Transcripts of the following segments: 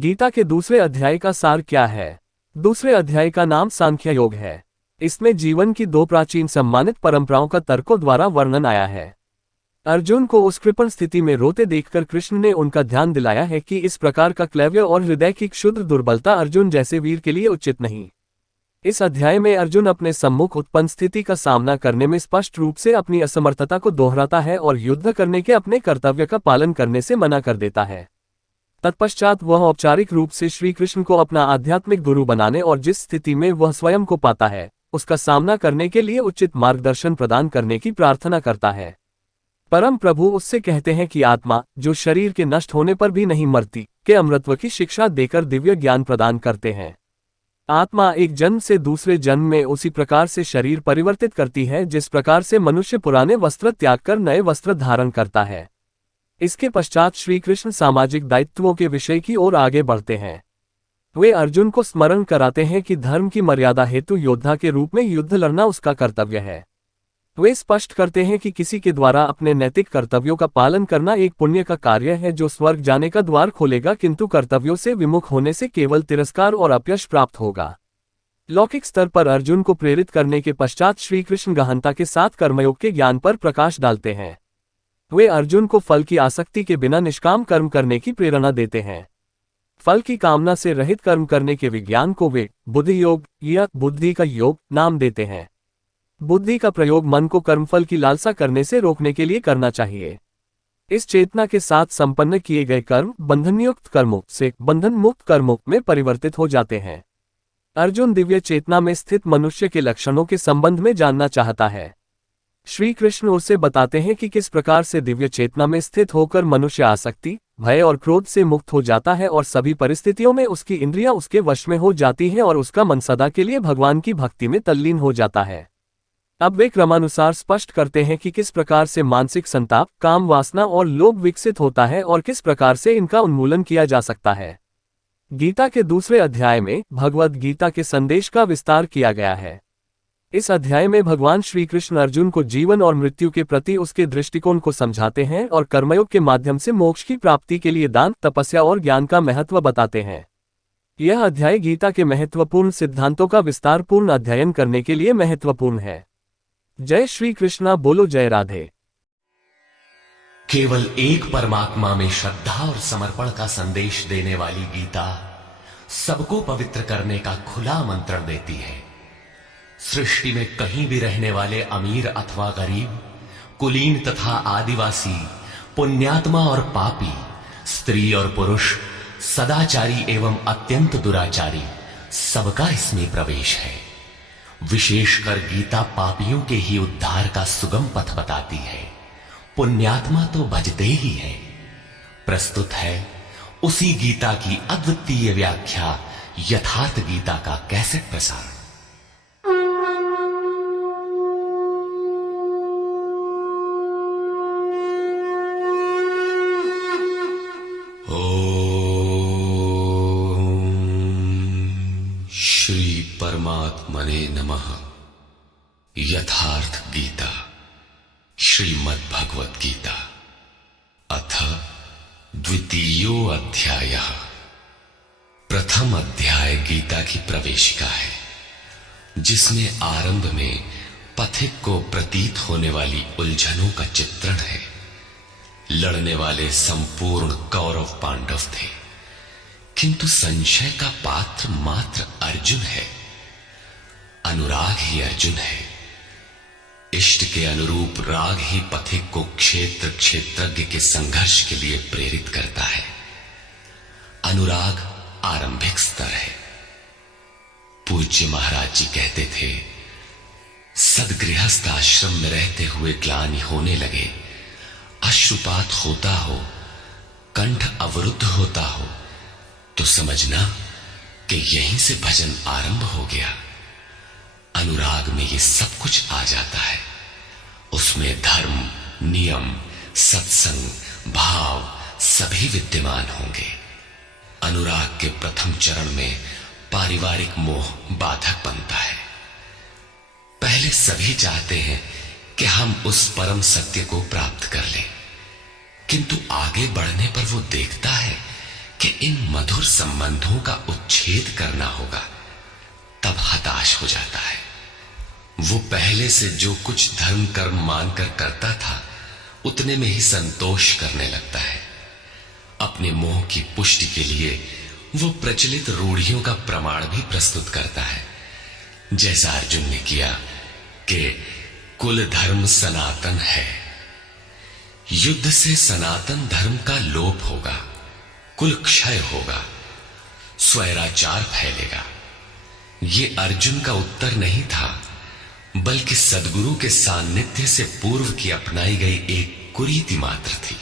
गीता के दूसरे अध्याय का सार क्या है? दूसरे अध्याय का नाम सांख्य योग है। इसमें जीवन की दो प्राचीन सम्मानित परंपराओं का तर्कों द्वारा वर्णन आया है। अर्जुन को उस कृपण स्थिति में रोते देखकर कृष्ण ने उनका ध्यान दिलाया है कि इस प्रकार का क्लैव्य और हृदय की क्षुद्र दुर्बलता अर्जुन जैसे वीर के लिए उचित नहीं। इस अध्याय में अर्जुन अपने सम्मुख उत्पन्न स्थिति का सामना करने में स्पष्ट रूप से अपनी असमर्थता को दोहराता है और युद्ध करने के अपने कर्तव्य का पालन करने से मना कर देता है। तत्पश्चात वह औपचारिक रूप से श्री कृष्ण को अपना आध्यात्मिक गुरु बनाने और जिस स्थिति में वह स्वयं को पाता है उसका सामना करने के लिए उचित मार्गदर्शन प्रदान करने की प्रार्थना करता है। परम प्रभु उससे कहते हैं कि आत्मा, जो शरीर के नष्ट होने पर भी नहीं मरती, के अमृतत्व की शिक्षा देकर दिव्य ज्ञान प्रदान करते हैं। आत्मा एक जन्म से दूसरे जन्म में उसी प्रकार से शरीर परिवर्तित करती है जिस प्रकार से मनुष्य पुराने वस्त्र त्याग कर नए वस्त्र धारण करता है। इसके पश्चात श्री कृष्ण सामाजिक दायित्वों के विषय की ओर आगे बढ़ते हैं। वे अर्जुन को स्मरण कराते हैं कि धर्म की मर्यादा हेतु योद्धा के रूप में युद्ध लड़ना उसका कर्तव्य है। वे स्पष्ट करते हैं कि किसी के द्वारा अपने नैतिक कर्तव्यों का पालन करना एक पुण्य का कार्य है जो स्वर्ग जाने का द्वार खोलेगा, किंतु कर्तव्यों से विमुख होने से केवल तिरस्कार और अपयश प्राप्त होगा। लौकिक स्तर पर अर्जुन को प्रेरित करने के पश्चात श्री कृष्ण गहनता के साथ कर्मयोग के ज्ञान पर प्रकाश डालते हैं। वे अर्जुन को फल की आसक्ति के बिना निष्काम कर्म करने की प्रेरणा देते हैं। फल की कामना से रहित कर्म करने के विज्ञान को वे बुद्धि योग या बुद्धि का योग नाम देते हैं। बुद्धि का प्रयोग मन को कर्मफल की लालसा करने से रोकने के लिए करना चाहिए। इस चेतना के साथ संपन्न किए गए कर्म बंधनयुक्त कर्मों से बंधन मुक्त कर्मों में परिवर्तित हो जाते हैं। अर्जुन दिव्य चेतना में स्थित मनुष्य के लक्षणों के संबंध में जानना चाहता है। श्री कृष्ण उसे बताते हैं कि किस प्रकार से दिव्य चेतना में स्थित होकर मनुष्य आसक्ति, भय और क्रोध से मुक्त हो जाता है और सभी परिस्थितियों में उसकी इंद्रियां उसके वश में हो जाती हैं और उसका मन सदा के लिए भगवान की भक्ति में तल्लीन हो जाता है। अब वे क्रमानुसार स्पष्ट करते हैं कि किस प्रकार से मानसिक संताप, काम वासना और लोभ विकसित होता है और किस प्रकार से इनका उन्मूलन किया जा सकता है। गीता के दूसरे अध्याय में भगवद गीता के संदेश का विस्तार किया गया है। इस अध्याय में भगवान श्री कृष्ण अर्जुन को जीवन और मृत्यु के प्रति उसके दृष्टिकोण को समझाते हैं और कर्मयोग के माध्यम से मोक्ष की प्राप्ति के लिए दान, तपस्या और ज्ञान का महत्व बताते हैं। यह अध्याय गीता के महत्वपूर्ण सिद्धांतों का विस्तारपूर्ण अध्ययन करने के लिए महत्वपूर्ण है। जय श्री कृष्णा, बोलो जय राधे। केवल एक परमात्मा में श्रद्धा और समर्पण का संदेश देने वाली गीता सबको पवित्र करने का खुला आमंत्रण देती है। सृष्टि में कहीं भी रहने वाले अमीर अथवा गरीब, कुलीन तथा आदिवासी, पुण्यात्मा और पापी, स्त्री और पुरुष, सदाचारी एवं अत्यंत दुराचारी, सबका इसमें प्रवेश है। विशेषकर गीता पापियों के ही उद्धार का सुगम पथ बताती है। पुण्यात्मा तो भजते ही है। प्रस्तुत है उसी गीता की अद्वितीय व्याख्या यथार्थ गीता का कैसेट प्रसारण। श्री परमात्मने नमः। यथार्थ गीता, श्रीमद् भगवत गीता, अथ द्वितीयो अध्यायः। प्रथम अध्याय गीता की प्रवेशिका है, जिसमें आरंभ में पथिक को प्रतीत होने वाली उलझनों का चित्रण है। लड़ने वाले संपूर्ण कौरव पांडव थे, किंतु संशय का पात्र मात्र अर्जुन है। अनुराग ही अर्जुन है। इष्ट के अनुरूप राग ही पथिक को क्षेत्र क्षेत्रज्ञ के संघर्ष के लिए प्रेरित करता है। अनुराग आरंभिक स्तर है। पूज्य महाराज जी कहते थे, सदगृहस्थ आश्रम में रहते हुए ग्लानि होने लगे, अश्रुपात होता हो, कंठ अवरुद्ध होता हो, तो समझना कि यहीं से भजन आरंभ हो गया। अनुराग में ये सब कुछ आ जाता है। उसमें धर्म, नियम, सत्संग, भाव सभी विद्यमान होंगे। अनुराग के प्रथम चरण में पारिवारिक मोह बाधक बनता है। पहले सभी चाहते हैं कि हम उस परम सत्य को प्राप्त कर लें, किंतु आगे बढ़ने पर वो देखता है कि इन मधुर संबंधों का उच्छेद करना होगा, तब हताश हो जाता है। वो पहले से जो कुछ धर्म कर्म मानकर करता था, उतने में ही संतोष करने लगता है। अपने मोह की पुष्टि के लिए वो प्रचलित रूढ़ियों का प्रमाण भी प्रस्तुत करता है, जैसा अर्जुन ने किया कि कुल धर्म सनातन है। युद्ध से सनातन धर्म का लोप होगा, कुल क्षय होगा, स्वैराचार फैलेगा। ये अर्जुन का उत्तर नहीं था, बल्कि सद्गुरु के सान्निध्य से पूर्व की अपनाई गई एक कुरीति मात्र थी।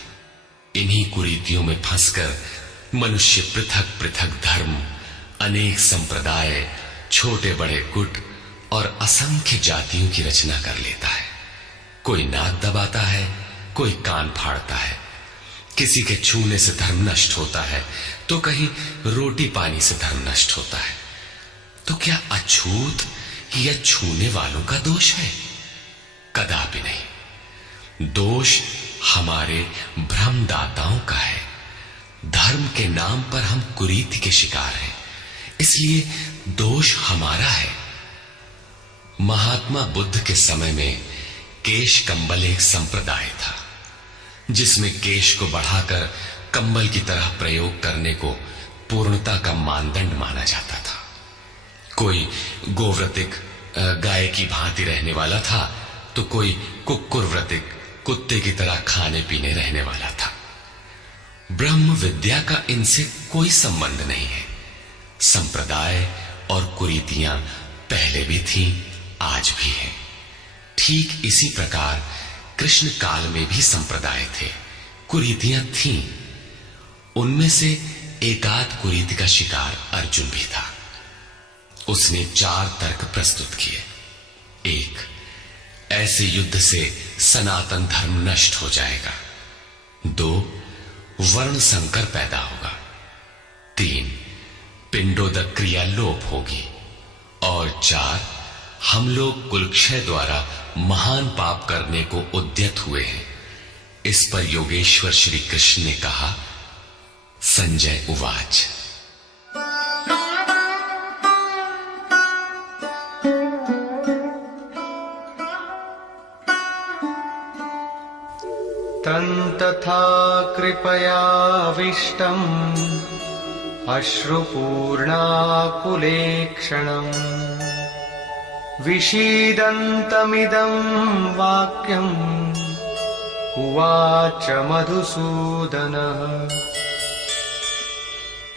इन्हीं कुरीतियों में फंसकर मनुष्य पृथक पृथक धर्म, अनेक संप्रदाय, छोटे बड़े गुट और असंख्य जातियों की रचना कर लेता है। कोई नाक दबाता है, कोई कान फाड़ता है, किसी के छूने से धर्म नष्ट होता है, तो कहीं रोटी पानी से धर्म नष्ट होता है। तो क्या अछूत या छूने वालों का दोष है? कदापि नहीं। दोष हमारे भ्रमदाताओं का है। धर्म के नाम पर हम कुरीति के शिकार हैं, इसलिए दोष हमारा है। महात्मा बुद्ध के समय में केश कंबल एक संप्रदाय था, जिसमें केश को बढ़ाकर कंबल की तरह प्रयोग करने को पूर्णता का मानदंड माना जाता था। कोई गोव्रतिक गाय की भांति रहने वाला था, तो कोई कुक्कुर व्रतिक कुत्ते की तरह खाने पीने रहने वाला था। ब्रह्म विद्या का इनसे कोई संबंध नहीं है। संप्रदाय और कुरीतियां पहले भी थीं, आज भी हैं। ठीक इसी प्रकार कृष्ण काल में भी संप्रदाय थे, कुरीतियां थीं। उनमें से एकाध कुरीति का शिकार अर्जुन भी था। उसने 4 तर्क प्रस्तुत किए। 1, ऐसे युद्ध से सनातन धर्म नष्ट हो जाएगा। 2, वर्ण संकर पैदा होगा। 3, पिंडोदक क्रिया लोप होगी। और 4, हम लोग कुलक्षय द्वारा महान पाप करने को उद्यत हुए हैं। इस पर योगेश्वर श्री कृष्ण ने कहा, संजय उवाच। तथा कृपयाविष्टम् अश्रुपूर्णाकुलेक्षणम् विषीदन्तमिदं वाक्यम् उवाच मधुसूदनः।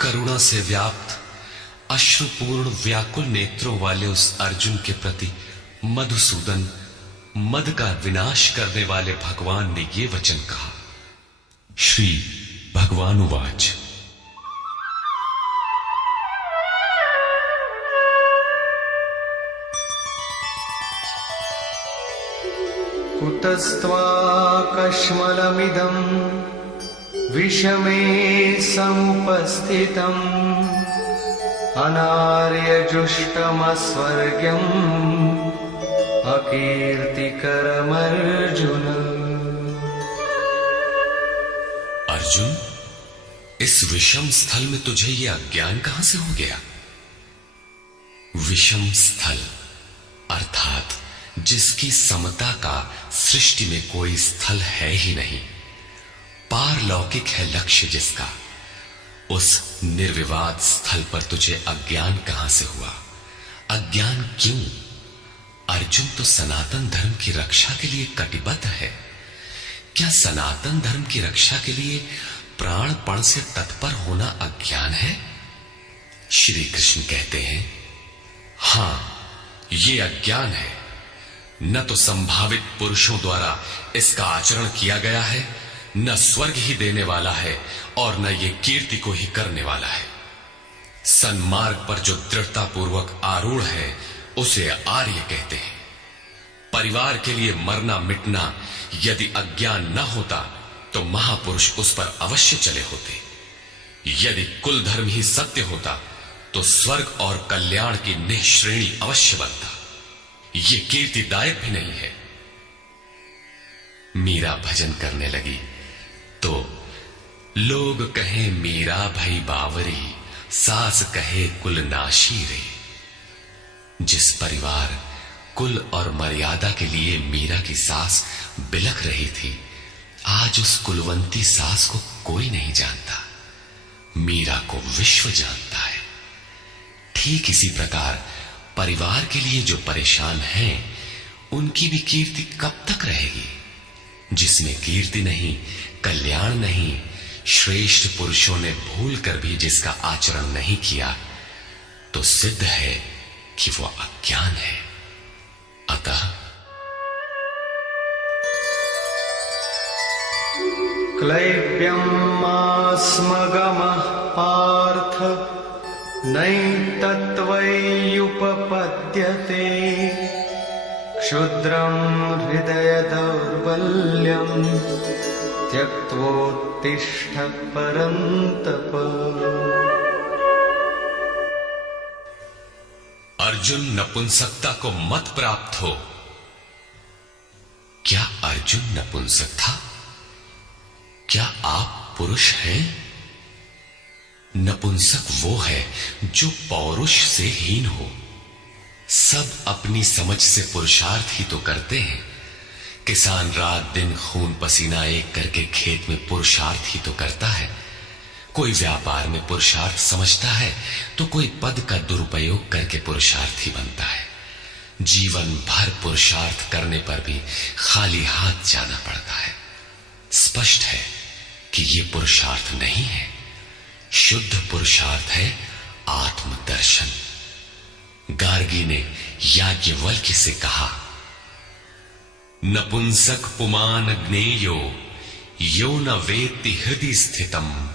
करुणा से व्याप्त अश्रुपूर्ण व्याकुल नेत्रों वाले उस अर्जुन के प्रति मधुसूदन, मद का विनाश करने वाले भगवान ने ये वचन कहा। श्री भगवान उवाच। कुतस्त्वाकश्मलमिदं विषमे समुपस्थितम् अनार्यजुष्टमस्वर्ग्यम् अकीर्तिकरमर्जुन। अर्जुन, इस विषम स्थल में तुझे यह अज्ञान कहां से हो गया? विषम स्थल अर्थात जिसकी समता का सृष्टि में कोई स्थल है ही नहीं, पारलौकिक है लक्ष्य जिसका, उस निर्विवाद स्थल पर तुझे अज्ञान कहां से हुआ? अज्ञान क्यों? अर्जुन तो सनातन धर्म की रक्षा के लिए कटिबद्ध है। क्या सनातन धर्म की रक्षा के लिए प्राणपण से तत्पर होना अज्ञान है? श्री कृष्ण कहते हैं, हां, ये अज्ञान है। न तो संभावित पुरुषों द्वारा इसका आचरण किया गया है, न स्वर्ग ही देने वाला है, और न ये कीर्ति को ही करने वाला है। सन्मार्ग पर जो दृढ़ता पूर्वक आरूढ़ है, उसे आर्य कहते हैं। परिवार के लिए मरना मिटना यदि अज्ञान न होता तो महापुरुष उस पर अवश्य चले होते। यदि कुल धर्म ही सत्य होता तो स्वर्ग और कल्याण की निःश्रेणी अवश्य बनता। ये कीर्तिदायक भी नहीं है। मीरा भजन करने लगी तो लोग कहे मीरा भई बावरी, सास कहे कुल नाशी रे। जिस परिवार, कुल और मर्यादा के लिए मीरा की सास बिलख रही थी, आज उस कुलवंती सास को कोई नहीं जानता। मीरा को विश्व जानता है। ठीक इसी प्रकार परिवार के लिए जो परेशान हैं, उनकी भी कीर्ति कब तक रहेगी? जिसमें कीर्ति नहीं, कल्याण नहीं, श्रेष्ठ पुरुषों ने भूल कर भी जिसका आचरण नहीं किया, तो सिद्ध है कि वो अज्ञान है। अतः क्लैब्यमास्मगमः पार्थ नैतत्त्वय्युपपद्यते। क्षुद्रं हृदय दौर्बल्यं त्यक्त्वोत्तिष्ठ परन्तप। अर्जुन, नपुंसकता को मत प्राप्त हो। क्या अर्जुन नपुंसक था? क्या आप पुरुष हैं? नपुंसक वो है जो पौरुष से हीन हो। सब अपनी समझ से पुरुषार्थ ही तो करते हैं। किसान रात दिन खून पसीना एक करके खेत में पुरुषार्थ ही तो करता है। कोई व्यापार में पुरुषार्थ समझता है, तो कोई पद का दुरुपयोग करके पुरुषार्थी बनता है। जीवन भर पुरुषार्थ करने पर भी खाली हाथ जाना पड़ता है। स्पष्ट है कि ये पुरुषार्थ नहीं है। शुद्ध पुरुषार्थ है आत्मदर्शन। गार्गी ने याज्ञवल्क्य से कहा, नपुंसक पुमान ज्ञेयो यो न वेत्ति हृदि स्थितम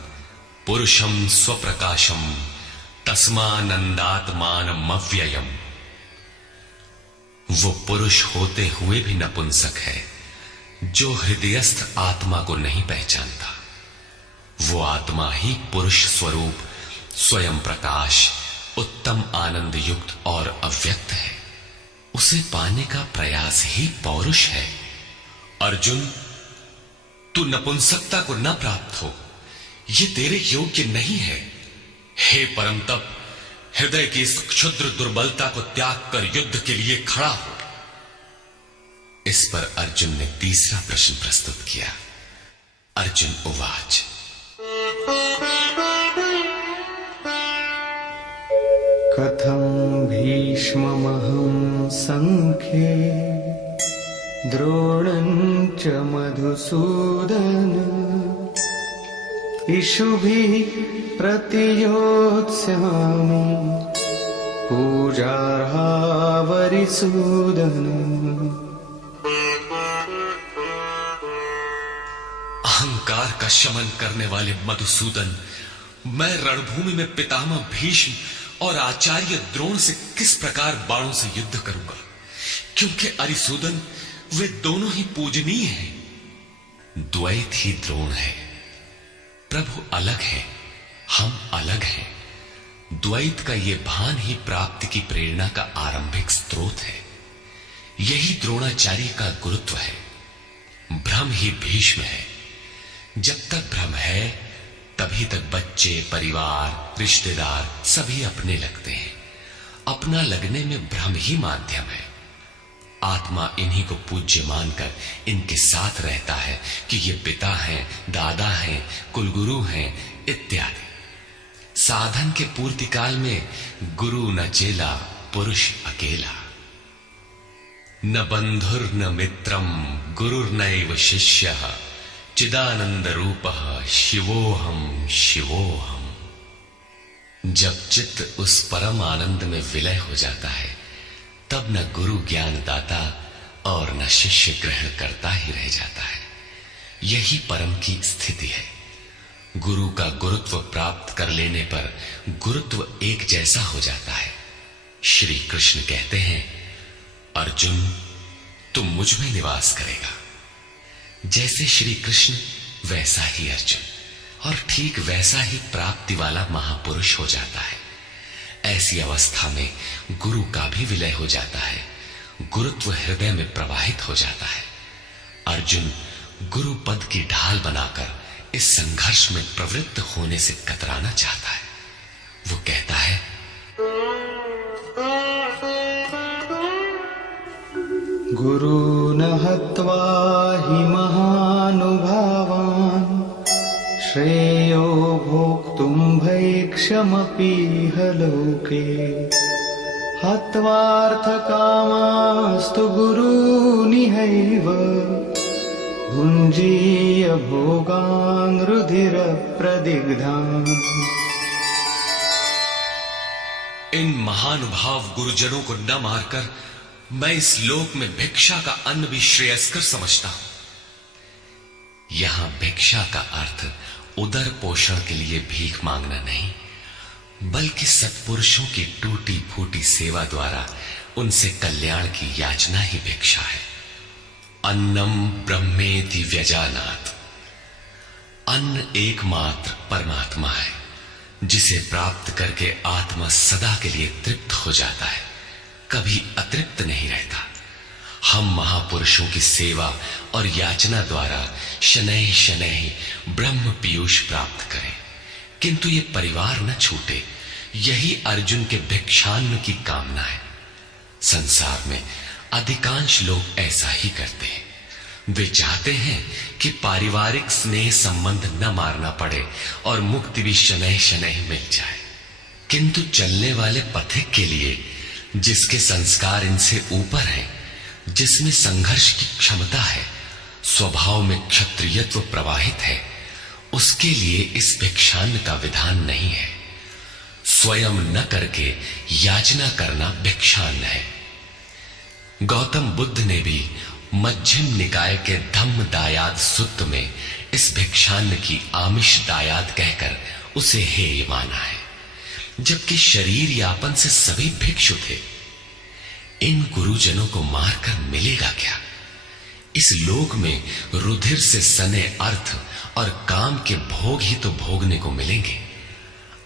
पुरुषम स्वप्रकाशम तस्मानंदात्मानमव्ययम्। वो पुरुष होते हुए भी नपुंसक है जो हृदयस्थ आत्मा को नहीं पहचानता। वो आत्मा ही पुरुष स्वरूप, स्वयं प्रकाश, उत्तम आनंद युक्त और अव्यक्त है। उसे पाने का प्रयास ही पौरुष है। अर्जुन, तू नपुंसकता को न प्राप्त हो, ये तेरे योग्य नहीं है। हे परम तप, हृदय की इस क्षुद्र दुर्बलता को त्याग कर युद्ध के लिए खड़ा हो। इस पर अर्जुन ने तीसरा प्रश्न प्रस्तुत किया। अर्जुन उवाच, कथं भीष्ममहं संख्ये द्रोणं च मधुसूदन इषुभिः प्रतियोत्स्यामि पूजार्हावरिसूदन। अहंकार का शमन करने वाले मधुसूदन, मैं रणभूमि में पितामह भीष्म और आचार्य द्रोण से किस प्रकार बाणों से युद्ध करूंगा, क्योंकि अरिसूदन वे दोनों ही पूजनीय हैं। द्वैत ही द्रोण है। प्रभु अलग है, हम अलग हैं। द्वैत का ये भान ही प्राप्ति की प्रेरणा का आरंभिक स्रोत है। यही द्रोणाचार्य का गुरुत्व है। भ्रम ही भीष्म है। जब तक भ्रम है, तभी तक बच्चे, परिवार, रिश्तेदार सभी अपने लगते हैं। अपना लगने में भ्रम ही माध्यम है। आत्मा इन्हीं को पूज्य मानकर इनके साथ रहता है कि ये पिता हैं, दादा हैं, कुलगुरु हैं इत्यादि। साधन के पूर्ति काल में गुरु न चेला, पुरुष अकेला। न बंधुर न मित्रम गुरुर्नैव शिष्यः चिदानंद रूपः शिवोहम शिवोहम। जब चित्त उस परम आनंद में विलय हो जाता है, तब न गुरु ज्ञान दाता और न शिष्य ग्रहण करता ही रह जाता है। यही परम की स्थिति है। गुरु का गुरुत्व प्राप्त कर लेने पर गुरुत्व एक जैसा हो जाता है। श्री कृष्ण कहते हैं, अर्जुन तुम मुझ में निवास करेगा। जैसे श्री कृष्ण वैसा ही अर्जुन, और ठीक वैसा ही प्राप्ति वाला महापुरुष हो जाता है। ऐसी अवस्था में गुरु का भी विलय हो जाता है। गुरुत्व हृदय में प्रवाहित हो जाता है। अर्जुन गुरु पद की ढाल बनाकर इस संघर्ष में प्रवृत्त होने से कतराना चाहता है। वो कहता है, गुरून् हत्वा हि महानुभावान् श्रेयो भोक्तुं भैक्षमपीह लोके हत्वार्थकामास्तु गुरूनिहैव भुञ्जीय भोगान् रुधिरप्रदिग्धान्। इन महानुभाव गुरुजनों को न मारकर मैं इस लोक में भिक्षा का अन्न भी श्रेयस्कर समझता हूं। यहां भिक्षा का अर्थ उदर पोषण के लिए भीख मांगना नहीं, बल्कि सत्पुरुषों की टूटी फूटी सेवा द्वारा उनसे कल्याण की याचना ही भिक्षा है। अन्नम ब्रह्मेति व्यजानात्। अन्न एकमात्र परमात्मा है, जिसे प्राप्त करके आत्मा सदा के लिए तृप्त हो जाता है, कभी अतृप्त नहीं रहता। हम महापुरुषों की सेवा और याचना द्वारा शनैः शनैः ब्रह्म पीयूष प्राप्त करें, किंतु ये परिवार न छूटे, यही अर्जुन के भिक्षान्न की कामना है। संसार में अधिकांश लोग ऐसा ही करते हैं। वे चाहते हैं कि पारिवारिक स्नेह संबंध न मारना पड़े और मुक्ति भी शनैः शनैः मिल जाए, किंतु चलने वाले पथिक के लिए, जिसके संस्कार इनसे ऊपर हैं, जिसमें संघर्ष की क्षमता है, स्वभाव में क्षत्रियत्व प्रवाहित है, उसके लिए इस भिक्षान्न का विधान नहीं है। स्वयं न करके याचना करना भिक्षान्न है। गौतम बुद्ध ने भी मध्यम निकाय के धम्म दायाद सूत्र में इस भिक्षान्न की आमिष दायाद कहकर उसे हेय माना है, जबकि शरीर यापन से सभी भिक्षु थे। इन गुरुजनों को मारकर मिलेगा क्या? इस लोक में रुधिर से सने अर्थ और काम के भोग ही तो भोगने को मिलेंगे।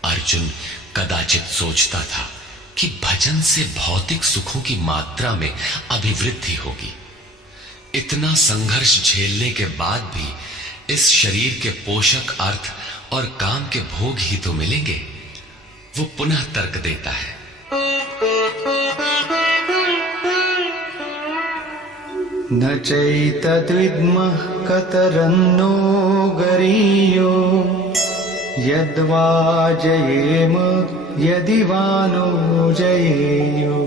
अर्जुन कदाचित सोचता था कि भजन से भौतिक सुखों की मात्रा में अभिवृद्धि होगी। इतना संघर्ष झेलने के बाद भी इस शरीर के पोषक अर्थ और काम के भोग ही तो मिलेंगे। वो पुनः तर्क देता है, न चैतद्विद्मः कतरन्नो गरीयो यद्वा जयेम यदि वा नो जयेयो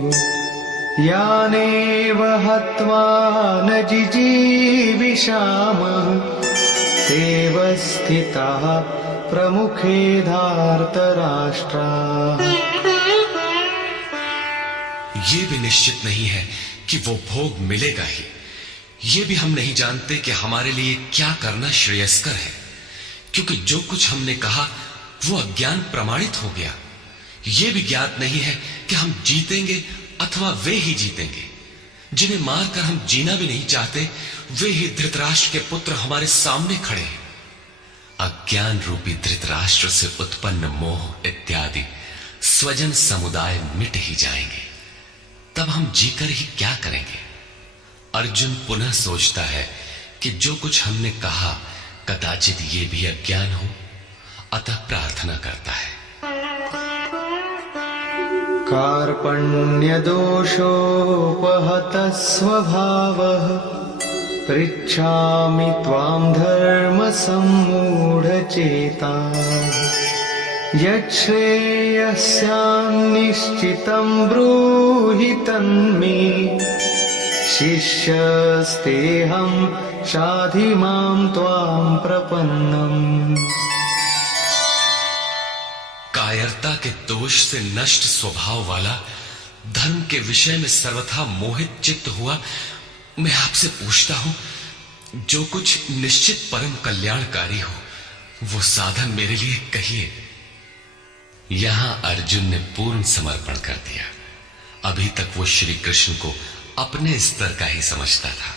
यानेव हत्वा न जिजीविषामः तेव स्थिताः प्रमुखे धार्तराष्ट्राः। ये भी निश्चित नहीं है कि वो भोग मिलेगा ही। ये भी हम नहीं जानते कि हमारे लिए क्या करना श्रेयस्कर है, क्योंकि जो कुछ हमने कहा वो अज्ञान प्रमाणित हो गया। ये भी ज्ञात नहीं है कि हम जीतेंगे अथवा वे ही जीतेंगे। जिन्हें मारकर हम जीना भी नहीं चाहते, वे ही धृतराष्ट्र के पुत्र हमारे सामने खड़े हैं। अज्ञान रूपी धृतराष्ट्र से उत्पन्न मोह इत्यादि स्वजन समुदाय मिट ही जाएंगे, तब हम जीकर ही क्या करेंगे? अर्जुन पुनः सोचता है कि जो कुछ हमने कहा कदाचित ये भी अज्ञान हो, अतः प्रार्थना करता है, कार्पण्यदोषोपहतः स्वभावः पृच्छामि त्वां धर्मसम्मूढचेताः यच्छ्रेयस्यान्निश्चितं ब्रूहि तन्मे शिष्यस्तेऽहं शाधि मां त्वां प्रपन्नम्। कायरता के दोष से नष्ट स्वभाव वाला, धर्म के विषय में सर्वथा मोहित चित्त हुआ मैं आपसे पूछता हूं, जो कुछ निश्चित परम कल्याणकारी हो वो साधन मेरे लिए कहिए। यहां अर्जुन ने पूर्ण समर्पण कर दिया। अभी तक वो श्री कृष्ण को अपने स्तर का ही समझता था,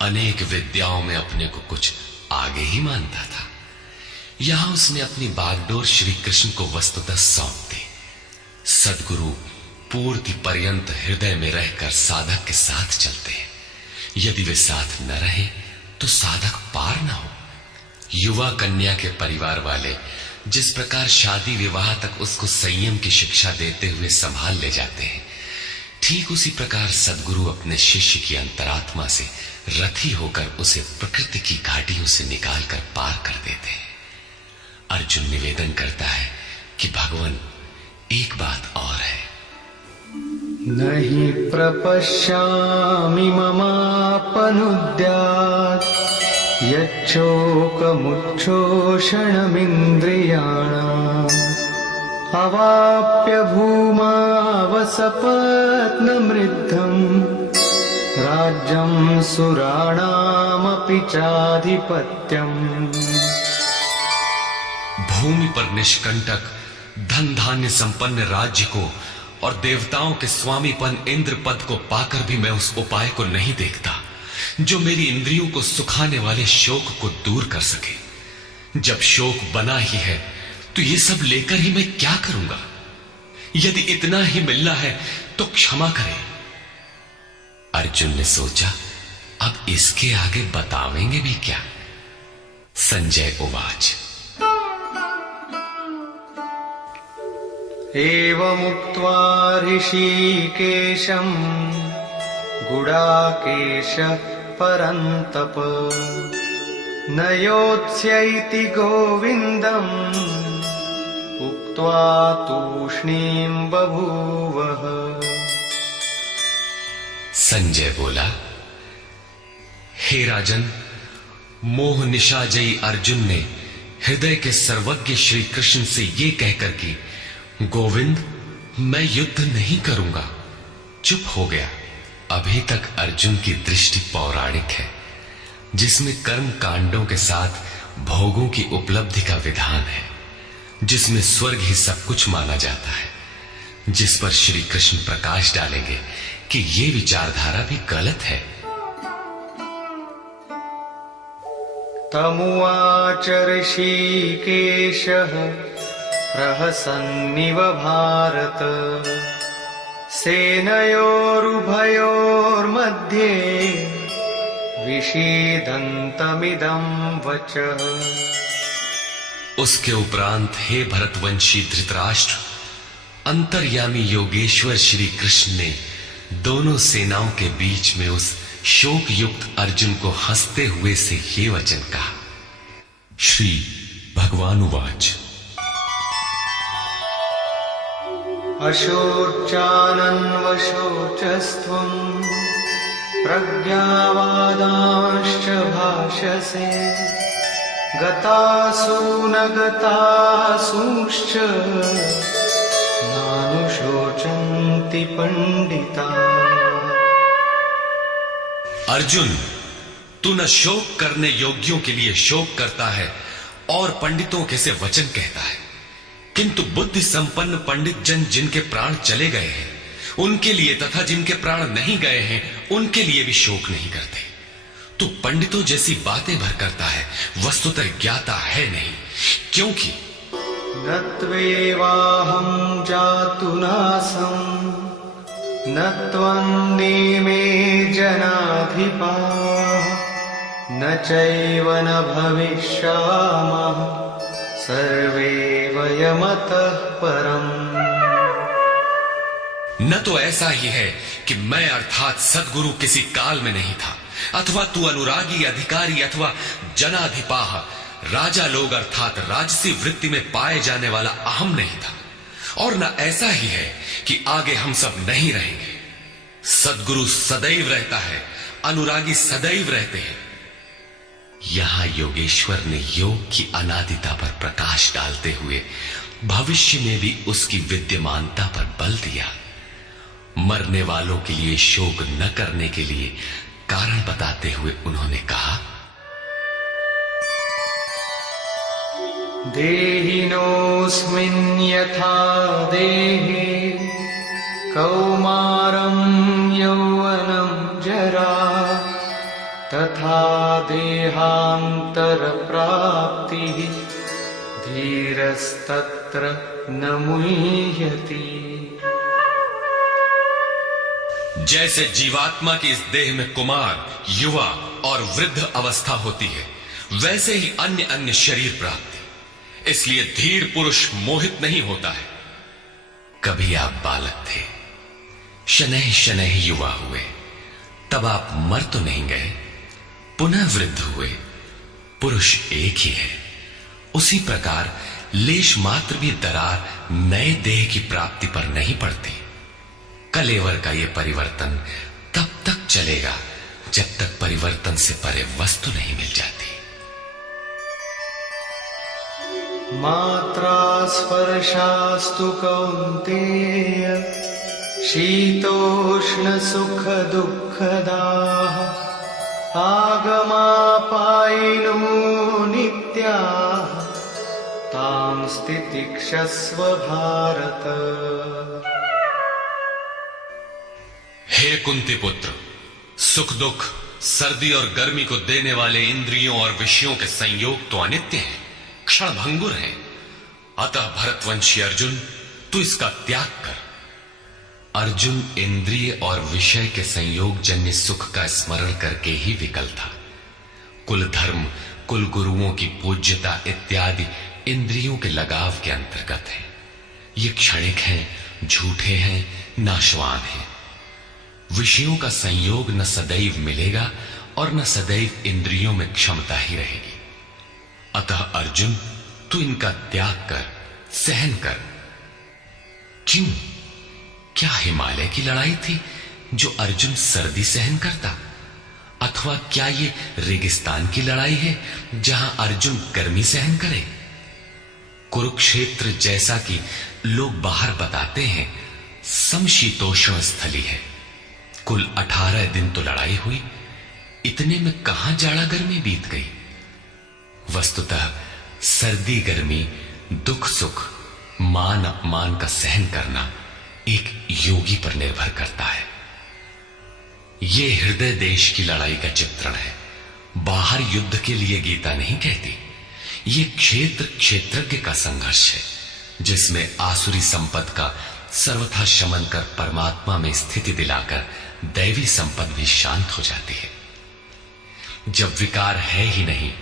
अनेक विद्याओं में अपने को कुछ आगे ही मानता था। यहां उसने अपनी बागडोर श्री कृष्ण को वस्तुतः सौंप दी। सद्गुरु पूर्ति पर्यंत हृदय में रहकर साधक के साथ चलते हैं। यदि वे साथ न रहे तो साधक पार न हो। युवा कन्या के परिवार वाले जिस प्रकार शादी विवाह तक उसको संयम की शिक्षा देते हुए संभाल ले जाते हैं, ठीक उसी प्रकार सद्गुरु अपने शिष्य की अंतरात्मा से रथी होकर उसे प्रकृति की घाटियों से निकालकर पार कर देते हैं। अर्जुन निवेदन करता है कि भगवान, एक बात और है। नहीं प्रपश्यामि ममापनुद्यात् यच्छोकमुच्छोषणमिन्द्रियाणाम् अवाप्य भूमावसपत्नमृद्धम् राज्यं सुराणामपि चाधिपत्यम्। भूमि पर निष्कंटक धन धान्य संपन्न राज्य को और देवताओं के स्वामीपन इंद्र पद को पाकर भी मैं उस उपाय को नहीं देखता जो मेरी इंद्रियों को सुखाने वाले शोक को दूर कर सके। जब शोक बना ही है तो ये सब लेकर ही मैं क्या करूंगा? यदि इतना ही मिलना है तो क्षमा करें। अर्जुन ने सोचा, अब इसके आगे बतावेंगे भी क्या? संजय उवाच। एवमुक्त्वा ऋषिकेशं गुडाकेशः परन्तप न योत्स्यैति गोविन्दम् उक्त्वा तूष्णीं बभूवः। संजय बोला, हे राजन, मोह निशाजयी अर्जुन ने हृदय के सर्वज्ञ श्री कृष्ण से ये कहकर कि गोविंद, मैं युद्ध नहीं करूंगा, चुप हो गया। अभी तक अर्जुन की दृष्टि पौराणिक है, जिसमें कर्म कांडों के साथ भोगों की उपलब्धि का विधान है, जिसमें स्वर्ग ही सब कुछ माना जाता है, जिस पर श्री कृष्ण प्रकाश डालेंगे कि ये विचारधारा भी गलत है। तमुवाच ऋषिकेशः प्रहसन्निव भारत सेनयोरुभयोर्मध्ये विषीदन्तमिदं वचः। उसके उपरांत हे भरतवंशी धृतराष्ट्र, अंतर्यामी योगेश्वर श्री कृष्ण ने दोनों सेनाओं के बीच में उस शोक युक्त अर्जुन को हंसते हुए से ये वचन कहा। श्री भगवान उवाच। अशोचानन्वशोचस्त्वं प्रज्ञावादांश्च भाषसे गतासु न गतासूंश्च नानुशोचन्ति पंडिता। अर्जुन, तू न शोक करने योग्यों के लिए शोक करता है और पंडितों के से वचन कहता है, किंतु बुद्धि संपन्न पंडित जन जिनके प्राण चले गए हैं उनके लिए तथा जिनके प्राण नहीं गए हैं उनके लिए भी शोक नहीं करते। तू पंडितों जैसी बातें भर करता है, वस्तुतः ज्ञाता है नहीं, क्योंकि न त्वेवाहं जातु नासं न त्वन्नेमे जनाधिपाः न चैव न भविष्यामः सर्वे वयमतः परम्। न तो ऐसा ही है कि मैं अर्थात सद्गुरु किसी काल में नहीं था, अथवा तू अनुरागी अधिकारी अथवा जनाधिपाह राजा लोग अर्थात राजसी वृत्ति में पाए जाने वाला अहम नहीं था, और न ऐसा ही है कि आगे हम सब नहीं रहेंगे। सद्गुरु सदैव रहता है, अनुरागी सदैव रहते हैं। यहां योगेश्वर ने योग की अनादिता पर प्रकाश डालते हुए भविष्य में भी उसकी विद्यमानता पर बल दिया। मरने वालों के लिए शोक न करने के लिए कारण बताते हुए उन्होंने कहा, देहिनोऽस्मिन् यथा देहे कौमारं यौवनं जरा तथा देहान्तरप्राप्तिः धीरस्तत्र न मुह्यति। जैसे जीवात्मा की इस देह में कुमार, युवा और वृद्ध अवस्था होती है, वैसे ही अन्य अन्य शरीर प्राप्ति। इसलिए धीर पुरुष मोहित नहीं होता है। कभी आप बालक थे, शनैः शनैः युवा हुए, तब आप मर तो नहीं गए, पुनः वृद्ध हुए। पुरुष एक ही है। उसी प्रकार लेश मात्र भी दरार नए देह की प्राप्ति पर नहीं पड़ती। कलेवर का यह परिवर्तन तब तक चलेगा जब तक परिवर्तन से परे वस्तु नहीं मिल जाती। मात्रा स्पर्शास्तु कौन्तेय शीतोष्ण सुख दुःखदाः आगमापायिनो नित्याः तां स्थितिक्षस्व भारत। हे कुंती पुत्र, सुख दुख, सर्दी और गर्मी को देने वाले इंद्रियों और विषयों के संयोग तो अनित्य हैं, क्षण भंगुर हैं। अतः भरतवंशी अर्जुन, तू इसका त्याग कर। अर्जुन इंद्रिय और विषय के संयोग जन्य सुख का स्मरण करके ही विकल था। कुल धर्म, कुल गुरुओं की पूज्यता इत्यादि इंद्रियों के लगाव के अंतर्गत है। ये क्षणिक हैं, झूठे हैं, नाशवान हैं। विषयों का संयोग न सदैव मिलेगा और न सदैव इंद्रियों में क्षमता ही रहेगी। अतः अर्जुन, तू इनका त्याग कर, सहन कर। क्यों? क्या हिमालय की लड़ाई थी जो अर्जुन सर्दी सहन करता? अथवा क्या ये रेगिस्तान की लड़ाई है जहां अर्जुन गर्मी सहन करे? कुरुक्षेत्र जैसा कि लोग बाहर बताते हैं समशीतोष्ण स्थली है। कुल 18 दिन तो लड़ाई हुई, इतने में कहां जाड़ा गर्मी बीत गई। वस्तुतः सर्दी गर्मी, दुख सुख, मान अपमान का सहन करना एक योगी पर निर्भर करता है। यह हृदय देश की लड़ाई का चित्रण है। बाहर युद्ध के लिए गीता नहीं कहती। यह क्षेत्र क्षेत्रज्ञ का संघर्ष है, जिसमें आसुरी संपद का सर्वथा शमन कर परमात्मा में स्थिति दिलाकर दैवी संपद भी शांत हो जाती है। जब विकार है ही नहीं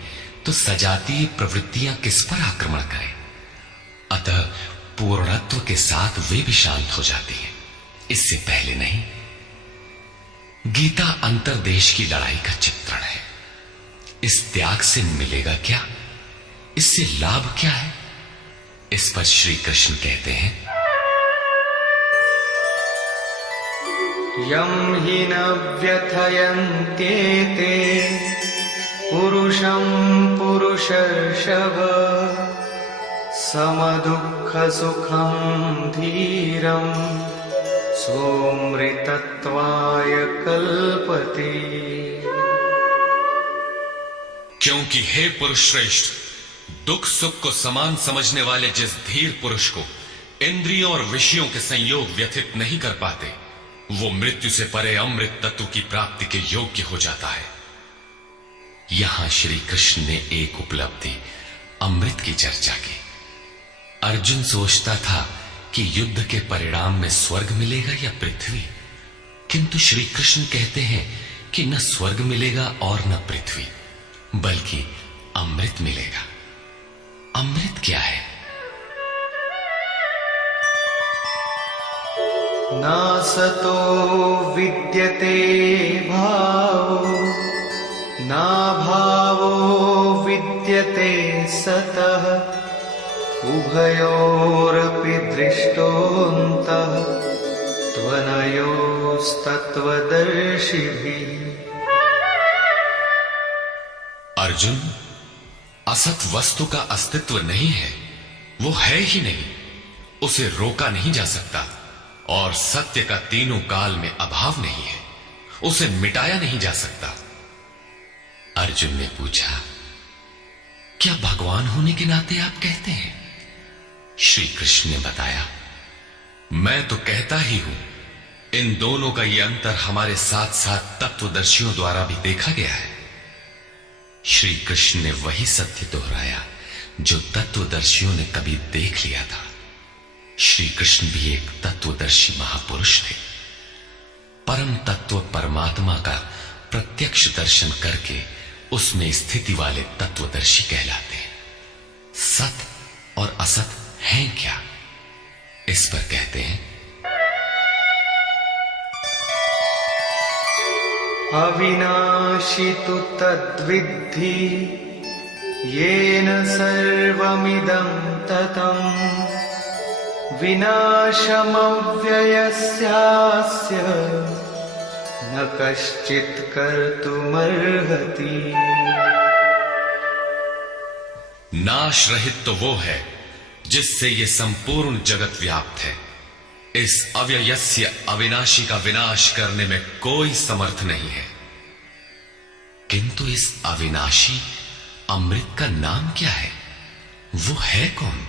तो सजातीय प्रवृत्तियां किस पर आक्रमण करें? अतः पूर्णत्व के साथ वे भी शांत हो जाती हैं, इससे पहले नहीं। गीता अंतरदेश की लड़ाई का चित्रण है। इस त्याग से मिलेगा क्या? इससे लाभ क्या है? इस पर श्री कृष्ण कहते हैं, यम हि न व्यथयन्त्येते पुरुषं पुरुषर्षभ समदुःख सुखं धीरं सोमृतत्वाय कल्पते। क्योंकि हे पुरुष श्रेष्ठ, दुख सुख को समान समझने वाले जिस धीर पुरुष को इंद्रियों और विषयों के संयोग व्यथित नहीं कर पाते, वो मृत्यु से परे अमृत तत्व की प्राप्ति के योग्य हो जाता है। यहां श्री कृष्ण ने एक उपलब्धि अमृत की चर्चा की। अर्जुन सोचता था कि युद्ध के परिणाम में स्वर्ग मिलेगा या पृथ्वी, किंतु श्री कृष्ण कहते हैं कि न स्वर्ग मिलेगा और न पृथ्वी, बल्कि अमृत मिलेगा। अमृत क्या है? नासतो विद्यते भावो नाभावो विद्यते सतः उभयोरपि दृष्टोऽन्तः त्वनयोस्तत्त्वदर्शिभिः। अर्जुन, असत वस्तु का अस्तित्व नहीं है, वो है ही नहीं, उसे रोका नहीं जा सकता। और सत्य का तीनों काल में अभाव नहीं है, उसे मिटाया नहीं जा सकता। अर्जुन ने पूछा, क्या भगवान होने के नाते आप कहते हैं? श्री कृष्ण ने बताया, मैं तो कहता ही हूं। इन दोनों का यह अंतर हमारे साथ साथ तत्वदर्शियों द्वारा भी देखा गया है। श्री कृष्ण ने वही सत्य दोहराया जो तत्वदर्शियों ने कभी देख लिया था। श्री कृष्ण भी एक तत्वदर्शी महापुरुष थे। परम तत्व परमात्मा का प्रत्यक्ष दर्शन करके उसमें स्थिति वाले तत्वदर्शी कहलाते हैं। सत और असत हैं क्या, इस पर कहते हैं अविनाशी तु तद्विद्धि येन सर्वमिदं ततं विनाशमव्ययस्यास्य न कश्चित् कर्तुमर्हति। नाश रहित तो वो है जिससे ये संपूर्ण जगत व्याप्त है। इस अव्ययस्य अविनाशी का विनाश करने में कोई समर्थ नहीं है। किंतु इस अविनाशी अमृत का नाम क्या है, वो है कौन?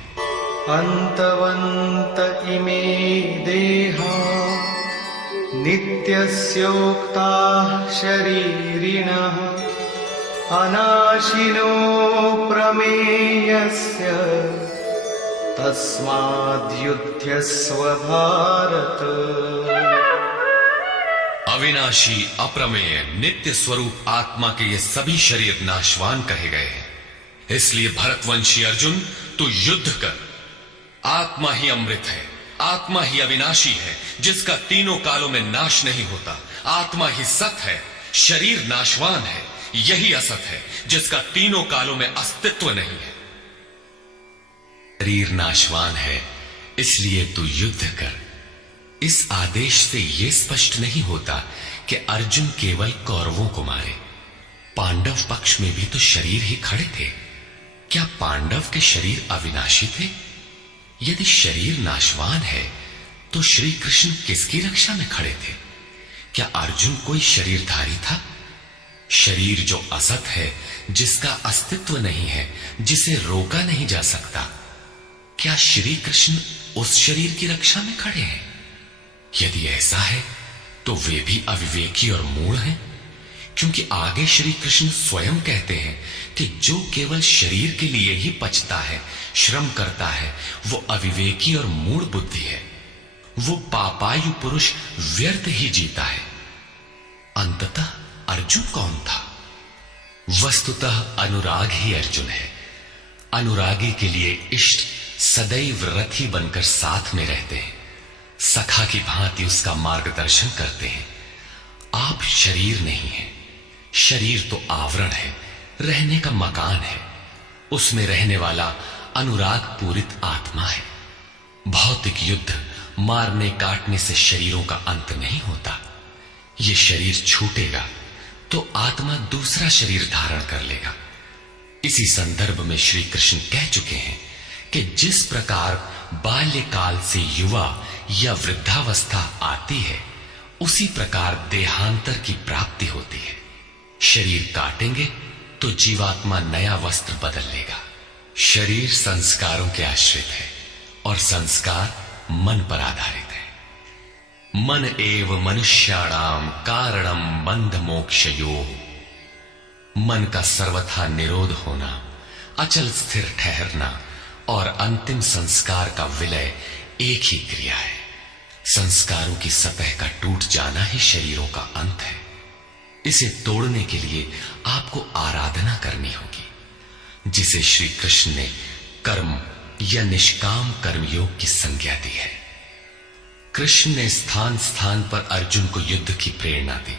अन्तवन्त इमे देहा नित्यस्योक्ताः शरीरिणः अनाशिनो प्रमेयस्य तस्माद्युध्यस्व भारत। अविनाशी अप्रमेय नित्य स्वरूप आत्मा के ये सभी शरीर नाशवान कहे गए हैं। इसलिए भरतवंशी अर्जुन, तू युद्ध कर। आत्मा ही अमृत है, आत्मा ही अविनाशी है जिसका तीनों कालों में नाश नहीं होता। आत्मा ही सत है, शरीर नाशवान है। यही असत है जिसका तीनों कालों में अस्तित्व नहीं है। शरीर नाशवान है, इसलिए तू युद्ध कर। इस आदेश से यह स्पष्ट नहीं होता कि अर्जुन केवल कौरवों को मारे। पांडव पक्ष में भी तो शरीर ही खड़े थे। क्या पांडव के शरीर अविनाशी थे? यदि शरीर नाशवान है तो श्री कृष्ण किसकी रक्षा में खड़े थे? क्या अर्जुन कोई शरीरधारी था? शरीर जो असत है, जिसका अस्तित्व नहीं है, जिसे रोका नहीं जा सकता, क्या श्री कृष्ण उस शरीर की रक्षा में खड़े हैं? यदि ऐसा है तो वे भी अविवेकी और मूढ़ हैं, क्योंकि आगे श्री कृष्ण स्वयं कहते हैं कि जो केवल शरीर के लिए ही पचता है, श्रम करता है, वो अविवेकी और मूढ़ बुद्धि है। वो पापायु पुरुष व्यर्थ ही जीता है। अंततः अर्जुन कौन था? वस्तुतः अनुराग ही अर्जुन है। अनुरागी के लिए इष्ट सदैव रथी बनकर साथ में रहते हैं, सखा की भांति उसका मार्गदर्शन करते हैं। आप शरीर नहीं है, शरीर तो आवरण है, रहने का मकान है। उसमें रहने वाला अनुराग पूरित आत्मा है। भौतिक युद्ध, मारने काटने से शरीरों का अंत नहीं होता। ये शरीर छूटेगा तो आत्मा दूसरा शरीर धारण कर लेगा। इसी संदर्भ में श्री कृष्ण कह चुके हैं कि जिस प्रकार बाल्यकाल से युवा या वृद्धावस्था आती है, उसी प्रकार देहांतर की प्राप्ति होती है। शरीर काटेंगे तो जीवात्मा नया वस्त्र बदल लेगा। शरीर संस्कारों के आश्रित है और संस्कार मन पर आधारित है। मन एव मनुष्याणाम कारणम बंध मोक्षयोः। मन का सर्वथा निरोध होना, अचल स्थिर ठहरना और अंतिम संस्कार का विलय एक ही क्रिया है। संस्कारों की सतह का टूट जाना ही शरीरों का अंत है। इसे तोड़ने के लिए आपको आराधना करनी होगी, जिसे श्री कृष्ण ने कर्म या निष्काम कर्मयोग की संज्ञा दी है। कृष्ण ने स्थान स्थान पर अर्जुन को युद्ध की प्रेरणा दी,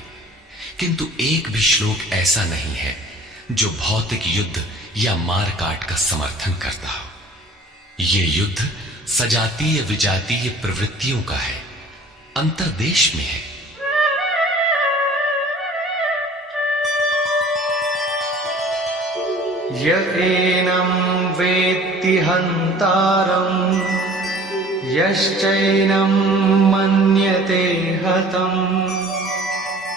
किंतु एक भी श्लोक ऐसा नहीं है जो भौतिक युद्ध या मार काट का समर्थन करता हो। ये युद्ध सजातीय विजातीय प्रवृत्तियों का है, अंतर्देश में है। य एनं वेत्ति हन्तारम् यश्चैनं मन्यते हतम्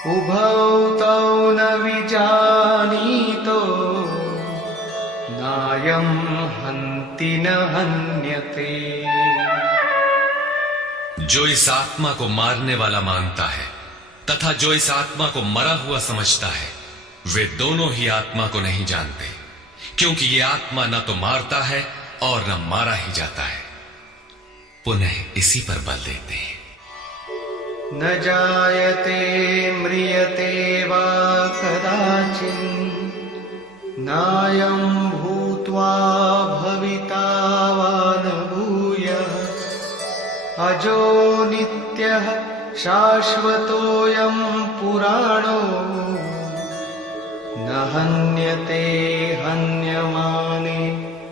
उभौ तौ न विजानीतो नायं हन्ति न हन्यते। जो इस आत्मा को मारने वाला मानता है तथा जो इस आत्मा को मरा हुआ समझता है, वे दोनों ही आत्मा को नहीं जानते, क्योंकि ये आत्मा न तो मारता है और न मारा ही जाता है। पुनः इसी पर बल देते हैं। न जायते म्रियते वा कदाचित् नायं भूत्वा भविता वा न भूयः अजो नित्यः शाश्वतोऽयं पुराणो न हन्यते हन्यमाने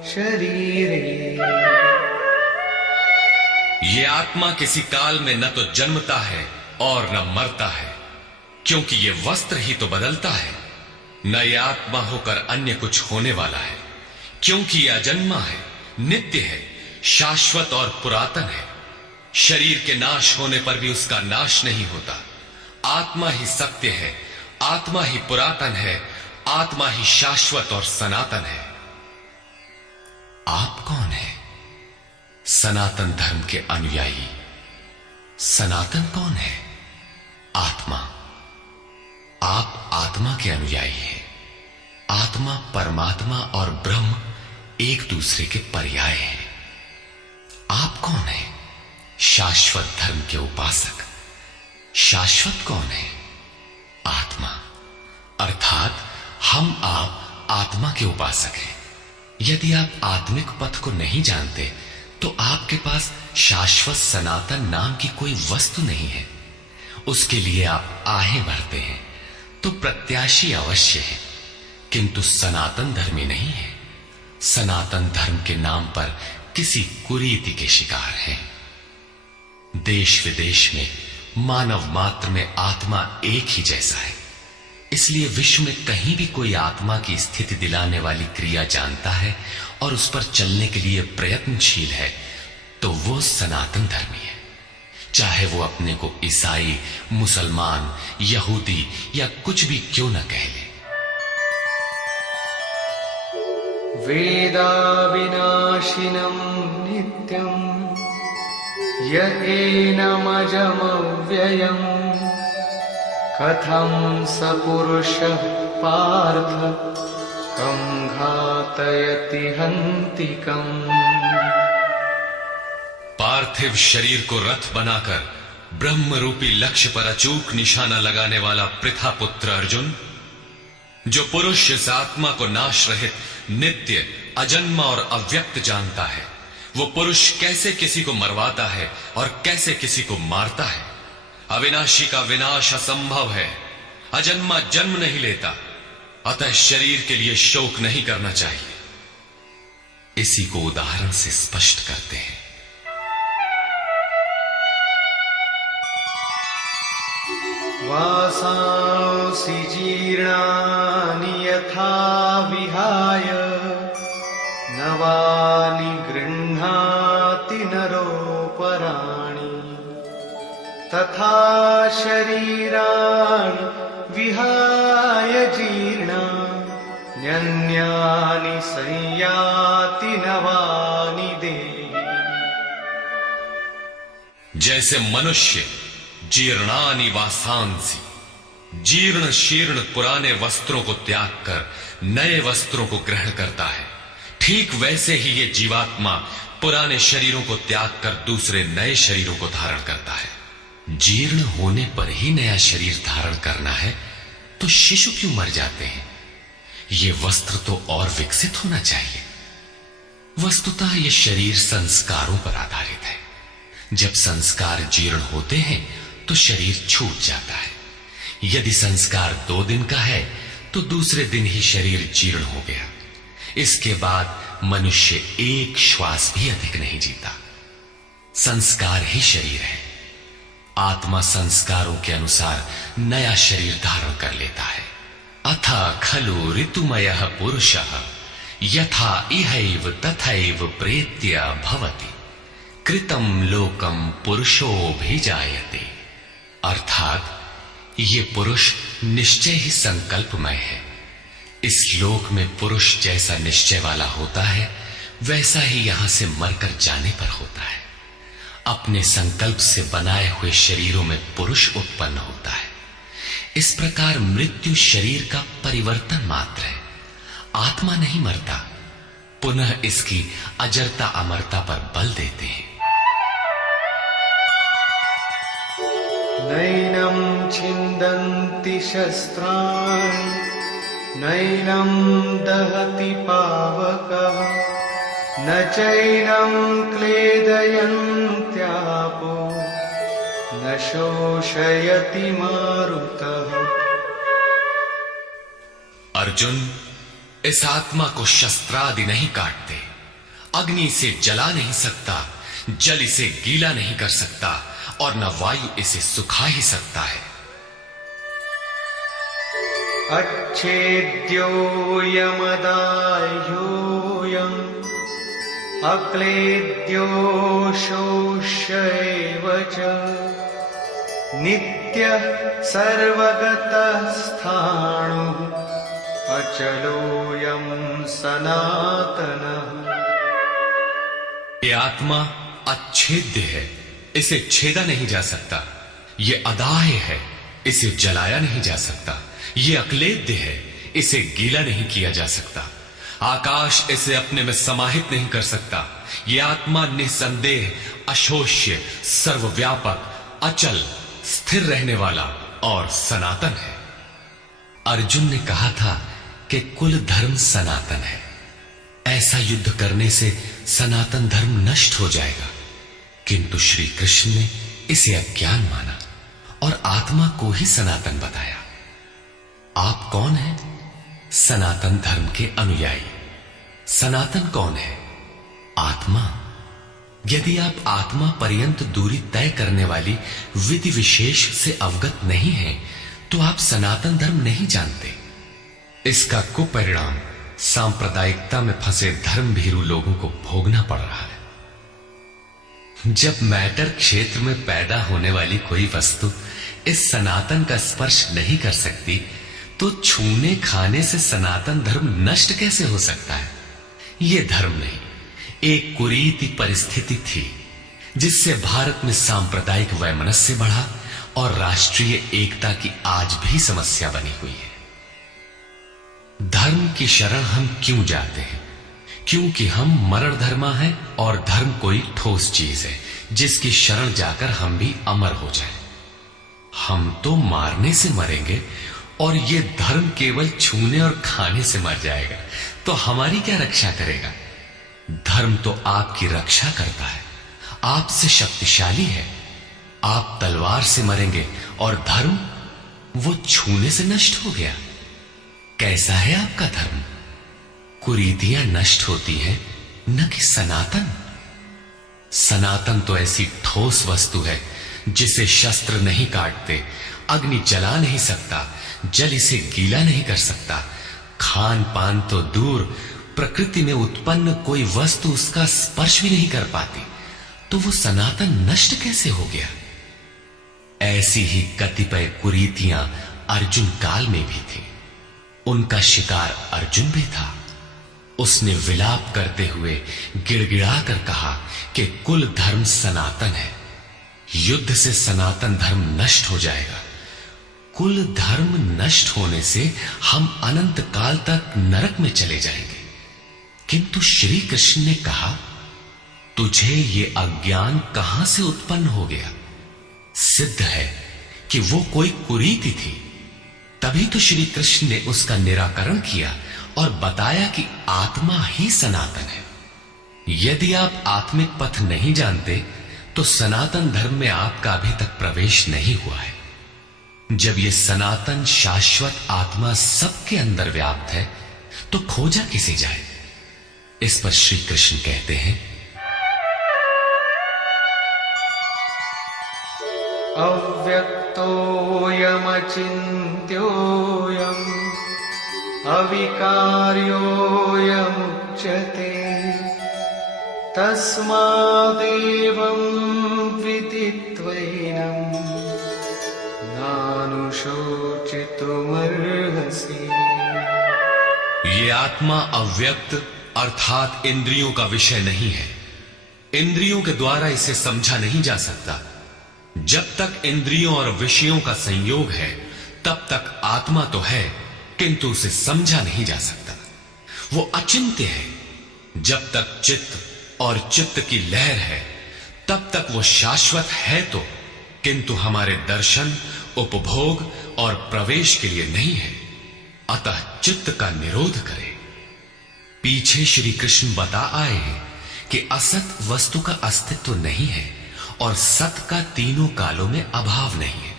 शरीरे। ये आत्मा किसी काल में न तो जन्मता है और न मरता है, क्योंकि ये वस्त्र ही तो बदलता है। न ये आत्मा होकर अन्य कुछ होने वाला है, क्योंकि ये अजन्मा है, नित्य है, शाश्वत और पुरातन है। शरीर के नाश होने पर भी उसका नाश नहीं होता। आत्मा ही सत्य है, आत्मा ही पुरातन है, आत्मा ही शाश्वत और सनातन है। आप कौन है? सनातन धर्म के अनुयायी। सनातन कौन है? आत्मा। आप आत्मा के अनुयायी हैं। आत्मा, परमात्मा और ब्रह्म एक दूसरे के पर्याय हैं। आप कौन है? शाश्वत धर्म के उपासक। शाश्वत कौन है? आत्मा। अर्थात हम आप आत्मा के उपासक हैं। यदि आप आत्मिक पथ को नहीं जानते तो आपके पास शाश्वत सनातन नाम की कोई वस्तु नहीं है। उसके लिए आप आहें भरते हैं तो प्रत्याशी अवश्य है, किंतु सनातन धर्मी नहीं है। सनातन धर्म के नाम पर किसी कुरीति के शिकार हैं। देश विदेश में मानव मात्र में आत्मा एक ही जैसा है। इसलिए विश्व में कहीं भी कोई आत्मा की स्थिति दिलाने वाली क्रिया जानता है और उस पर चलने के लिए प्रयत्नशील है तो वो सनातन धर्मी है, चाहे वो अपने को ईसाई, मुसलमान, यहूदी या कुछ भी क्यों न कह ले। वेदा विनाशिनं नित्यं य एनमजमव्ययम् कथं स पुरुषः पार्थ कं घातयति हन्तिकम्। पार्थिव शरीर को रथ बनाकर ब्रह्म रूपी लक्ष्य पर अचूक निशाना लगाने वाला पृथा पुत्र अर्जुन, जो पुरुष इस आत्मा को नाश रहित, नित्य, अजन्मा और अव्यक्त जानता है, वो पुरुष कैसे किसी को मरवाता है और कैसे किसी को मारता है। अविनाशी का विनाश असंभव है। अजन्मा जन्म नहीं लेता, अतः शरीर के लिए शोक नहीं करना चाहिए। इसी को उदाहरण से स्पष्ट करते हैं। वासांसि जीर्णानि यथा विहाय नवानि गृह्णाति नरोपराणि तथा शरीराणि विहाय जीर्णान्यन्यानि संयाति नवानि देहि। जैसे मनुष्य जीर्णानि वासांसि, जीर्ण शीर्ण पुराने वस्त्रों को त्याग कर नए वस्त्रों को ग्रहण करता है, ठीक वैसे ही ये जीवात्मा पुराने शरीरों को त्याग कर दूसरे नए शरीरों को धारण करता है। जीर्ण होने पर ही नया शरीर धारण करना है तो शिशु क्यों मर जाते हैं? ये वस्त्र तो और विकसित होना चाहिए। वस्तुतः ये शरीर संस्कारों पर आधारित है। जब संस्कार जीर्ण होते हैं तो शरीर छूट जाता है। यदि संस्कार 2 दिन का है तो दूसरे दिन ही शरीर जीर्ण हो गया। इसके बाद मनुष्य एक श्वास भी अधिक नहीं जीता। संस्कार ही शरीर है। आत्मा संस्कारों के अनुसार नया शरीर धारण कर लेता है। अथा खलु ऋतुमयः पुरुषः यथा इहैव तथैव प्रेत्य भवति कृतं लोकं पुरुषोऽभिजायते। अर्थात ये पुरुष निश्चय ही संकल्पमय है। इस लोक में पुरुष जैसा निश्चय वाला होता है वैसा ही यहां से मरकर जाने पर होता है। अपने संकल्प से बनाए हुए शरीरों में पुरुष उत्पन्न होता है। इस प्रकार मृत्यु शरीर का परिवर्तन मात्र है। आत्मा नहीं मरता, पुनः इसकी अजरता अमरता पर बल देते हैं। नैनं छिन्दन्ति शस्त्राणि नैनं दहति पावकः न चैनं क्लेदयन्त्यापो न शोषयति मारुतः। अर्जुन, इस आत्मा को शस्त्रादि नहीं काटते, अग्नि इसे जला नहीं सकता, जल इसे गीला नहीं कर सकता और न वायु इसे सुखा ही सकता है। अच्छेद्योऽयमदाह्योऽयम् अक्लेद्यो शोष्यैव च नित्यः सर्वगतः स्थाणुः अचलोऽयं सनातनः। ये आत्मा अच्छेद्य है, इसे छेदा नहीं जा सकता। ये अदाह्य है, इसे जलाया नहीं जा सकता। ये अक्लेद्य है, इसे गीला नहीं किया जा सकता। आकाश इसे अपने में समाहित नहीं कर सकता। ये आत्मा निसंदेह, अशोष्य, सर्वव्यापक, अचल, स्थिर रहने वाला और सनातन है। अर्जुन ने कहा था कि कुल धर्म सनातन है। ऐसा युद्ध करने से सनातन धर्म नष्ट हो जाएगा, किंतु श्री कृष्ण ने इसे अज्ञान माना और आत्मा को ही सनातन बताया। आप कौन हैं? सनातन धर्म के अनुयायी। सनातन कौन है? आत्मा। यदि आप आत्मा पर्यंत दूरी तय करने वाली विधि विशेष से अवगत नहीं हैं, तो आप सनातन धर्म नहीं जानते। इसका कुपरिणाम सांप्रदायिकता में फंसे धर्म भीरू लोगों को भोगना पड़ रहा है। जब मैटर क्षेत्र में पैदा होने वाली कोई वस्तु इस सनातन का स्पर्श नहीं कर सकती, तो छूने खाने से सनातन धर्म नष्ट कैसे हो सकता है? यह धर्म नहीं, एक कुरीति परिस्थिति थी जिससे भारत में सांप्रदायिक वैमनस्य बढ़ा और राष्ट्रीय एकता की आज भी समस्या बनी हुई है। धर्म की शरण हम क्यों जाते हैं? क्योंकि हम मरण धर्मा हैं और धर्म कोई ठोस चीज है जिसकी शरण जाकर हम भी अमर हो जाएं। हम तो मारने से मरेंगे और ये धर्म केवल छूने और खाने से मर जाएगा, तो हमारी क्या रक्षा करेगा? धर्म तो आपकी रक्षा करता है, आपसे शक्तिशाली है। आप तलवार से मरेंगे और धर्म वो छूने से नष्ट हो गया। कैसा है आपका धर्म? कुरीतियां नष्ट होती हैं, न कि सनातन। सनातन तो ऐसी ठोस वस्तु है जिसे शस्त्र नहीं काटते, अग्नि जला नहीं सकता, जल इसे गीला नहीं कर सकता। खान पान तो दूर, प्रकृति में उत्पन्न कोई वस्तु उसका स्पर्श भी नहीं कर पाती, तो वो सनातन नष्ट कैसे हो गया? ऐसी ही कतिपय कुरीतियां अर्जुन काल में भी थी। उनका शिकार अर्जुन भी था। उसने विलाप करते हुए गिड़गिड़ा कर कहा कि कुल धर्म सनातन है, युद्ध से सनातन धर्म नष्ट हो जाएगा। कुल धर्म नष्ट होने से हम अनंत काल तक नरक में चले जाएंगे। किंतु श्री कृष्ण ने कहा, तुझे ये अज्ञान कहां से उत्पन्न हो गया? सिद्ध है कि वो कोई कुरीति थी, तभी तो श्री कृष्ण ने उसका निराकरण किया और बताया कि आत्मा ही सनातन है। यदि आप आत्मिक पथ नहीं जानते, तो सनातन धर्म में आपका अभी तक प्रवेश नहीं हुआ है। जब ये सनातन शाश्वत आत्मा सबके अंदर व्याप्त है, तो खोजा किसे जाए? इस पर श्री कृष्ण कहते हैं, अव्यक्तोऽयमचिन्त्योऽयम् अविकार्योऽयमुच्यते तस्मादेवं विदित्वैनं नानुशोचितुमर्हसि। ये आत्मा अव्यक्त अर्थात इंद्रियों का विषय नहीं है। इंद्रियों के द्वारा इसे समझा नहीं जा सकता। जब तक इंद्रियों और विषयों का संयोग है, तब तक आत्मा तो है, किंतु उसे समझा नहीं जा सकता। वो अचिंत्य है। जब तक चित्त और चित्त की लहर है, तब तक वो शाश्वत है तो, किंतु हमारे दर्शन, उपभोग और प्रवेश के लिए नहीं है। अतः चित्त का निरोध करे। पीछे श्री कृष्ण बता आए हैं कि असत वस्तु का अस्तित्व नहीं है और सत का तीनों कालों में अभाव नहीं है।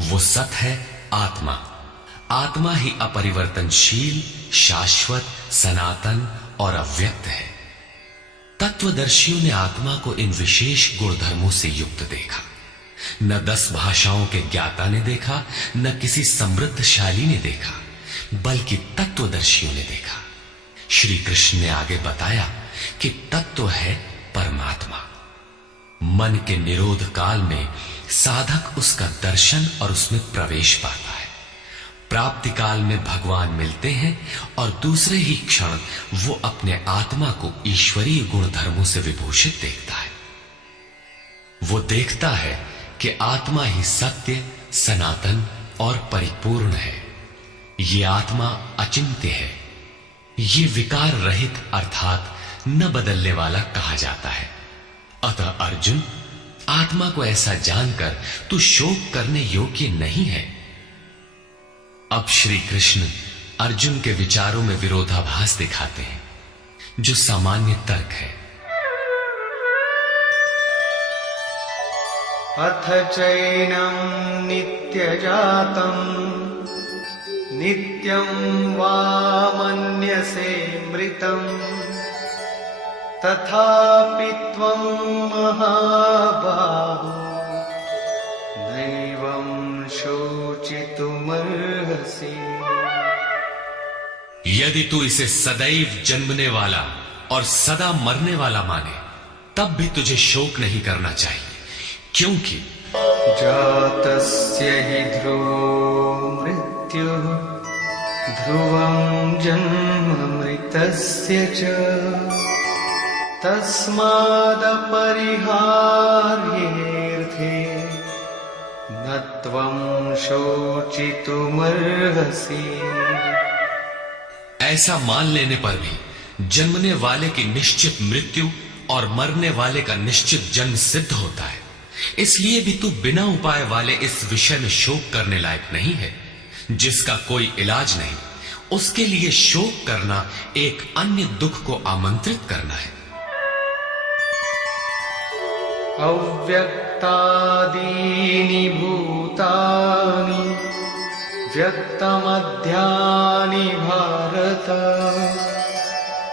वो सत है आत्मा। आत्मा ही अपरिवर्तनशील, शाश्वत, सनातन और अव्यक्त है। तत्वदर्शियों ने आत्मा को इन विशेष गुणधर्मों से युक्त देखा। न 10 भाषाओं के ज्ञाता ने देखा, न किसी समृद्धशाली ने देखा, बल्कि तत्वदर्शियों ने देखा। श्री कृष्ण ने आगे बताया कि तत्व है परमात्मा। मन के निरोध काल में साधक उसका दर्शन और उसमें प्रवेश पाता है। प्राप्ति काल में भगवान मिलते हैं और दूसरे ही क्षण वो अपने आत्मा को ईश्वरीय गुणधर्मों से विभूषित देखता है। वो देखता है कि आत्मा ही सत्य, सनातन और परिपूर्ण है। ये आत्मा अचिंत्य है। ये विकार रहित अर्थात न बदलने वाला कहा जाता है। अतः अर्जुन, आत्मा को ऐसा जानकर तू शोक करने योग्य नहीं है। अब श्री कृष्ण अर्जुन के विचारों में विरोधाभास दिखाते हैं, जो सामान्य तर्क है। अथ चैनं नित्यजातं नित्यं वा मन्यसे मृतं तथापि त्वं महाबाहो नैवं शोचितुमर्हसि। यदि तू इसे सदैव जन्मने वाला और सदा मरने वाला माने, तब भी तुझे शोक नहीं करना चाहिए, क्योंकि जातस्य हि ध्रुवो मृत्युः ध्रुवं जन्म मृतस्य च तस्मादपरिहार्येऽर्थे न त्वं शोचितुमर्हसि। ऐसा मान लेने पर भी जन्मने वाले की निश्चित मृत्यु और मरने वाले का निश्चित जन्म सिद्ध होता है। इसलिए भी तू बिना उपाय वाले इस विषय में शोक करने लायक नहीं है। जिसका कोई इलाज नहीं, उसके लिए शोक करना एक अन्य दुख को आमंत्रित करना है। अव्यक्तादीनि भूतानि व्यक्तमध्यानि भारत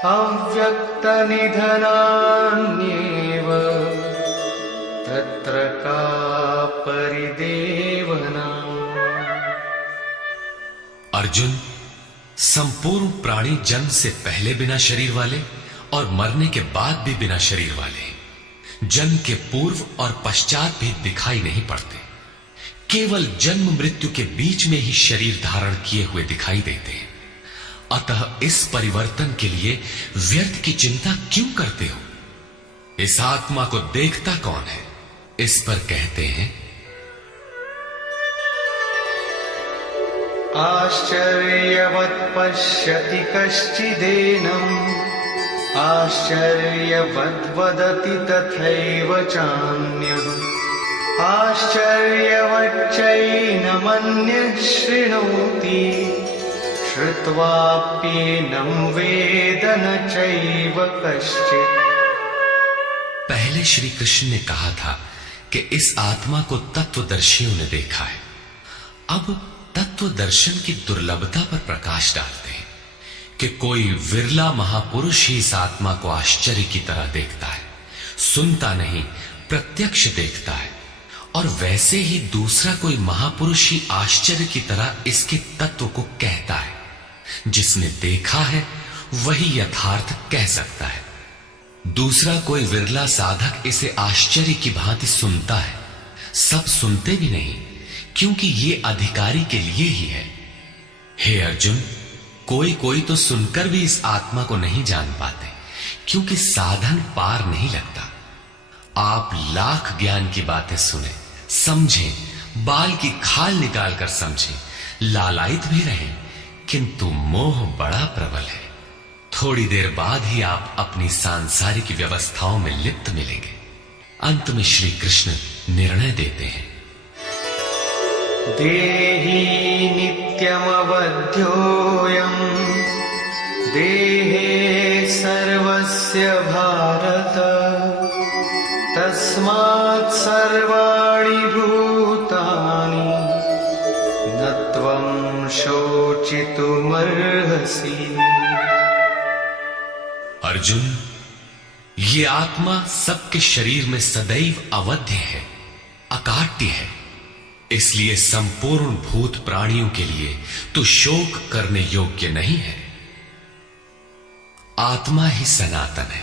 अव्यक्तनिधनान्येव तत्र का परिदेवना। अर्जुन, संपूर्ण प्राणी जन्म से पहले बिना शरीर वाले और मरने के बाद भी बिना शरीर वाले, जन्म के पूर्व और पश्चात भी दिखाई नहीं पड़ते। केवल जन्म मृत्यु के बीच में ही शरीर धारण किए हुए दिखाई देते हैं। अतः इस परिवर्तन के लिए व्यर्थ की चिंता क्यों करते हो? इस आत्मा को देखता कौन है? इस पर कहते हैं, आश्चर्यवत् पश्यति कश्चिदेनम् आश्चर्यवद् वदति तथैव चान्यः आश्चर्यवच्चैनमन्यः शृणोति श्रुत्वाप्येनं वेद न चैव कश्चित्। पहले श्री कृष्ण ने कहा था कि इस आत्मा को तत्वदर्शियों ने देखा है। अब तत्व दर्शन की दुर्लभता पर प्रकाश डालते हैं कि कोई विरला महापुरुष ही इस आत्मा को आश्चर्य की तरह देखता है, सुनता नहीं, प्रत्यक्ष देखता है। और वैसे ही दूसरा कोई महापुरुष ही आश्चर्य की तरह इसके तत्व को कहता है। जिसने देखा है वही यथार्थ कह सकता है। दूसरा कोई विरला साधक इसे आश्चर्य की भांति सुनता है। सब सुनते भी नहीं, क्योंकि ये अधिकारी के लिए ही है। हे अर्जुन, कोई कोई तो सुनकर भी इस आत्मा को नहीं जान पाते, क्योंकि साधन पार नहीं लगता। आप लाख ज्ञान की बातें सुने, समझें, बाल की खाल निकाल कर समझें, लालायित भी रहें, किंतु मोह बड़ा प्रबल है। थोड़ी देर बाद ही आप अपनी सांसारिक व्यवस्थाओं में लिप्त मिलेंगे। अंत में श्री कृष्ण निर्णय देते हैं, देहि नित्यमवध्योऽयम् तस्य भारत तस्मात् सर्वाणि भूतानि न त्वं शोचितुमर्हसि। अर्जुन, ये आत्मा सबके शरीर में सदैव अवध्य है, अकाट्य है। इसलिए संपूर्ण भूत प्राणियों के लिए तो शोक करने योग्य नहीं है। आत्मा ही सनातन है।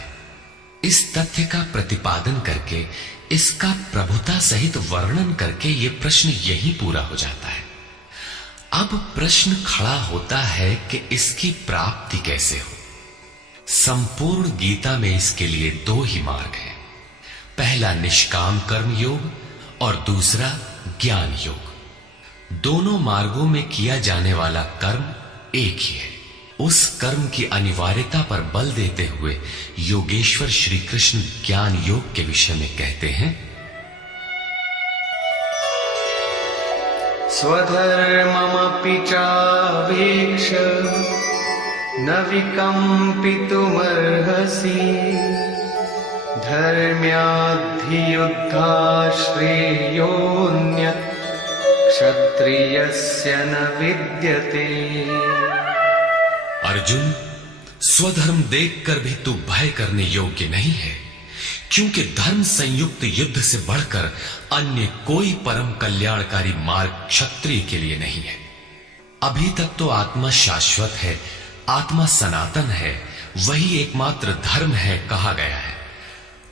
इस तथ्य का प्रतिपादन करके, इसका प्रभुता सहित वर्णन करके यह प्रश्न यही पूरा हो जाता है। अब प्रश्न खड़ा होता है कि इसकी प्राप्ति कैसे हो। संपूर्ण गीता में इसके लिए दो ही मार्ग हैं। पहला निष्काम कर्म योग और दूसरा ज्ञान योग। दोनों मार्गों में किया जाने वाला कर्म एक ही है। उस कर्म की अनिवार्यता पर बल देते हुए योगेश्वर श्री कृष्ण ज्ञान योग के विषय में कहते हैं, स्वधर्ममपि चावेक्ष न विकम्पितुमर्हसि धर्म्याद्धियुद्धात् श्रेयोऽन्यत् क्षत्रियस्य न विद्यते। अर्जुन, स्वधर्म देखकर भी तू भय करने योग्य नहीं है, क्योंकि धर्म संयुक्त युद्ध से बढ़कर अन्य कोई परम कल्याणकारी मार्ग क्षत्रिय के लिए नहीं है। अभी तक तो आत्मा शाश्वत है, आत्मा सनातन है, वही एकमात्र धर्म है कहा गया है।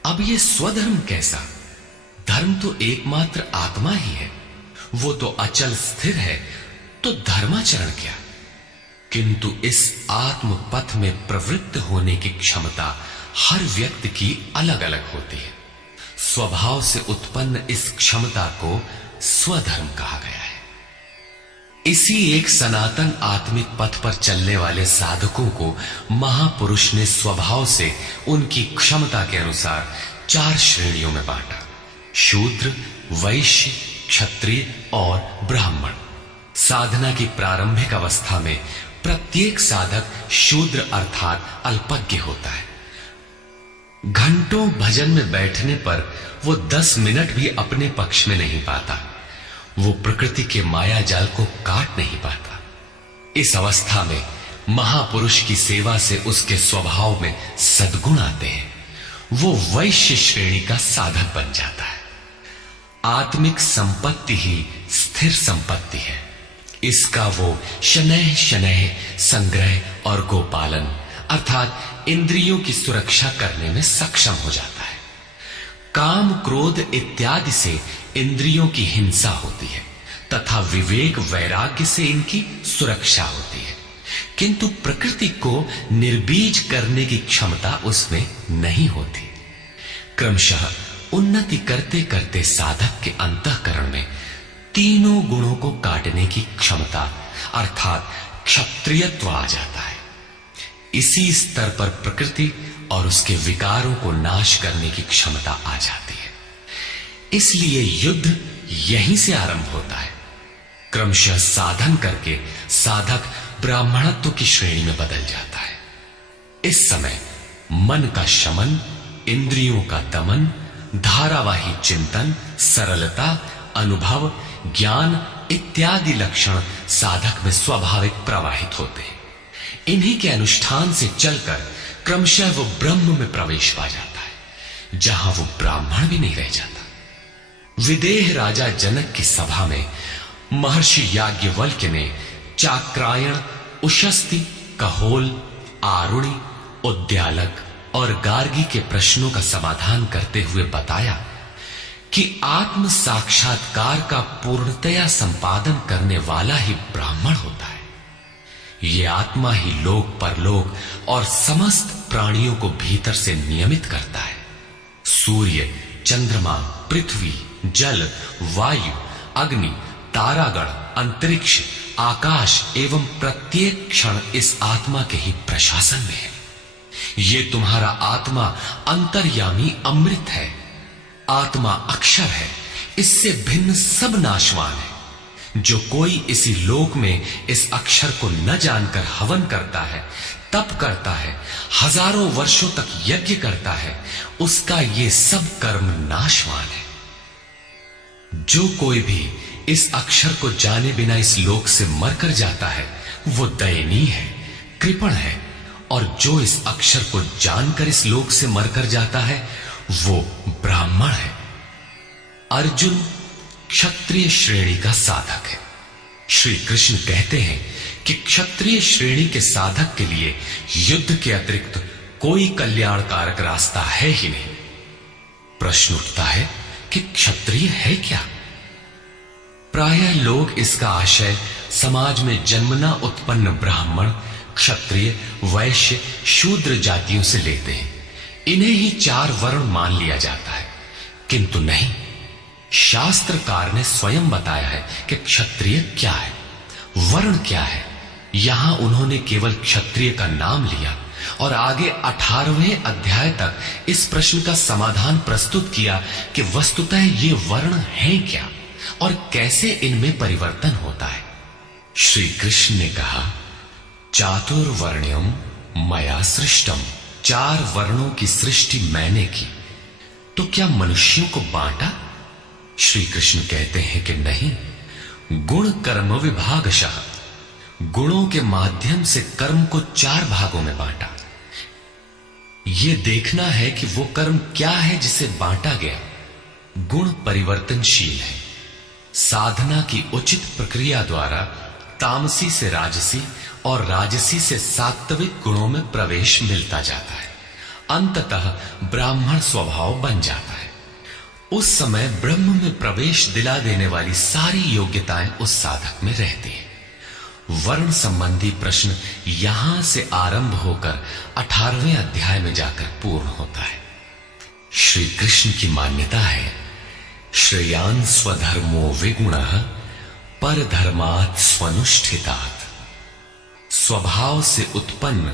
अब ये स्वधर्म कैसा? धर्म तो एकमात्र आत्मा ही है, वो तो अचल स्थिर है, तो धर्माचरण क्या? किंतु इस आत्म पथ में प्रवृत्त होने की क्षमता हर व्यक्ति की अलग अलग होती है। स्वभाव से उत्पन्न इस क्षमता को स्वधर्म कहा गया है। इसी एक सनातन आत्मिक पथ पर चलने वाले साधकों को महापुरुष ने स्वभाव से उनकी क्षमता के अनुसार 4 श्रेणियों में बांटा: शूद्र, वैश्य, क्षत्रिय और ब्राह्मण। साधना की प्रारंभिक अवस्था में प्रत्येक साधक शूद्र अर्थात अल्पज्ञ होता है। घंटों भजन में बैठने पर वो 10 मिनट भी अपने पक्ष में नहीं पाता। वो प्रकृति के माया जाल को काट नहीं पाता। इस अवस्था में महापुरुष की सेवा से उसके स्वभाव में सद्गुण आते हैं। वो वैश्य श्रेणी का साधक बन जाता है। आत्मिक संपत्ति ही स्थिर संपत्ति है। इसका वो शनैः शनैः संग्रह और गोपालन अर्थात इंद्रियों की सुरक्षा करने में सक्षम हो जाता है। काम, क्रोध इत्यादि से इंद्रियों की हिंसा होती है तथा विवेक, वैराग्य से इनकी सुरक्षा होती है। किंतु प्रकृति को निर्बीज करने की क्षमता उसमें नहीं होती। क्रमशः उन्नति करते करते साधक के अंतःकरण में तीनों गुणों को काटने की क्षमता अर्थात क्षत्रियत्व आ जाता है। इसी स्तर पर प्रकृति और उसके विकारों को नाश करने की क्षमता आ जाती है। इसलिए युद्ध यहीं से आरंभ होता है। क्रमशः साधन करके साधक ब्राह्मणत्व की श्रेणी में बदल जाता है। इस समय मन का शमन, इंद्रियों का दमन, धारावाही चिंतन, सरलता, अनुभव, ज्ञान इत्यादि लक्षण साधक में स्वाभाविक प्रवाहित होते हैं। इन्हीं के अनुष्ठान से चलकर क्रमशः वो ब्रह्म में प्रवेश पा जाता है, जहां वो ब्राह्मण भी नहीं रह जाता। विदेह राजा जनक की सभा में महर्षि याज्ञवल्क्य ने चाक्रायण, उशस्ति, कहोल, आरुणि, उद्यालक और गार्गी के प्रश्नों का समाधान करते हुए बताया कि आत्म साक्षात्कार का पूर्णतया संपादन करने वाला ही ब्राह्मण होता है। ये आत्मा ही लोक परलोक और समस्त प्राणियों को भीतर से नियमित करता है। सूर्य, चंद्रमा, पृथ्वी, जल, वायु, अग्नि, तारागण, अंतरिक्ष, आकाश एवं प्रत्येक क्षण इस आत्मा के ही प्रशासन में है। ये तुम्हारा आत्मा अंतर्यामी अमृत है। आत्मा अक्षर है, इससे भिन्न सब नाशवान है। जो कोई इसी लोक में इस अक्षर को न जानकर हवन करता है, तप करता है, हजारों वर्षों तक यज्ञ करता है, उसका ये सब कर्म नाशवान है। जो कोई भी इस अक्षर को जाने बिना इस लोक से मरकर जाता है, वो दयनीय है, कृपण है, और जो इस अक्षर को जानकर इस लोक से मरकर जाता है, वो ब्राह्मण है। अर्जुन क्षत्रिय श्रेणी का साधक है। श्री कृष्ण कहते हैं कि क्षत्रिय श्रेणी के साधक के लिए युद्ध के अतिरिक्त कोई कल्याणकारक रास्ता है ही नहीं। प्रश्न उठता है कि क्षत्रिय है क्या? प्रायः लोग इसका आशय समाज में जन्मना उत्पन्न ब्राह्मण, क्षत्रिय, वैश्य, शूद्र जातियों से लेते हैं। इन्हें ही 4 वर्ण मान लिया जाता है, किंतु नहीं। शास्त्रकार ने स्वयं बताया है कि क्षत्रिय क्या है, वर्ण क्या है। यहां उन्होंने केवल क्षत्रिय का नाम लिया और आगे 18वें अध्याय तक इस प्रश्न का समाधान प्रस्तुत किया कि वस्तुतः ये वर्ण हैं क्या और कैसे इनमें परिवर्तन होता है। श्री कृष्ण ने कहा, चातुर्वर्ण्यम मया सृष्टम, 4 वर्णों की सृष्टि मैंने की। तो क्या मनुष्यों को बांटा? श्री कृष्ण कहते हैं कि नहीं, गुण कर्म विभागशः, गुणों के माध्यम से कर्म को 4 भागों में बांटा। यह देखना है कि वो कर्म क्या है जिसे बांटा गया। गुण परिवर्तनशील है। साधना की उचित प्रक्रिया द्वारा तामसी से राजसी और राजसी से सात्विक गुणों में प्रवेश मिलता जाता है। अंततः ब्राह्मण स्वभाव बन जाता है। उस समय ब्रह्म में प्रवेश दिला देने वाली सारी योग्यताएं उस साधक में रहती हैं। वर्ण संबंधी प्रश्न यहां से आरंभ होकर 18वें अध्याय में जाकर पूर्ण होता है। श्री कृष्ण की मान्यता है, श्रेयान् स्वधर्मो विगुणः परधर्मात् स्वनुष्ठितात्। स्वभाव से उत्पन्न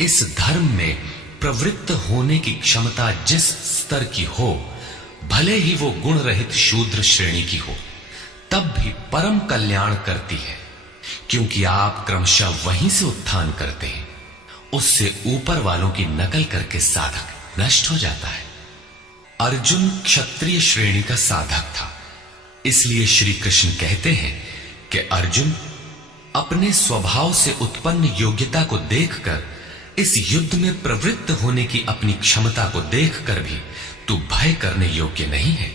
इस धर्म में प्रवृत्त होने की क्षमता जिस स्तर की हो, भले ही वो गुण रहित शूद्र श्रेणी की हो, तब भी परम कल्याण करती है, क्योंकि आप क्रमशः वहीं से उत्थान करते हैं। उससे ऊपर वालों की नकल करके साधक नष्ट हो जाता है। अर्जुन क्षत्रिय श्रेणी का साधक था, इसलिए श्री कृष्ण कहते हैं कि अर्जुन, अपने स्वभाव से उत्पन्न योग्यता को देखकर, इस युद्ध में प्रवृत्त होने की अपनी क्षमता को देखकर भी तू भय करने योग्य नहीं है।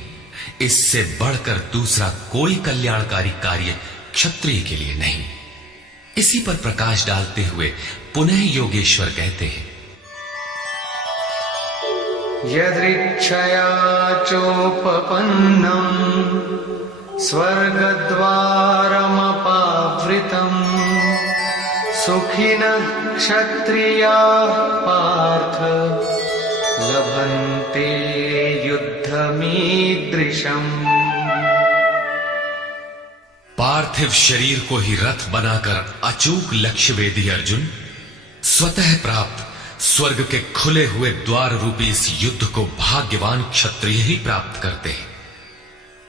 इससे बढ़कर दूसरा कोई कल्याणकारी कार्य क्षत्रिय के लिए नहीं। इसी पर प्रकाश डालते हुए पुनः योगेश्वर कहते हैं, यदृच्छया चोपपन्नम् स्वर्गद्वारमपावृतम् सुखिनः क्षत्रियाः पार्थ लभन्ते युद्धमीदृशम्। पार्थिव शरीर को ही रथ बनाकर अचूक लक्ष्य वेदी अर्जुन स्वतः प्राप्त स्वर्ग के खुले हुए द्वार रूपी इस युद्ध को भाग्यवान क्षत्रिय ही प्राप्त करते हैं।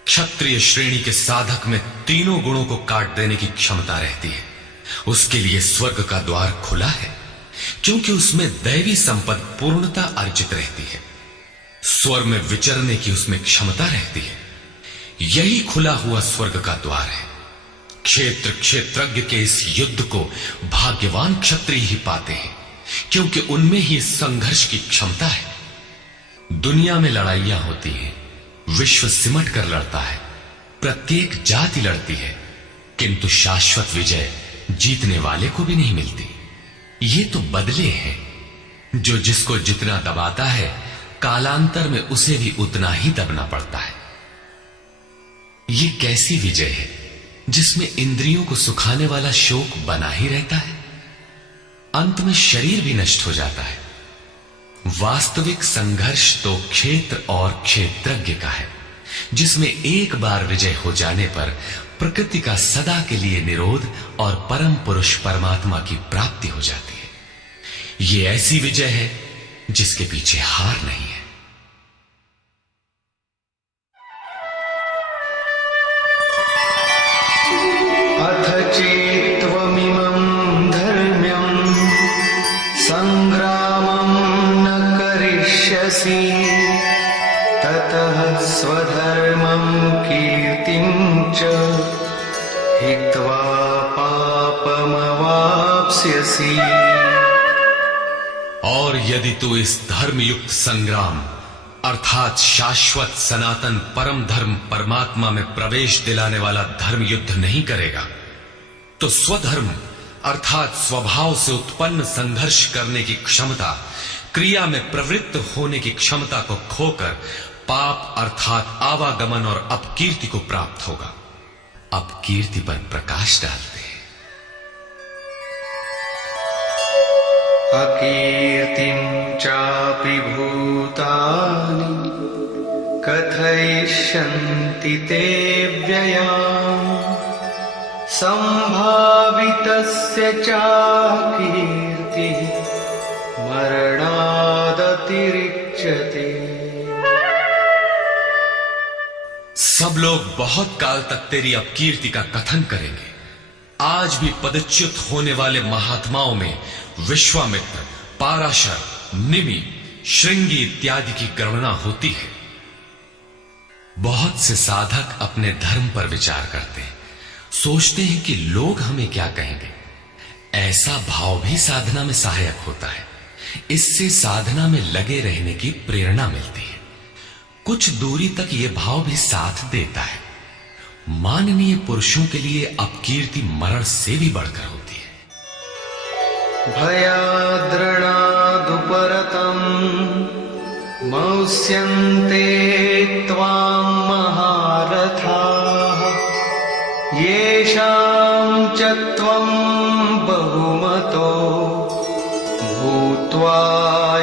क्षत्रिय श्रेणी के साधक में तीनों गुणों को काट देने की क्षमता रहती है। उसके लिए स्वर्ग का द्वार खुला है, क्योंकि उसमें दैवी संपद पूर्णता अर्जित रहती है। स्वर्ग में विचरने की उसमें क्षमता रहती है। यही खुला हुआ स्वर्ग का द्वार है। क्षेत्र क्षेत्रज्ञ के इस युद्ध को भाग्यवान क्षत्रिय ही पाते हैं, क्योंकि उनमें ही संघर्ष की क्षमता है। दुनिया में लड़ाइयां होती हैं, विश्व सिमट कर लड़ता है, प्रत्येक जाति लड़ती है, किंतु शाश्वत विजय जीतने वाले को भी नहीं मिलती। ये तो बदले हैं। जो जिसको जितना दबाता है, कालांतर में उसे भी उतना ही दबना पड़ता है। ये कैसी विजय है जिसमें इंद्रियों को सुखाने वाला शोक बना ही रहता है, अंत में शरीर भी नष्ट हो जाता है। वास्तविक संघर्ष तो क्षेत्र और क्षेत्रज्ञ का है, जिसमें एक बार विजय हो जाने पर प्रकृति का सदा के लिए निरोध और परम पुरुष परमात्मा की प्राप्ति हो जाती है। यह ऐसी विजय है जिसके पीछे हार नहीं है। चेत्त्वमिमं धर्म्यं सङ्ग्रामं न करिष्यसि ततः स्वधर्मं कीर्तिं च हित्वा पापमवाप्स्यसि। और यदि तू इस धर्मयुक्त संग्राम अर्थात शाश्वत सनातन परम धर्म परमात्मा में प्रवेश दिलाने वाला धर्म युद्ध नहीं करेगा तो स्वधर्म अर्थात स्वभाव से उत्पन्न संघर्ष करने की क्षमता, क्रिया में प्रवृत्त होने की क्षमता को खोकर पाप अर्थात आवागमन और अपकीर्ति को प्राप्त होगा। अपकीर्ति पर प्रकाश डालते हैं। अकीर्तिं चापि भूतानि कथयिष्यन्ति ते व्ययाम् सम्भावितस्य चाकीर्तिः मरणादतिरिच्यते। सब लोग बहुत काल तक तेरी अपकीर्ति का कथन करेंगे। आज भी पदच्युत होने वाले महात्माओं में विश्वामित्र, पाराशर, निमि, श्रृंगी इत्यादि की गणना होती है। बहुत से साधक अपने धर्म पर विचार करते हैं, सोचते हैं कि लोग हमें क्या कहेंगे। ऐसा भाव भी साधना में सहायक होता है। इससे साधना में लगे रहने की प्रेरणा मिलती है। कुछ दूरी तक यह भाव भी साथ देता है। माननीय पुरुषों के लिए अपकीर्ति मरण से भी बढ़कर होती है। भयाद्रणादुपरतम् मौस्यन्ते त्वां महारथाः येषां च त्वं बहुमतो भूत्वा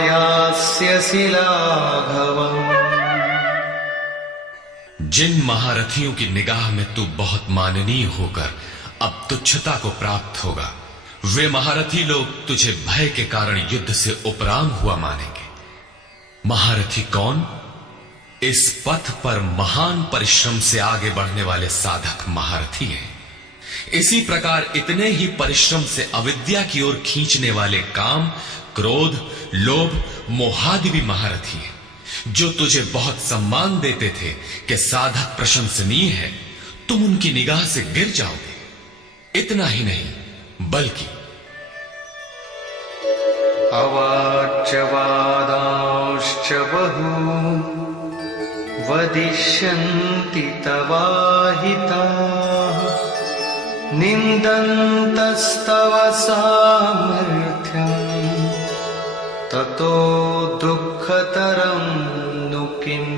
यास्यसि लाघवम्। जिन महारथियों की निगाह में तू बहुत माननीय होकर अब तुच्छता को प्राप्त होगा, वे महारथी लोग तुझे भय के कारण युद्ध से उपराम हुआ मानेंगे। महारथी कौन? इस पथ पर महान परिश्रम से आगे बढ़ने वाले साधक महारथी हैं। इसी प्रकार इतने ही परिश्रम से अविद्या की ओर खींचने वाले काम, क्रोध, लोभ, मोहादि भी महारथी हैं, जो तुझे बहुत सम्मान देते थे कि साधक प्रशंसनीय है, तुम उनकी निगाह से गिर जाओगे। इतना ही नहीं बल्कि अवाच्यवादांश्च बहून् वदिष्यन्ति तवाहिताः निन्दन्तस्तव सामर्थ्यम् ततो दुःखतरं नु किम्।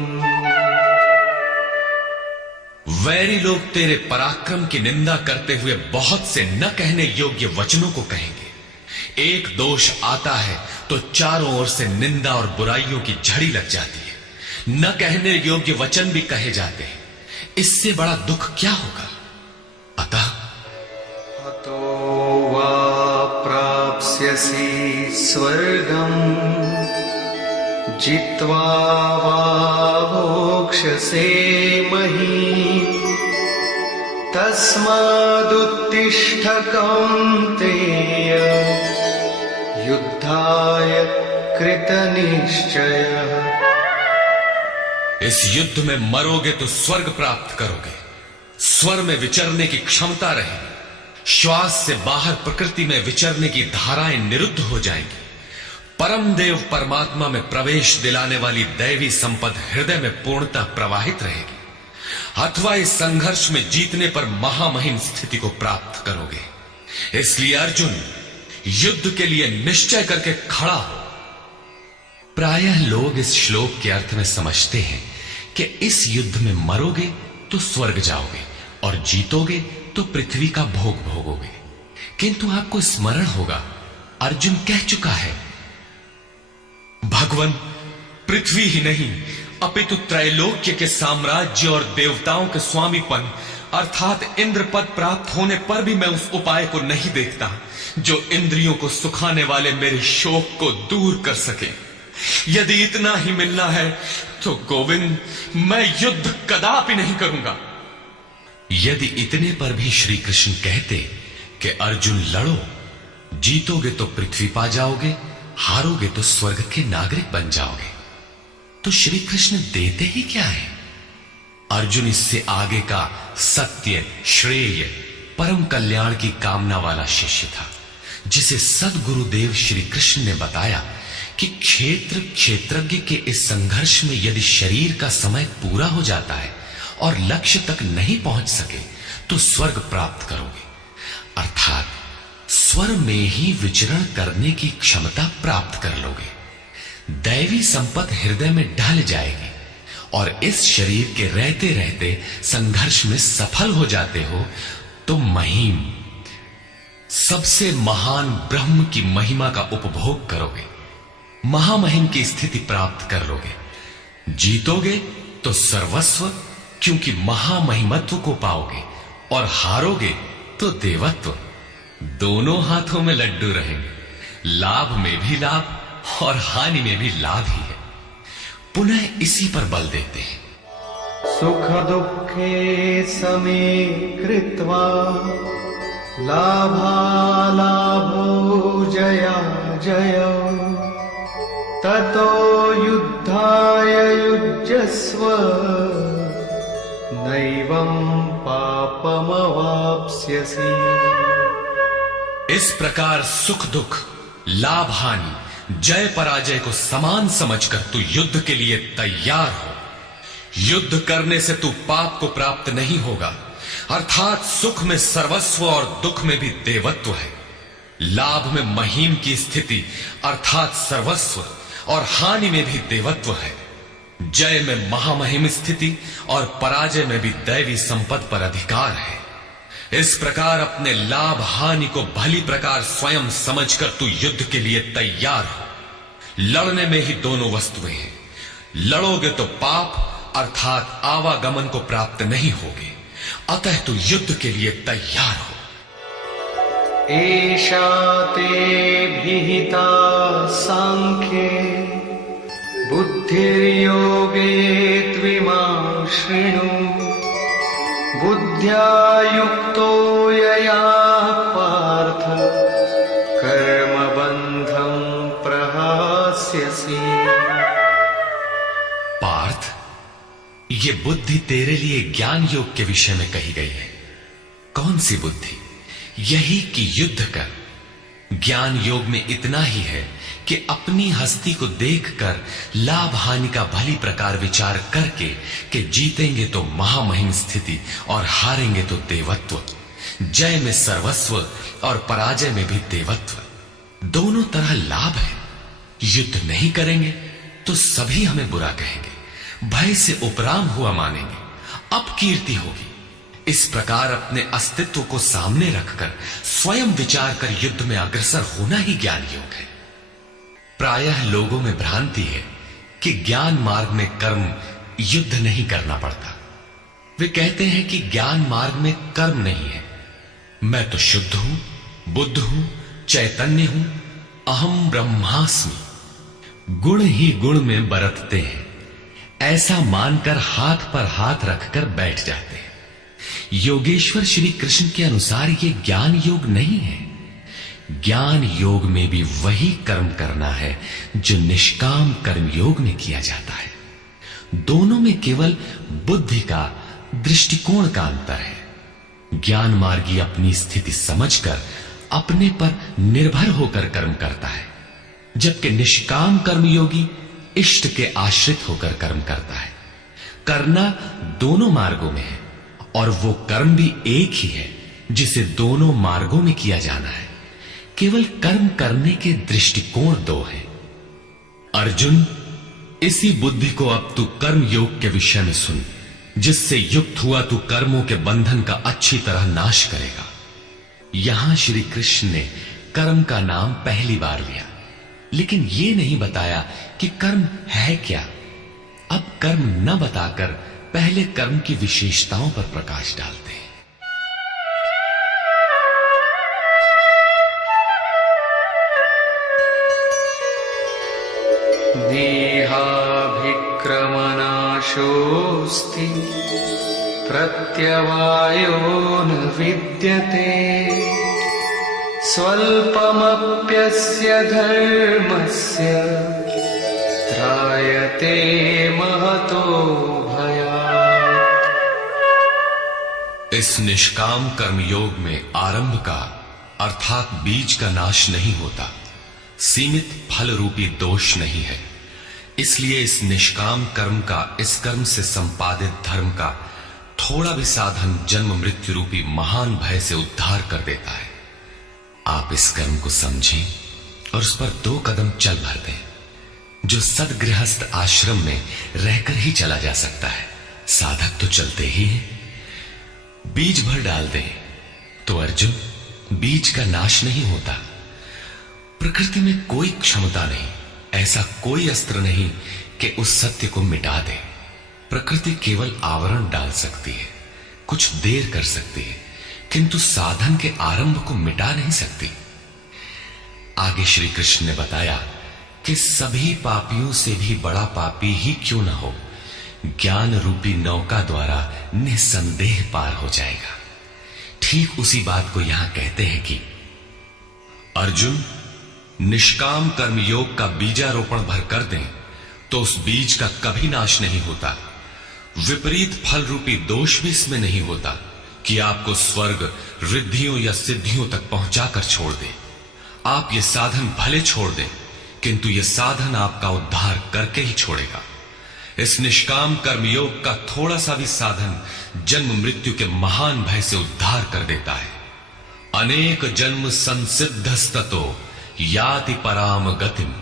वैरी लोग तेरे पराक्रम की निंदा करते हुए बहुत से न कहने योग्य वचनों को कहेंगे। एक दोष आता है तो चारों ओर से निंदा और बुराइयों की झड़ी लग जाती है। न कहने योग्य वचन भी कहे जाते हैं। इससे बड़ा दुख क्या होगा? अतः हतो वा प्राप्स्यसि स्वर्गम् जित्वा वा भोक्ष्यसे महीम् तस्मादुत्तिष्ठ कौन्तेय युद्धाय कृतनिश्चयः। इस युद्ध में मरोगे तो स्वर्ग प्राप्त करोगे। स्वर में विचरने की क्षमता रहेगी। श्वास से बाहर प्रकृति में विचरने की धाराएं निरुद्ध हो जाएंगी। परम देव परमात्मा में प्रवेश दिलाने वाली दैवी संपद हृदय में पूर्णतः प्रवाहित रहेगी। अथवा इस संघर्ष में जीतने पर महामहिम स्थिति को प्राप्त करोगे। इसलिए अर्जुन, युद्ध के लिए निश्चय करके खड़ा हो। प्रायः लोग इस श्लोक के अर्थ में समझते हैं कि इस युद्ध में मरोगे तो स्वर्ग जाओगे और जीतोगे तो पृथ्वी का भोग भोगोगे। किंतु आपको स्मरण होगा, अर्जुन कह चुका है, भगवान पृथ्वी ही नहीं अपितु त्रैलोक्य के साम्राज्य और देवताओं के स्वामीपन अर्थात इंद्र पद प्राप्त होने पर भी मैं उस उपाय को नहीं देखता जो इंद्रियों को सुखाने वाले मेरे शोक को दूर कर सके। यदि इतना ही मिलना है तो गोविंद, मैं युद्ध कदापि नहीं करूंगा। यदि इतने पर भी श्री कृष्ण कहते कि अर्जुन लड़ो, जीतोगे तो पृथ्वी पा जाओगे, हारोगे तो स्वर्ग के नागरिक बन जाओगे, तो श्री कृष्ण देते ही क्या है? अर्जुन इससे आगे का सत्य, श्रेय, परम कल्याण की कामना वाला शिष्य था, जिसे सद्गुरुदेव श्री कृष्ण ने बताया कि क्षेत्रज्ञ के इस संघर्ष में यदि शरीर का समय पूरा हो जाता है और लक्ष्य तक नहीं पहुंच सके तो स्वर्ग प्राप्त करोगे, अर्थात स्वर में ही विचरण करने की क्षमता प्राप्त कर लोगे। दैवी संपत्ति हृदय में ढल जाएगी और इस शरीर के रहते रहते संघर्ष में सफल हो जाते हो तो महिम, सबसे महान ब्रह्म की महिमा का उपभोग करोगे, महामहिम की स्थिति प्राप्त कर लोगे। जीतोगे तो सर्वस्व, क्योंकि महामहिमत्व को पाओगे, और हारोगे तो देवत्व। दोनों हाथों में लड्डू रहेंगे, लाभ में भी लाभ और हानि में भी लाभ ही है। पुनः इसी पर बल देते हैं, सुख दुःखे समे कृत्वा लाभालाभो जया जय ततो युद्धाय युज्यस्व नैवं पापमवाप्स्यसि। इस प्रकार सुख दुख, लाभ हानि, जय पराजय को समान समझकर तू युद्ध के लिए तैयार हो। युद्ध करने से तू पाप को प्राप्त नहीं होगा, अर्थात सुख में सर्वस्व और दुख में भी देवत्व है, लाभ में महिम की स्थिति अर्थात सर्वस्व और हानि में भी देवत्व है, जय में महामहिम स्थिति और पराजय में भी दैवी संपत्ति पर अधिकार है। इस प्रकार अपने लाभ हानि को भली प्रकार स्वयं समझकर तू युद्ध के लिए तैयार हो। लड़ने में ही दोनों वस्तुएं हैं, लड़ोगे तो पाप अर्थात आवागमन को प्राप्त नहीं होगे, अतः तू युद्ध के लिए तैयार हो। एषा ते विहिता सांख्ये बुद्धिर्योगे त्विमां शृणु बुद्ध्या युक्तो यया पार्थ कर्मबन्धं प्रहास्यसि। पार्थ, ये बुद्धि तेरे लिए ज्ञान योग के विषय में कही गई है। कौन सी बुद्धि? यही कि युद्ध कर। ज्ञान योग में इतना ही है कि अपनी हस्ती को देखकर लाभ हानि का भली प्रकार विचार करके कि जीतेंगे तो महामहिम स्थिति और हारेंगे तो देवत्व, जय में सर्वस्व और पराजय में भी देवत्व। दोनों तरह लाभ है। युद्ध नहीं करेंगे तो सभी हमें बुरा कहेंगे, भय से उपराम हुआ मानेंगे, अपकीर्ति होगी। इस प्रकार अपने अस्तित्व को सामने रखकर स्वयं विचार कर युद्ध में अग्रसर होना ही ज्ञान योग है। प्रायः लोगों में भ्रांति है कि ज्ञान मार्ग में कर्म युद्ध नहीं करना पड़ता। वे कहते हैं कि ज्ञान मार्ग में कर्म नहीं है। मैं तो शुद्ध हूं, बुद्ध हूं, चैतन्य हूं, अहम ब्रह्मास्मि। गुण ही गुण में बरतते हैं, ऐसा मानकर हाथ पर हाथ रखकर बैठ जाते हैं। योगेश्वर श्री कृष्ण के अनुसार यह ज्ञान योग नहीं है। ज्ञान योग में भी वही कर्म करना है जो निष्काम कर्म योग में किया जाता है। दोनों में केवल बुद्धि का, दृष्टिकोण का अंतर है। ज्ञान मार्गी अपनी स्थिति समझकर अपने पर निर्भर होकर कर्म करता है, जबकि निष्काम कर्मयोगी इष्ट के आश्रित होकर कर्म करता है। करना दोनों मार्गों में है और वो कर्म भी एक ही है जिसे दोनों मार्गों में किया जाना है। केवल कर्म करने के दृष्टिकोण दो हैं। अर्जुन, इसी बुद्धि को अब तू कर्म योग के विषय में सुन, जिससे युक्त हुआ तू कर्मों के बंधन का अच्छी तरह नाश करेगा। यहां श्री कृष्ण ने कर्म का नाम पहली बार लिया, लेकिन यह नहीं बताया कि कर्म है क्या। अब कर्म न बताकर पहले कर्म की विशेषताओं पर प्रकाश डालते हैं। देहाभिक्रमनाशोऽस्ति प्रत्यवायो न विद्यते स्वल्पमप्यस्य धर्मस्य त्रायते महतो भयात्। इस निष्काम कर्मयोग में आरंभ का अर्थात बीज का नाश नहीं होता, सीमित फल रूपी दोष नहीं है। इसलिए इस निष्काम कर्म का, इस कर्म से संपादित धर्म का थोड़ा भी साधन जन्म मृत्यु रूपी महान भय से उद्धार कर देता है। आप इस कर्म को समझें और उस पर 2 कदम चल भर दें, जो सदगृहस्थ आश्रम में रहकर ही चला जा सकता है। साधक तो चलते ही हैं। बीज भर डाल दें तो अर्जुन बीज का नाश नहीं होता। प्रकृति में कोई क्षमता नहीं, ऐसा कोई अस्त्र नहीं कि उस सत्य को मिटा दे। प्रकृति केवल आवरण डाल सकती है, कुछ देर कर सकती है, किंतु साधन के आरंभ को मिटा नहीं सकती। आगे श्री कृष्ण ने बताया कि सभी पापियों से भी बड़ा पापी ही क्यों ना हो, ज्ञान रूपी नौका द्वारा निसंदेह पार हो जाएगा। ठीक उसी बात को यहां कहते हैं कि अर्जुन, निष्काम कर्मयोग का बीजारोपण भर कर दें तो उस बीज का कभी नाश नहीं होता। विपरीत फल रूपी दोष भी इसमें नहीं होता कि आपको स्वर्ग, रिद्धियों या सिद्धियों तक पहुंचाकर छोड़ दे। आप ये साधन भले छोड़ दें, किंतु ये साधन आपका उद्धार करके ही छोड़ेगा। इस निष्काम कर्मयोग का थोड़ा सा भी साधन जन्म मृत्यु के महान भय से उद्धार कर देता है। अनेक जन्म संसिद्धस्ततो याति पराम गतिम।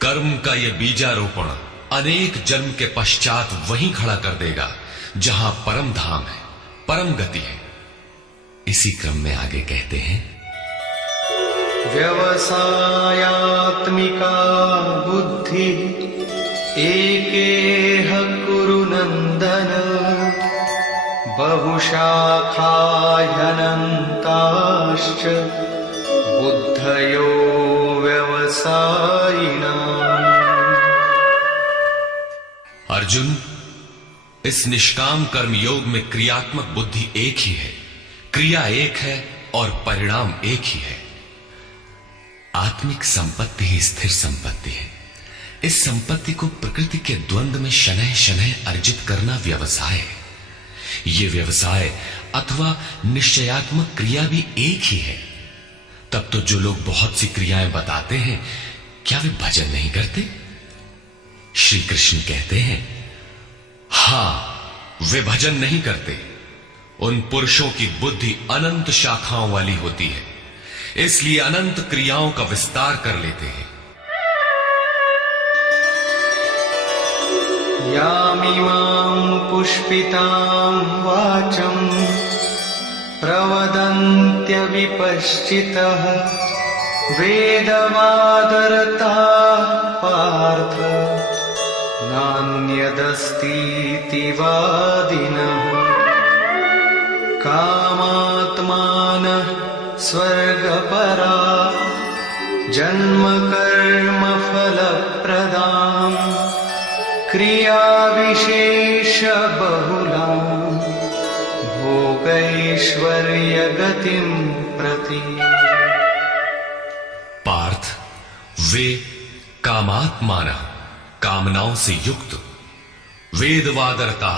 कर्म का यह बीजारोपण अनेक जन्म के पश्चात वहीं खड़ा कर देगा जहां परम धाम है, परम गति है। इसी क्रम में आगे कहते हैं, व्यवसायात्मिका बुद्धि एकेह कुरु नंदन बहुशाखा ह्यनन्ताश्च बुद्धयो व्यवसायिनाम्। अर्जुन, इस निष्काम कर्म योग में क्रियात्मक बुद्धि एक ही है, क्रिया एक है और परिणाम एक ही है। आत्मिक संपत्ति ही स्थिर संपत्ति है। इस संपत्ति को प्रकृति के द्वंद्व में शनैः शनैः अर्जित करना व्यवसाय है। यह व्यवसाय अथवा निश्चयात्मक क्रिया भी एक ही है। तब तो जो लोग बहुत सी क्रियाएं बताते हैं, क्या वे भजन नहीं करते? श्री कृष्ण कहते हैं, हां, वे भजन नहीं करते। उन पुरुषों की बुद्धि अनंत शाखाओं वाली होती है, इसलिए अनंत क्रियाओं का विस्तार कर लेते हैं। यामिमां पुष्पितां वाचं प्रवदन्त्यविपश्चितः वेदमादरताः पार्थ नान्यदस्तीति वादिनः। कामात्मानः स्वर्गपरा जन्मकर्मफलप्रदाम् क्रियाविशेषबहुलाम् भोगैश्वर्यगतिं प्रति। पार्थ, वे कामात्मानः, कामनाओं से युक्त, वेदवादरता,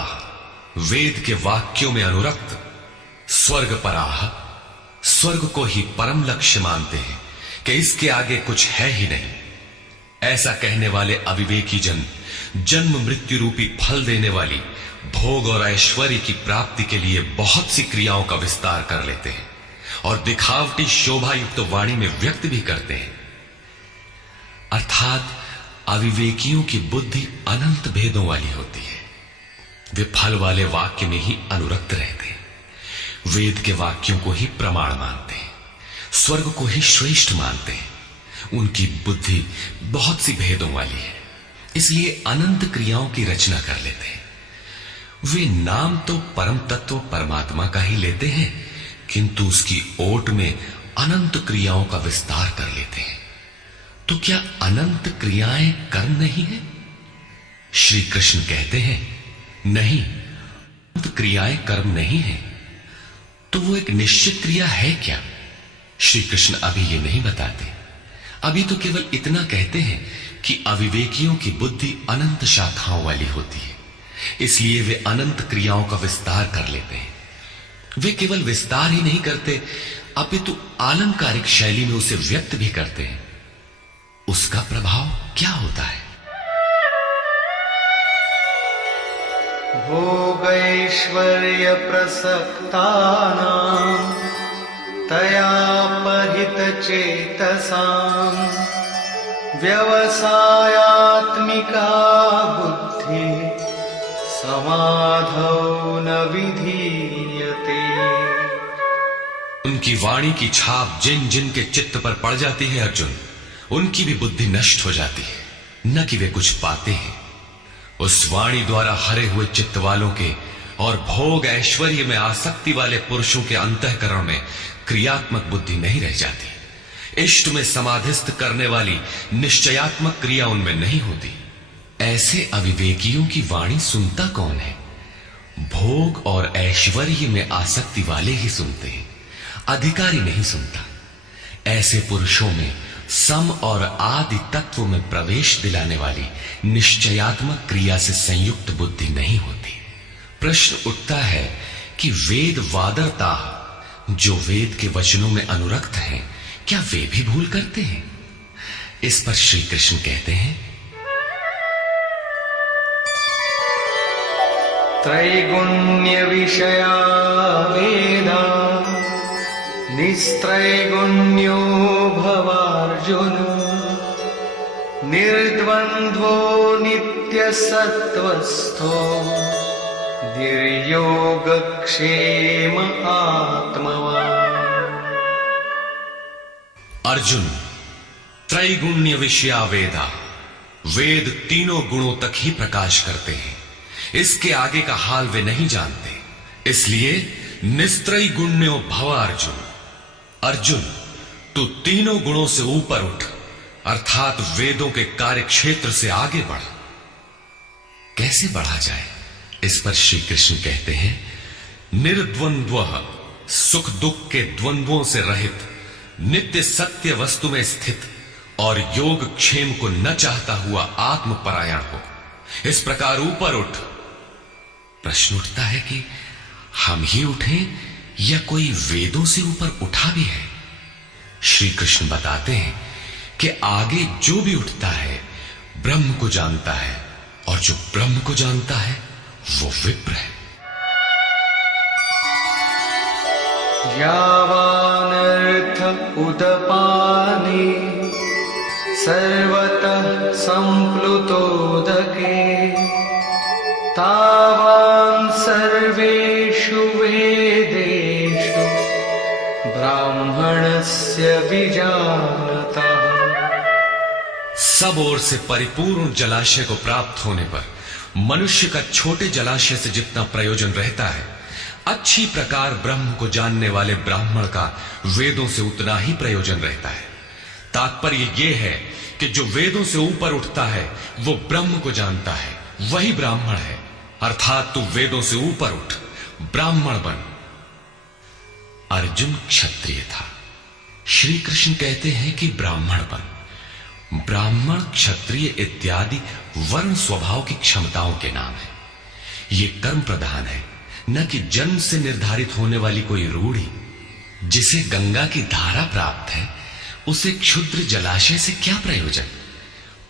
वेद के वाक्यों में अनुरक्त, स्वर्गपराः, स्वर्ग को ही परम लक्ष्य मानते हैं कि इसके आगे कुछ है ही नहीं। ऐसा कहने वाले अविवेकी जन जन्म मृत्यु रूपी फल देने वाली भोग और ऐश्वर्य की प्राप्ति के लिए बहुत सी क्रियाओं का विस्तार कर लेते हैं और दिखावटी शोभा युक्त वाणी में व्यक्त भी करते हैं। अर्थात अविवेकियों की बुद्धि अनंत भेदों वाली होती है। वे फल वाले वाक्य में ही अनुरक्त रहते हैं, वेद के वाक्यों को ही प्रमाण मानते हैं, स्वर्ग को ही श्रेष्ठ मानते हैं। उनकी बुद्धि बहुत सी भेदों वाली है, इसलिए अनंत क्रियाओं की रचना कर लेते हैं। वे नाम तो परम तत्व परमात्मा का ही लेते हैं, किंतु उसकी ओट में अनंत क्रियाओं का विस्तार कर लेते हैं। तो क्या अनंत क्रियाएं कर्म नहीं है? श्री कृष्ण कहते हैं, नहीं, क्रियाएं कर्म नहीं है, तो वो एक निश्चित क्रिया है क्या? श्री कृष्ण अभी ये नहीं बताते। अभी तो केवल इतना कहते हैं कि अविवेकियों की बुद्धि अनंत शाखाओं वाली होती है, इसलिए वे अनंत क्रियाओं का विस्तार कर लेते हैं। वे केवल विस्तार ही नहीं करते, अपितु आलंकारिक शैली में उसे व्यक्त भी करते हैं। उसका प्रभाव क्या होता है? भोगैश्वर्य प्रसक्तानां तया परित चेतसां व्यवसायात्मिका बुद्धि समाधौ न विधीयते। उनकी वाणी की छाप जिन जिन के चित्त पर पड़ जाती है अर्जुन, उनकी भी बुद्धि नष्ट हो जाती है, न कि वे कुछ पाते हैं। उस वाणी द्वारा हरे हुए चित्त वालों के और भोग ऐश्वर्य में आसक्ति वाले पुरुषों के अंतःकरण में क्रियात्मक बुद्धि नहीं रह जाती। इष्ट में समाधिस्थ करने वाली निश्चयात्मक क्रिया उनमें नहीं होती। ऐसे अविवेकियों की वाणी सुनता कौन है? भोग और ऐश्वर्य में आसक्ति वाले ही सुनते हैं, अधिकारी नहीं सुनता। ऐसे पुरुषों में सम और आदि तत्व में प्रवेश दिलाने वाली निश्चयात्मक क्रिया से संयुक्त बुद्धि नहीं होती। प्रश्न उठता है कि वेद वादरता, जो वेद के वचनों में अनुरक्त हैं, क्या वे भी भूल करते हैं? इस पर श्री कृष्ण कहते हैं, त्रैगुण्य विषया वेदा निस्त्रैगुण्यो भवार्जुन निर्द्वन्द्वो नित्यसत्त्वस्थो निर्योगक्षेम आत्मवान्। अर्जुन, त्रैगुण्य विषया वेदा, वेद तीनों गुणों तक ही प्रकाश करते हैं, इसके आगे का हाल वे नहीं जानते। इसलिए निस्त्रय गुण्यो भव अर्जुन, अर्जुन तू तीनों गुणों से ऊपर उठ, अर्थात वेदों के कार्य क्षेत्र से आगे बढ़। कैसे बढ़ा जाए? इस पर श्री कृष्ण कहते हैं, निर्द्वंद्व, सुख दुख के द्वंद्वों से रहित, नित्य सत्य वस्तु में स्थित और योग क्षेम को न चाहता हुआ आत्मपरायण हो। इस प्रकार ऊपर उठ। प्रश्न उठता है कि हम ही उठें या कोई वेदों से ऊपर उठा भी है? श्री कृष्ण बताते हैं कि आगे जो भी उठता है ब्रह्म को जानता है, और जो ब्रह्म को जानता है वो विप्र है। यावानर्थ उदपाने सर्वतः संप्लुतोदके तावान् सर्वेषु वेदेषु ब्राह्मणस्य विजानतः। सब ओर से परिपूर्ण जलाशय को प्राप्त होने पर मनुष्य का छोटे जलाशय से जितना प्रयोजन रहता है, अच्छी प्रकार ब्रह्म को जानने वाले ब्राह्मण का वेदों से उतना ही प्रयोजन रहता है। तात्पर्य यह है कि जो वेदों से ऊपर उठता है वो ब्रह्म को जानता है, वही ब्राह्मण है। अर्थात तू वेदों से ऊपर उठ, ब्राह्मण बन। अर्जुन क्षत्रिय था, श्री कृष्ण कहते हैं कि ब्राह्मण बन। ब्राह्मण, क्षत्रिय इत्यादि वर्ण स्वभाव की क्षमताओं के नाम है। ये कर्म प्रधान है, न कि जन्म से निर्धारित होने वाली कोई रूढ़ी। जिसे गंगा की धारा प्राप्त है उसे क्षुद्र जलाशय से क्या प्रयोजन?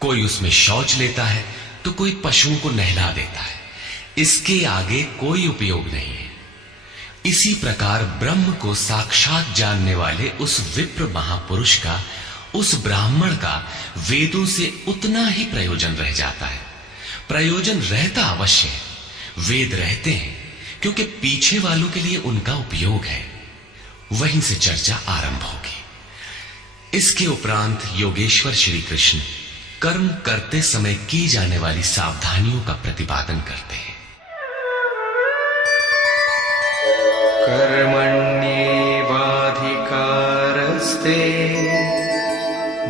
कोई उसमें शौच लेता है तो कोई पशुओं को नहला देता है, इसके आगे कोई उपयोग नहीं है। इसी प्रकार ब्रह्म को साक्षात जानने वाले उस विप्र महापुरुष का, उस ब्राह्मण का वेदों से उतना ही प्रयोजन रह जाता है। प्रयोजन रहता अवश्य है, वेद रहते हैं क्योंकि पीछे वालों के लिए उनका उपयोग है। वहीं से चर्चा आरंभ होगी। इसके उपरांत योगेश्वर श्री कृष्ण कर्म करते समय की जाने वाली सावधानियों का प्रतिपादन करते हैं। कर्मण्येवाधिकारस्ते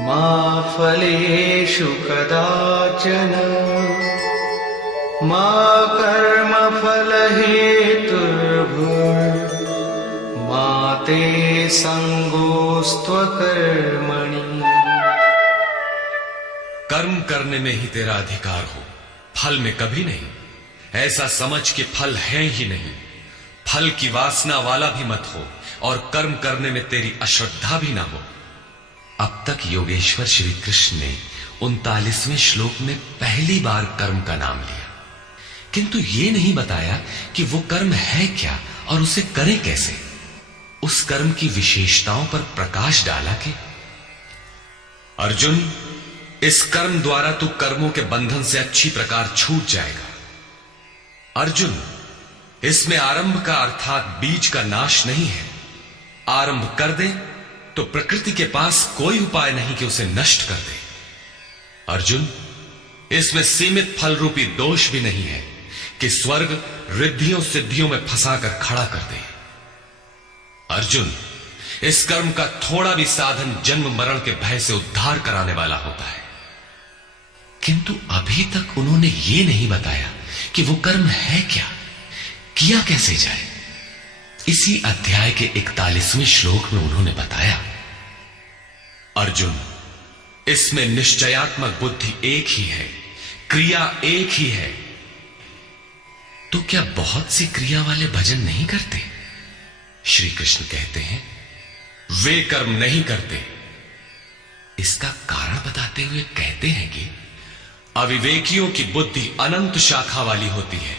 मा फलेषु कदाचन मा कर्मफलहेतुर्भूः ते संगोस्त्वकर्मणि। कर्म करने में ही तेरा अधिकार हो, फल में कभी नहीं। ऐसा समझ के फल है ही नहीं। फल की वासना वाला भी मत हो और कर्म करने में तेरी अश्रद्धा भी ना हो। अब तक योगेश्वर श्री कृष्ण ने 39वें श्लोक में पहली बार कर्म का नाम लिया, किंतु यह नहीं बताया कि वो कर्म है क्या और उसे करें कैसे। उस कर्म की विशेषताओं पर प्रकाश डाला कि अर्जुन, इस कर्म द्वारा तू कर्मों के बंधन से अच्छी प्रकार छूट जाएगा। अर्जुन, इसमें आरंभ का अर्थात बीज का नाश नहीं है। आरंभ कर दे तो प्रकृति के पास कोई उपाय नहीं कि उसे नष्ट कर दे। अर्जुन, इसमें सीमित फल रूपी दोष भी नहीं है कि स्वर्ग रिद्धियों सिद्धियों में फंसाकर खड़ा कर दे। अर्जुन, इस कर्म का थोड़ा भी साधन जन्म मरण के भय से उद्धार कराने वाला होता है। किंतु अभी तक उन्होंने ये नहीं बताया कि वो कर्म है क्या, किया कैसे जाए। इसी अध्याय के 41वें श्लोक में उन्होंने बताया, अर्जुन, इसमें निश्चयात्मक बुद्धि एक ही है, क्रिया एक ही है। तो क्या बहुत सी क्रिया वाले भजन नहीं करते? श्री कृष्ण कहते हैं, वे कर्म नहीं करते। इसका कारण बताते हुए कहते हैं कि अविवेकियों की बुद्धि अनंत शाखा वाली होती है,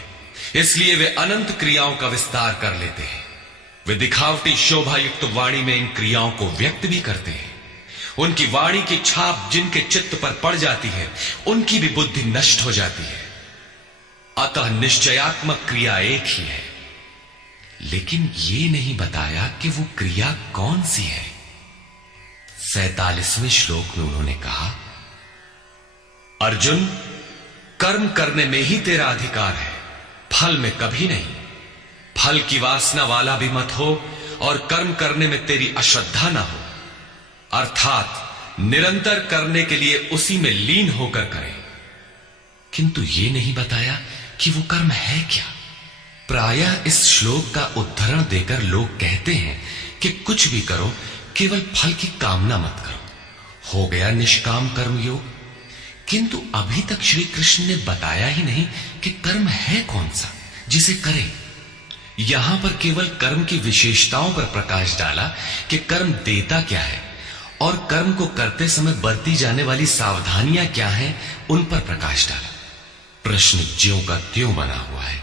इसलिए वे अनंत क्रियाओं का विस्तार कर लेते हैं। वे दिखावटी शोभा युक्त वाणी में इन क्रियाओं को व्यक्त भी करते हैं। उनकी वाणी की छाप जिनके चित्त पर पड़ जाती है, उनकी भी बुद्धि नष्ट हो जाती है। अतः निश्चयात्मक क्रिया एक ही है, लेकिन यह नहीं बताया कि वो क्रिया कौन सी है। 47वें श्लोक में उन्होंने कहा, अर्जुन, कर्म करने में ही तेरा अधिकार है, फल में कभी नहीं। फल की वासना वाला भी मत हो और कर्म करने में तेरी अश्रद्धा ना हो, अर्थात निरंतर करने के लिए उसी में लीन होकर करें। किंतु यह नहीं बताया कि वो कर्म है क्या। प्रायः इस श्लोक का उद्धरण देकर लोग कहते हैं कि कुछ भी करो, केवल फल की कामना मत करो, हो गया निष्काम कर्म योग। किंतु अभी तक श्री कृष्ण ने बताया ही नहीं कि कर्म है कौन सा जिसे करें। यहां पर केवल कर्म की विशेषताओं पर प्रकाश डाला कि कर्म देता क्या है और कर्म को करते समय बरती जाने वाली सावधानियां क्या हैं, उन पर प्रकाश डाला। प्रश्न ज्यों का त्यों बना हुआ है,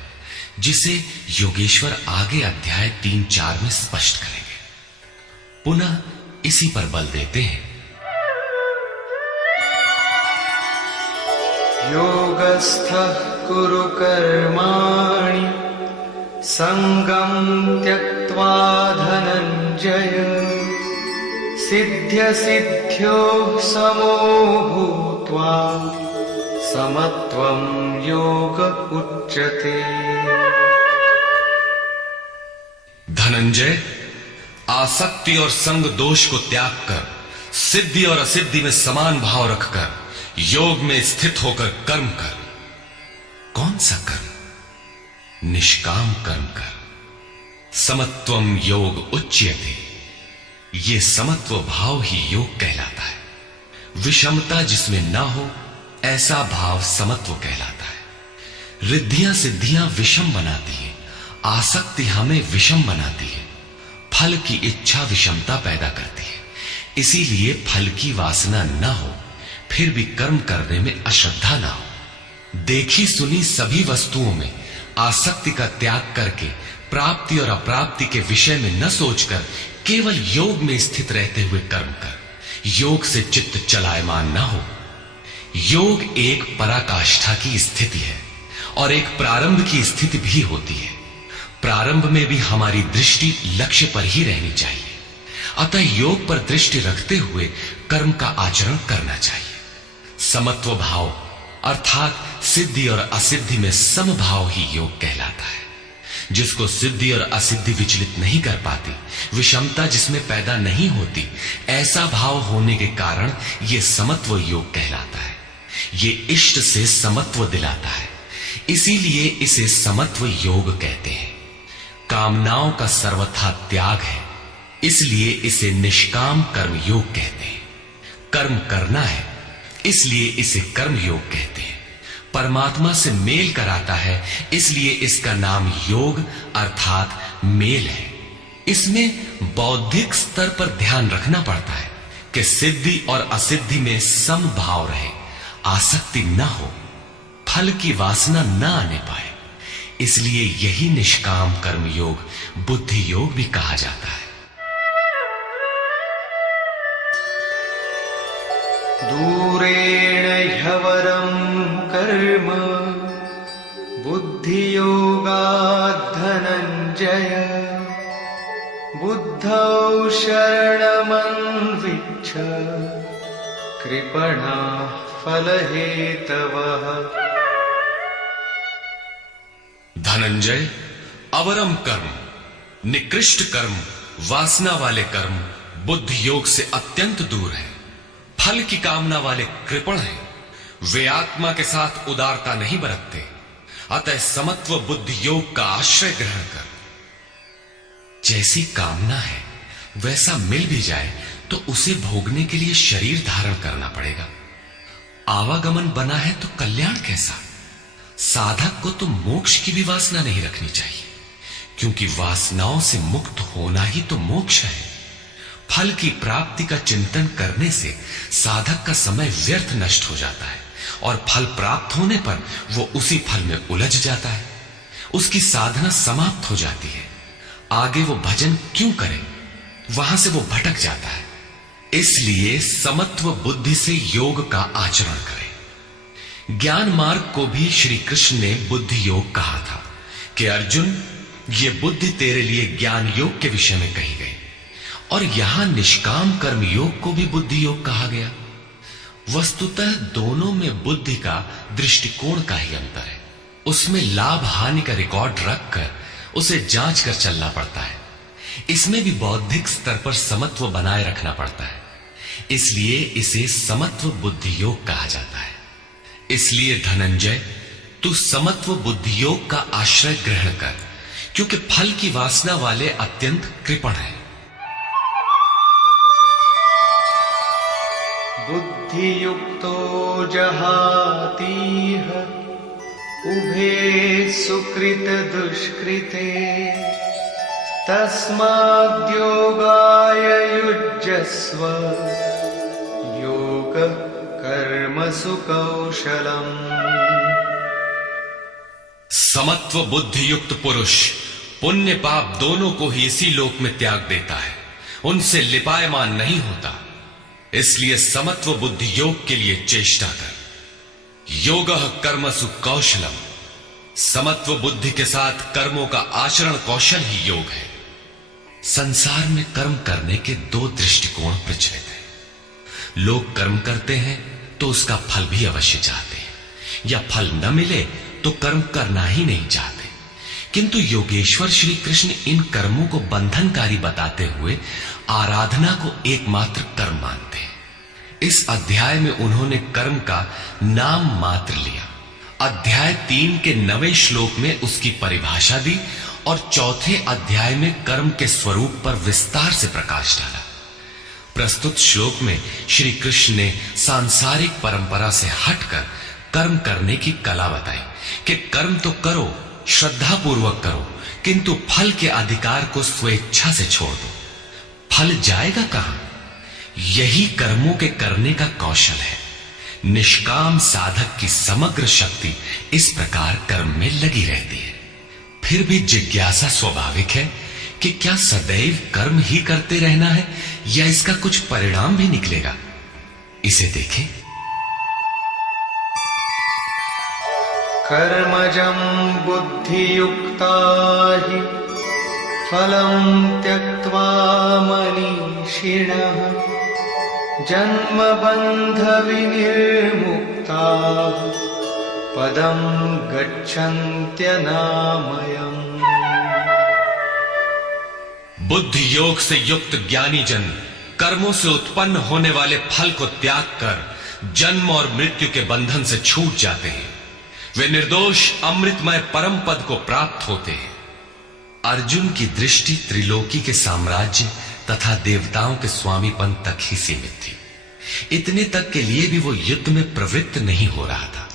जिसे योगेश्वर आगे अध्याय 3-4 में स्पष्ट करेंगे। पुनः इसी पर बल देते हैं, योगस्थः कुरु कर्माणि संगं त्यक्त्वा धनंजय सिद्ध्य सिद्ध्योः समो भूत्वा समत्वं योग उच्यते। धनंजय, आसक्ति और संग दोष को त्याग कर सिद्धि और असिद्धि में समान भाव रखकर योग में स्थित होकर कर्म कर। कौन सा कर्म? निष्काम कर्म कर। समत्वम योग उच्यते। ये समत्व भाव ही योग कहलाता है। विषमता जिसमें ना हो, ऐसा भाव समत्व कहलाता है। रिद्धियां सिद्धियां विषम बनाती है, आसक्ति हमें विषम बनाती है, फल की इच्छा विषमता पैदा करती है। इसीलिए फल की वासना न हो, फिर भी कर्म करने में अश्रद्धा ना हो। देखी सुनी सभी वस्तुओं में आसक्ति का त्याग करके प्राप्ति और अप्राप्ति के विषय में न सोचकर केवल योग में स्थित रहते हुए कर्म कर। योग से चित्त चलायमान न हो। योग एक पराकाष्ठा की स्थिति है और एक प्रारंभ की स्थिति भी होती है। प्रारंभ में भी हमारी दृष्टि लक्ष्य पर ही रहनी चाहिए। अतः योग पर दृष्टि रखते हुए कर्म का आचरण करना चाहिए। समत्व भाव अर्थात सिद्धि और असिद्धि में समभाव ही योग कहलाता है। जिसको सिद्धि और असिद्धि विचलित नहीं कर पाती, विषमता जिसमें पैदा नहीं होती, ऐसा भाव होने के कारण यह समत्व योग कहलाता है। ये इष्ट से समत्व दिलाता है, इसीलिए इसे समत्व योग कहते हैं। कामनाओं का सर्वथा त्याग है, इसलिए इसे निष्काम कर्म योग कहते हैं। कर्म करना है, इसलिए इसे कर्म योग कहते हैं। परमात्मा से मेल कराता है, इसलिए इसका नाम योग अर्थात मेल है। इसमें बौद्धिक स्तर पर ध्यान रखना पड़ता है कि सिद्धि और असिद्धि में समभाव रहे, आसक्ति न हो, फल की वासना न आने पाए। इसलिए यही निष्काम कर्म योग बुद्धि योग भी कहा जाता है। दूरेण ह्यवरं कर्म बुद्धियोगात् धनञ्जय बुद्धौ शरणमन्विच्छ कृपणाः फलहेतवः। धनंजय, अवरम कर्म, निकृष्ट कर्म, वासना वाले कर्म बुद्धि योग से अत्यंत दूर है। फल की कामना वाले कृपण हैं। वे आत्मा के साथ उदारता नहीं बरतते। अतः समत्व बुद्धि योग का आश्रय ग्रहण कर। जैसी कामना है वैसा मिल भी जाए तो उसे भोगने के लिए शरीर धारण करना पड़ेगा। आवागमन बना है तो कल्याण कैसा। साधक को तो मोक्ष की भी वासना नहीं रखनी चाहिए, क्योंकि वासनाओं से मुक्त होना ही तो मोक्ष है। फल की प्राप्ति का चिंतन करने से साधक का समय व्यर्थ नष्ट हो जाता है और फल प्राप्त होने पर वो उसी फल में उलझ जाता है। उसकी साधना समाप्त हो जाती है। आगे वो भजन क्यों करे, वहां से वो भटक जाता है। इसलिए समत्व बुद्धि से योग का आचरण करें। ज्ञान मार्ग को भी श्री कृष्ण ने बुद्धि योग कहा था कि अर्जुन, ये बुद्धि तेरे लिए ज्ञान योग के विषय में कही गई। और यहां निष्काम कर्म योग को भी बुद्धि योग कहा गया। वस्तुतः दोनों में बुद्धि का दृष्टिकोण का ही अंतर है। उसमें लाभ हानि का रिकॉर्ड रखकर उसे जांच कर चलना पड़ता है। इसमें भी बौद्धिक स्तर पर समत्व बनाए रखना पड़ता है। इसलिए इसे समत्व बुद्धि योग कहा जाता है। इसलिए धनंजय, तू समत्व बुद्धि योग का आश्रय ग्रहण कर, क्योंकि फल की वासना वाले अत्यंत कृपण हैं। बुद्धियुक्तो जहातीह उभे सुकृत दुष्कृते तस्माद्योगाय युज्यस्व योग कर्मसु कौशलम्। समत्व बुद्धि युक्त पुरुष पुण्य पाप दोनों को ही इसी लोक में त्याग देता है, उनसे लिपायमान नहीं होता। इसलिए समत्व बुद्धि योग के लिए चेष्टा कर। योगः कर्मसु कौशलम। समत्व बुद्धि के साथ कर्मों का आचरण कौशल ही योग है। संसार में कर्म करने के दो दृष्टिकोण प्रचलित हैं। लोग कर्म करते हैं तो उसका फल भी अवश्य चाहते हैं, या फल न मिले तो कर्म करना ही नहीं चाहते। किंतु योगेश्वर श्री कृष्ण इन कर्मों को बंधनकारी बताते हुए आराधना को एकमात्र कर्म मानते हैं। इस अध्याय में उन्होंने कर्म का नाम मात्र लिया। अध्याय 3 के 9वें श्लोक में उसकी परिभाषा दी और चौथे अध्याय में कर्म के स्वरूप पर विस्तार से प्रकाश डाला। प्रस्तुत श्लोक में श्री कृष्ण ने सांसारिक परंपरा से हटकर कर्म करने की कला बताई कि कर्म तो करो, श्रद्धा पूर्वक करो, किंतु फल के अधिकार को स्वेच्छा से छोड़ दो। फल जाएगा कहां? यही कर्मों के करने का कौशल है। निष्काम साधक की समग्र शक्ति इस प्रकार कर्म में लगी रहती है। फिर भी जिज्ञासा स्वाभाविक है कि क्या सदैव कर्म ही करते रहना है या इसका कुछ परिणाम भी निकलेगा। इसे देखें। कर्मजं बुद्धियुक्ता हि फलं त्यक्त्वा मनीषिणः जन्मबन्ध विनिर्मुक्ता पदं गच्छन्त्यनामयम्। बुद्धि योग से युक्त ज्ञानी जन कर्मों से उत्पन्न होने वाले फल को त्याग कर जन्म और मृत्यु के बंधन से छूट जाते हैं। वे निर्दोष अमृतमय परम पद को प्राप्त होते हैं। अर्जुन की दृष्टि त्रिलोकी के साम्राज्य तथा देवताओं के स्वामीपन तक ही सीमित थी। इतने तक के लिए भी वो युद्ध में प्रवृत्त नहीं हो रहा था।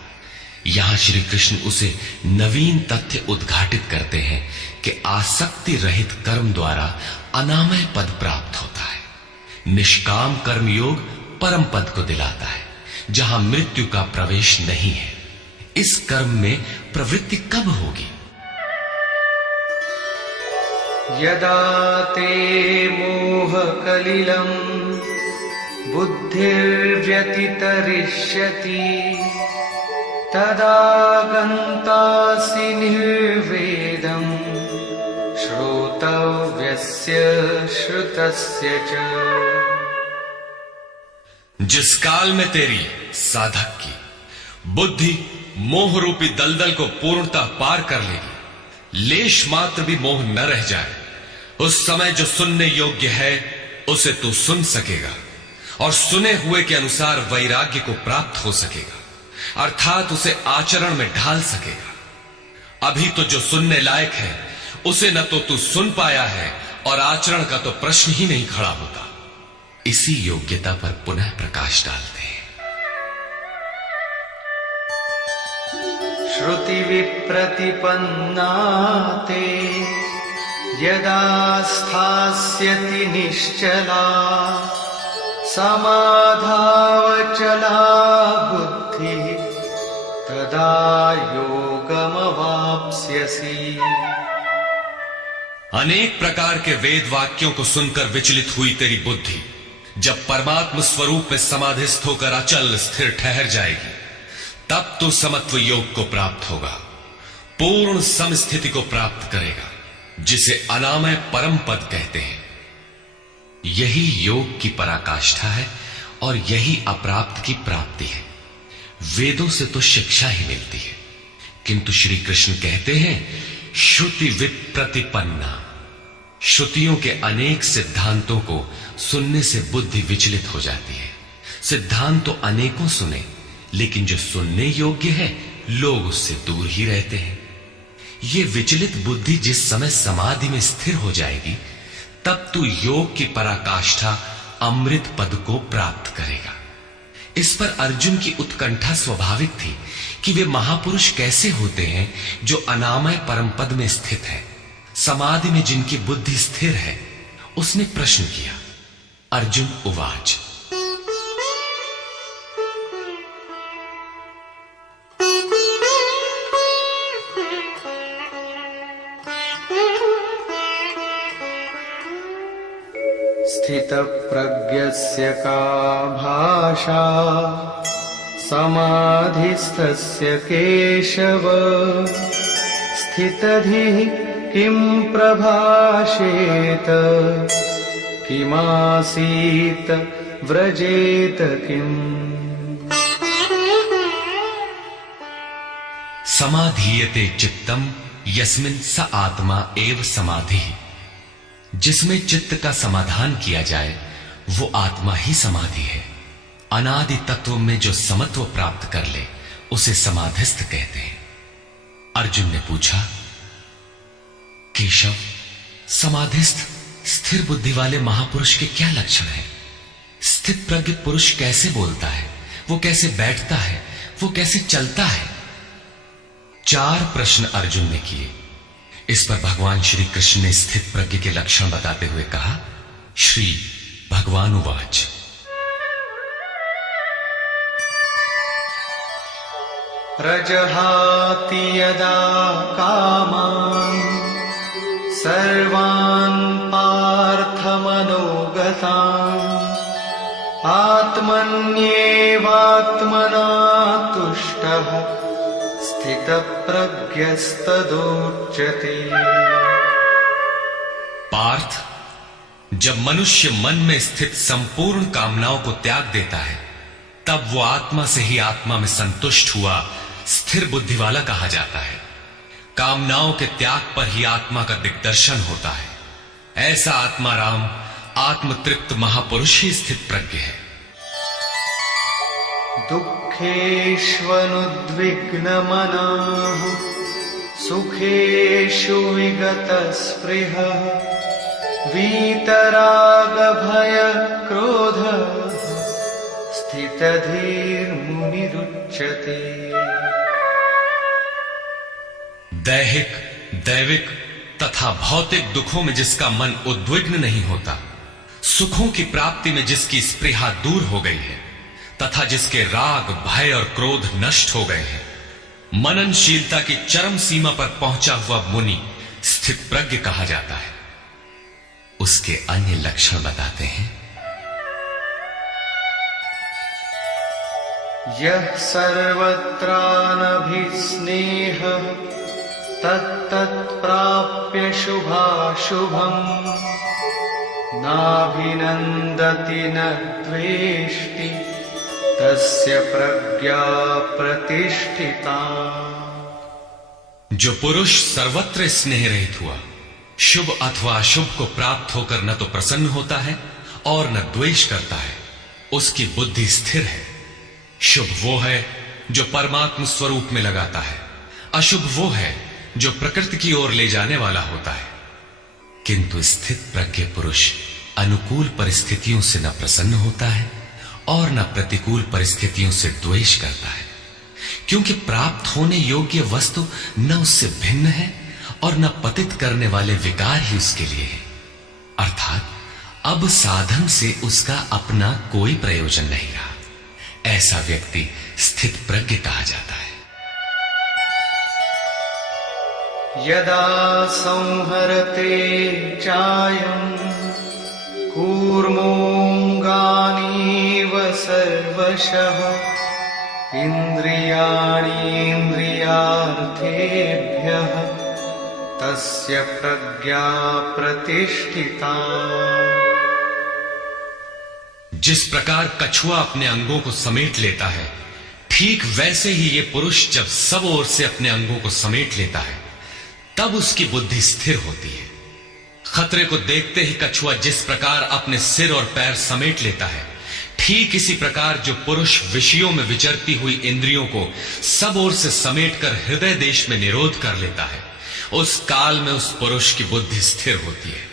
यहां श्री कृष्ण उसे नवीन तथ्य उद्घाटित करते हैं कि आसक्ति रहित कर्म द्वारा अनामय पद प्राप्त होता है। निष्काम कर्म योग परम पद को दिलाता है, जहां मृत्यु का प्रवेश नहीं है। इस कर्म में प्रवृत्ति कब होगी? यदा ते मोह कलिलम बुद्धिर्व्यतितरिष्यति तदा गन्तासि निर्वेदं श्रोतव्यस्य श्रुतस्य च। जिस काल में तेरी साधक की बुद्धि मोह रूपी दलदल को पूर्णतः पार कर लेगी, लेश मात्र भी मोह न रह जाए, उस समय जो सुनने योग्य है उसे तू सुन सकेगा और सुने हुए के अनुसार वैराग्य को प्राप्त हो सकेगा, अर्थात उसे आचरण में ढाल सकेगा। अभी तो जो सुनने लायक है उसे न तो तू सुन पाया है और आचरण का तो प्रश्न ही नहीं खड़ा होता। इसी योग्यता पर पुनः प्रकाश डालते हैं। श्रुति विप्रतिपन्ना ते यदा स्थास्यति निश्चला समाधावचला बुद्धि तदा योगमवाप्स्यसि। अनेक प्रकार के वेद वाक्यों को सुनकर विचलित हुई तेरी बुद्धि जब परमात्म स्वरूप में समाधिस्थ होकर अचल स्थिर ठहर जाएगी, तब तो समत्व योग को प्राप्त होगा, पूर्ण समस्थिति को प्राप्त करेगा, जिसे अनामय परम पद कहते हैं। यही योग की पराकाष्ठा है और यही अप्राप्त की प्राप्ति है। वेदों से तो शिक्षा ही मिलती है, किंतु श्री कृष्ण कहते हैं श्रुति विप्रतिपन्ना। श्रुतियों के अनेक सिद्धांतों को सुनने से बुद्धि विचलित हो जाती है। सिद्धांत तो अनेकों सुने, लेकिन जो सुनने योग्य है लोग उससे दूर ही रहते हैं। ये विचलित बुद्धि जिस समय समाधि में स्थिर हो जाएगी, तब तू योग की पराकाष्ठा अमृत पद को प्राप्त करेगा। इस पर अर्जुन की उत्कंठा स्वाभाविक थी कि वे महापुरुष कैसे होते हैं जो अनामय परम पद में स्थित है, समाधि में जिनकी बुद्धि स्थिर है। उसने प्रश्न किया। अर्जुन उवाच, स्थितप्रज्ञस्य का भाषा समाधिस्थस्य केशव स्थितधिः किं प्रभाषेत किमासीत व्रजेत किम्। समाधीयते चित्तम यस्मिन् स आत्मा एव समाधिः। जिसमें चित्त का समाधान किया जाए वो आत्मा ही समाधि है। अनादि तत्व में जो समत्व प्राप्त कर ले उसे समाधिस्थ कहते हैं। अर्जुन ने पूछा, केशव, समाधिस्थ स्थिर बुद्धि वाले महापुरुष के क्या लक्षण हैं? स्थित प्रज्ञ पुरुष कैसे बोलता है, वो कैसे बैठता है, वो कैसे चलता है? 4 प्रश्न अर्जुन ने किए। इस पर भगवान श्री कृष्ण ने स्थित प्रज्ञ के लक्षण बताते हुए कहा। श्री भगवान उवाच, प्रजहाति यदा कामान् सर्वान् पार्थमनोगतान् आत्मन्येवात्मना तुष्टः स्थितप्रज्ञस्तदोच्यते। पार्थ, जब मनुष्य मन में स्थित संपूर्ण कामनाओं को त्याग देता है, तब वो आत्मा से ही आत्मा में संतुष्ट हुआ स्थिर बुद्धि वाला कहा जाता है। कामनाओं के त्याग पर ही आत्मा का दिग्दर्शन होता है। ऐसा आत्माराम आत्मतृप्त महापुरुष ही स्थित प्रज्ञ है। दुःखेष्वनुद्विग्नमनः सुखेषु विगतस्पृहः वीतरागभयक्रोध स्थितधीर्मुनिरुच्यते। दैहिक, दैविक तथा भौतिक दुखों में जिसका मन उद्विग्न नहीं होता, सुखों की प्राप्ति में जिसकी स्पृहा दूर हो गई है तथा जिसके राग, भय और क्रोध नष्ट हो गए हैं, मननशीलता की चरम सीमा पर पहुंचा हुआ मुनि स्थित प्रज्ञ कहा जाता है। उसके अन्य लक्षण बताते हैं। यः सर्वत्रानभिस्नेहः तत्तत्प्राप्य शुभाशुभम् नाभिनन्दति न द्वेष्टि तस्य प्रज्ञा प्रतिष्ठिता। जो पुरुष सर्वत्र स्नेह रहित हुआ, शुभ अथवा अशुभ को प्राप्त होकर न तो प्रसन्न होता है और न द्वेष करता है, उसकी बुद्धि स्थिर है। शुभ वो है जो परमात्म स्वरूप में लगाता है, अशुभ वो है जो प्रकृति की ओर ले जाने वाला होता है। किंतु स्थित प्रज्ञ पुरुष अनुकूल परिस्थितियों से न प्रसन्न होता है और न प्रतिकूल परिस्थितियों से द्वेष करता है, क्योंकि प्राप्त होने योग्य वस्तु न उससे भिन्न है और न पतित करने वाले विकार ही उसके लिए है। अर्थात अब साधन से उसका अपना कोई प्रयोजन नहीं रहा। ऐसा व्यक्ति स्थित प्रज्ञ कहा जाता है। यदा संहरते चायम् कूर्मोऽङ्गानीव सर्वशः इन्द्रियाणीन्द्रियार्थेभ्यः तस्य प्रज्ञा प्रतिष्ठिता। जिस प्रकार कछुआ अपने अंगों को समेट लेता है, ठीक वैसे ही ये पुरुष जब सब ओर से अपने अंगों को समेट लेता है, तब उसकी बुद्धि स्थिर होती है। खतरे को देखते ही कछुआ जिस प्रकार अपने सिर और पैर समेट लेता है, ठीक इसी प्रकार जो पुरुष विषयों में विचरती हुई इंद्रियों को सब ओर से समेटकर हृदय देश में निरोध कर लेता है, उस काल में उस पुरुष की बुद्धि स्थिर होती है।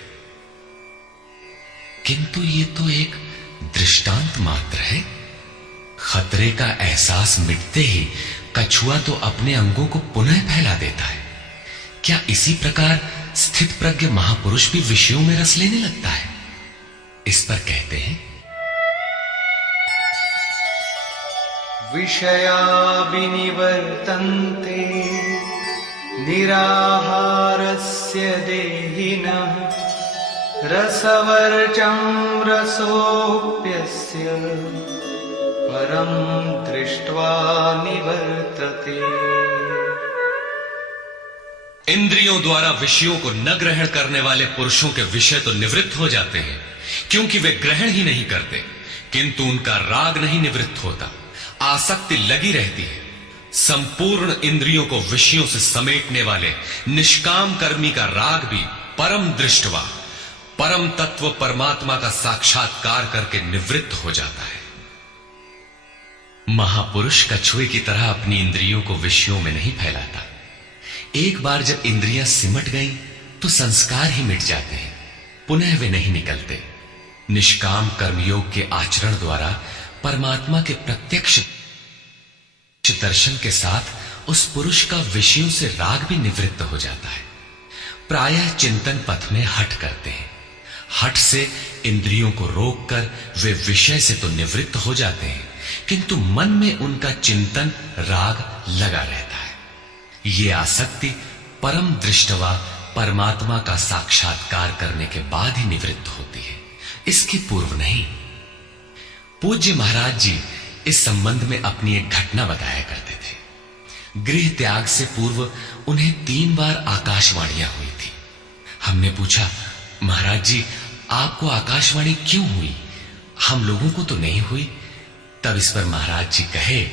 किंतु ये तो एक दृष्टांत मात्र है। खतरे का एहसास मिटते ही कछुआ तो अपने अंगों को पुनः फैला देता है। क्या इसी प्रकार स्थित प्रज्ञ महापुरुष भी विषयों में रस लेने लगता है? इस पर कहते हैं, विषया विनिवर्तन्ते निराहारस्य देहिनः रसवर्जं रसोऽप्यस्य परं दृष्ट्वा निवर्तते। इंद्रियों द्वारा विषयों को न ग्रहण करने वाले पुरुषों के विषय तो निवृत्त हो जाते हैं, क्योंकि वे ग्रहण ही नहीं करते, किंतु उनका राग नहीं निवृत्त होता, आसक्ति लगी रहती है। संपूर्ण इंद्रियों को विषयों से समेटने वाले निष्काम कर्मी का राग भी परम दृष्टवा, परम तत्व परमात्मा का साक्षात्कार करके निवृत्त हो जाता है। महापुरुष कछुए की तरह अपनी इंद्रियों को विषयों में नहीं फैलाता। एक बार जब इंद्रियां सिमट गईं, तो संस्कार ही मिट जाते हैं, पुनः वे नहीं निकलते। निष्काम कर्मयोग के आचरण द्वारा परमात्मा के प्रत्यक्ष दर्शन के साथ उस पुरुष का विषयों से राग भी निवृत्त हो जाता है। प्रायः चिंतन पथ में हठ करते हैं। हठ से इंद्रियों को रोककर वे विषय से तो निवृत्त हो जाते हैं, किंतु मन में उनका चिंतन राग लगा रहता है। ये आसक्ति परम दृष्टवा परमात्मा का साक्षात्कार करने के बाद ही निवृत्त होती है, इसके पूर्व नहीं। पूज्य महाराज जी इस संबंध में अपनी एक घटना बताया करते थे। गृह त्याग से पूर्व उन्हें 3 बार आकाशवाणियां हुई थी। हमने पूछा, महाराज जी आपको आकाशवाणी क्यों हुई, हम लोगों को तो नहीं हुई? तब इस पर महाराज जी कहे,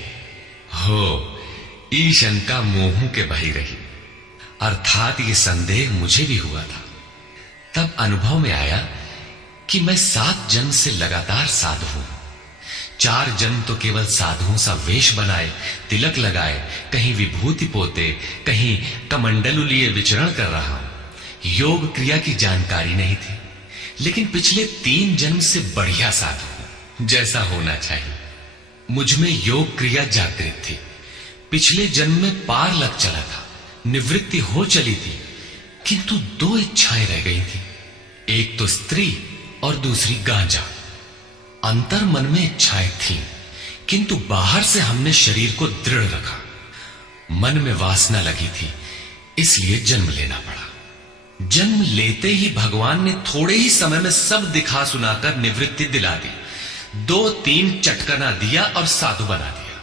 हो ईशन का मोहू के बही रही, अर्थात ये संदेह मुझे भी हुआ था। तब अनुभव में आया कि मैं 7 जन्म से लगातार साधु हूं। 4 जन्म तो केवल साधुओं सा वेश बनाए, तिलक लगाए, कहीं विभूति पोते, कहीं कमंडलू लिए विचरण कर रहा हूं। योग क्रिया की जानकारी नहीं थी, लेकिन पिछले 3 जन्म से बढ़िया साधु हूं, जैसा होना चाहिए। मुझ में योग क्रिया जागृत थी। पिछले जन्म में पार लग चला था, निवृत्ति हो चली थी, किंतु 2 इच्छाएं रह गई थी। एक तो स्त्री और दूसरी गांजा। अंतर मन में इच्छाएं थीं, किंतु बाहर से हमने शरीर को दृढ़ रखा। मन में वासना लगी थी, इसलिए जन्म लेना पड़ा। जन्म लेते ही भगवान ने थोड़े ही समय में सब दिखा सुनाकर निवृत्ति दिला दी। 2-3 चटकना दिया और साधु बना दिया।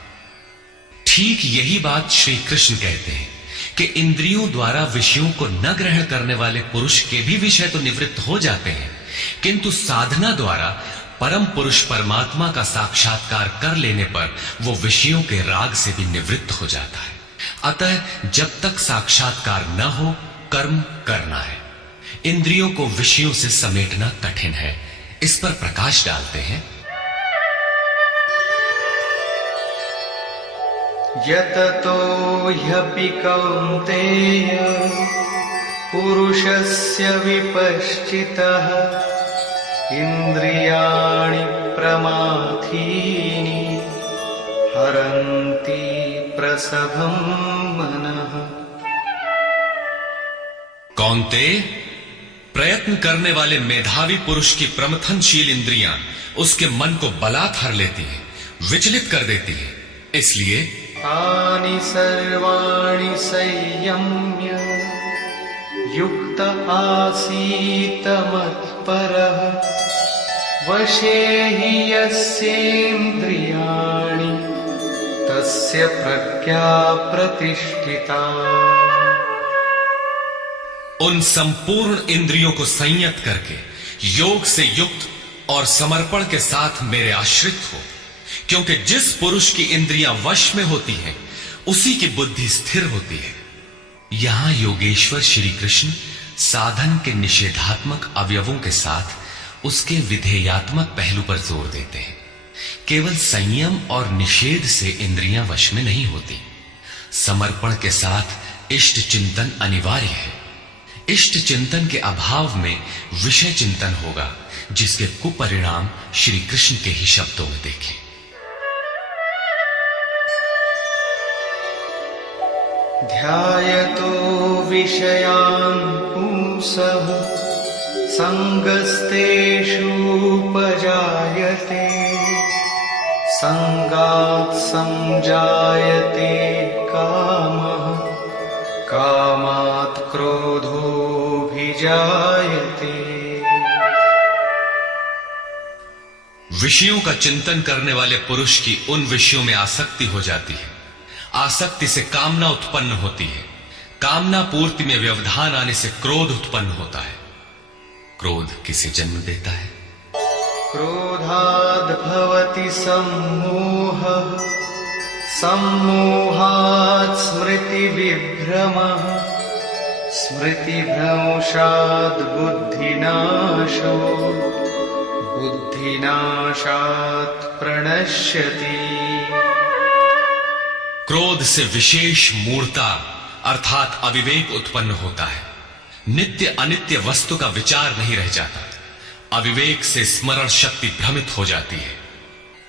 ठीक यही बात श्री कृष्ण कहते हैं कि इंद्रियों द्वारा विषयों को न ग्रहण करने वाले पुरुष के भी विषय तो निवृत्त हो जाते हैं, किंतु साधना द्वारा परम पुरुष परमात्मा का साक्षात्कार कर लेने पर वो विषयों के राग से भी निवृत्त हो जाता है। अतः जब तक साक्षात्कार न हो, कर्म करना है। इंद्रियों को विषयों से समेटना कठिन है। इस पर प्रकाश डालते हैं। यततो ह्यपि कौन्तेय पुरुषस्य विपश्चितः इन्द्रियाणि प्रमाथीनि हरन्ति प्रसभं मनः। कौन्तेय, प्रयत्न करने वाले मेधावी पुरुष की प्रमथनशील इंद्रियां उसके मन को बलात् हर लेती हैं, विचलित कर देती हैं। इसलिए तानि सर्वाणि संयम्य युक्त आसीत मत्परः वशे हि यस्येन्द्रियाणि तस्य प्रज्ञा प्रतिष्ठिता। उन संपूर्ण इंद्रियों को संयत करके योग से युक्त और समर्पण के साथ मेरे आश्रित हो, क्योंकि जिस पुरुष की इंद्रियां वश में होती हैं, उसी की बुद्धि स्थिर होती है। यहां योगेश्वर श्री कृष्ण साधन के निषेधात्मक अवयवों के साथ उसके विधेयात्मक पहलू पर जोर देते हैं। केवल संयम और निषेध से इंद्रियां वश में नहीं होती। समर्पण के साथ इष्ट चिंतन अनिवार्य है। इष्ट चिंतन के अभाव में विषय चिंतन होगा, जिसके कुपरिणाम श्री कृष्ण के ही शब्दों में देखें। ध्यायतो विषयान् पुंसः संगस्तेषूपजायते संगात् संजायते कामः कामात् क्रोधोऽभिजायते। विषयों का चिंतन करने वाले पुरुष की उन विषयों में आसक्ति हो जाती है। आसक्ति से कामना उत्पन्न होती है। कामना पूर्ति में व्यवधान आने से क्रोध उत्पन्न होता है। क्रोध किसे जन्म देता है? क्रोधाद् भवति सम्मोहः सम्मोहात् स्मृतिविभ्रमः स्मृतिभ्रंशात् बुद्धिनाशो बुद्धिनाशात् प्रणश्यति। क्रोध से विशेष मूर्ता अर्थात अविवेक उत्पन्न होता है। नित्य अनित्य वस्तु का विचार नहीं रह जाता। अविवेक से स्मरण शक्ति भ्रमित हो जाती है,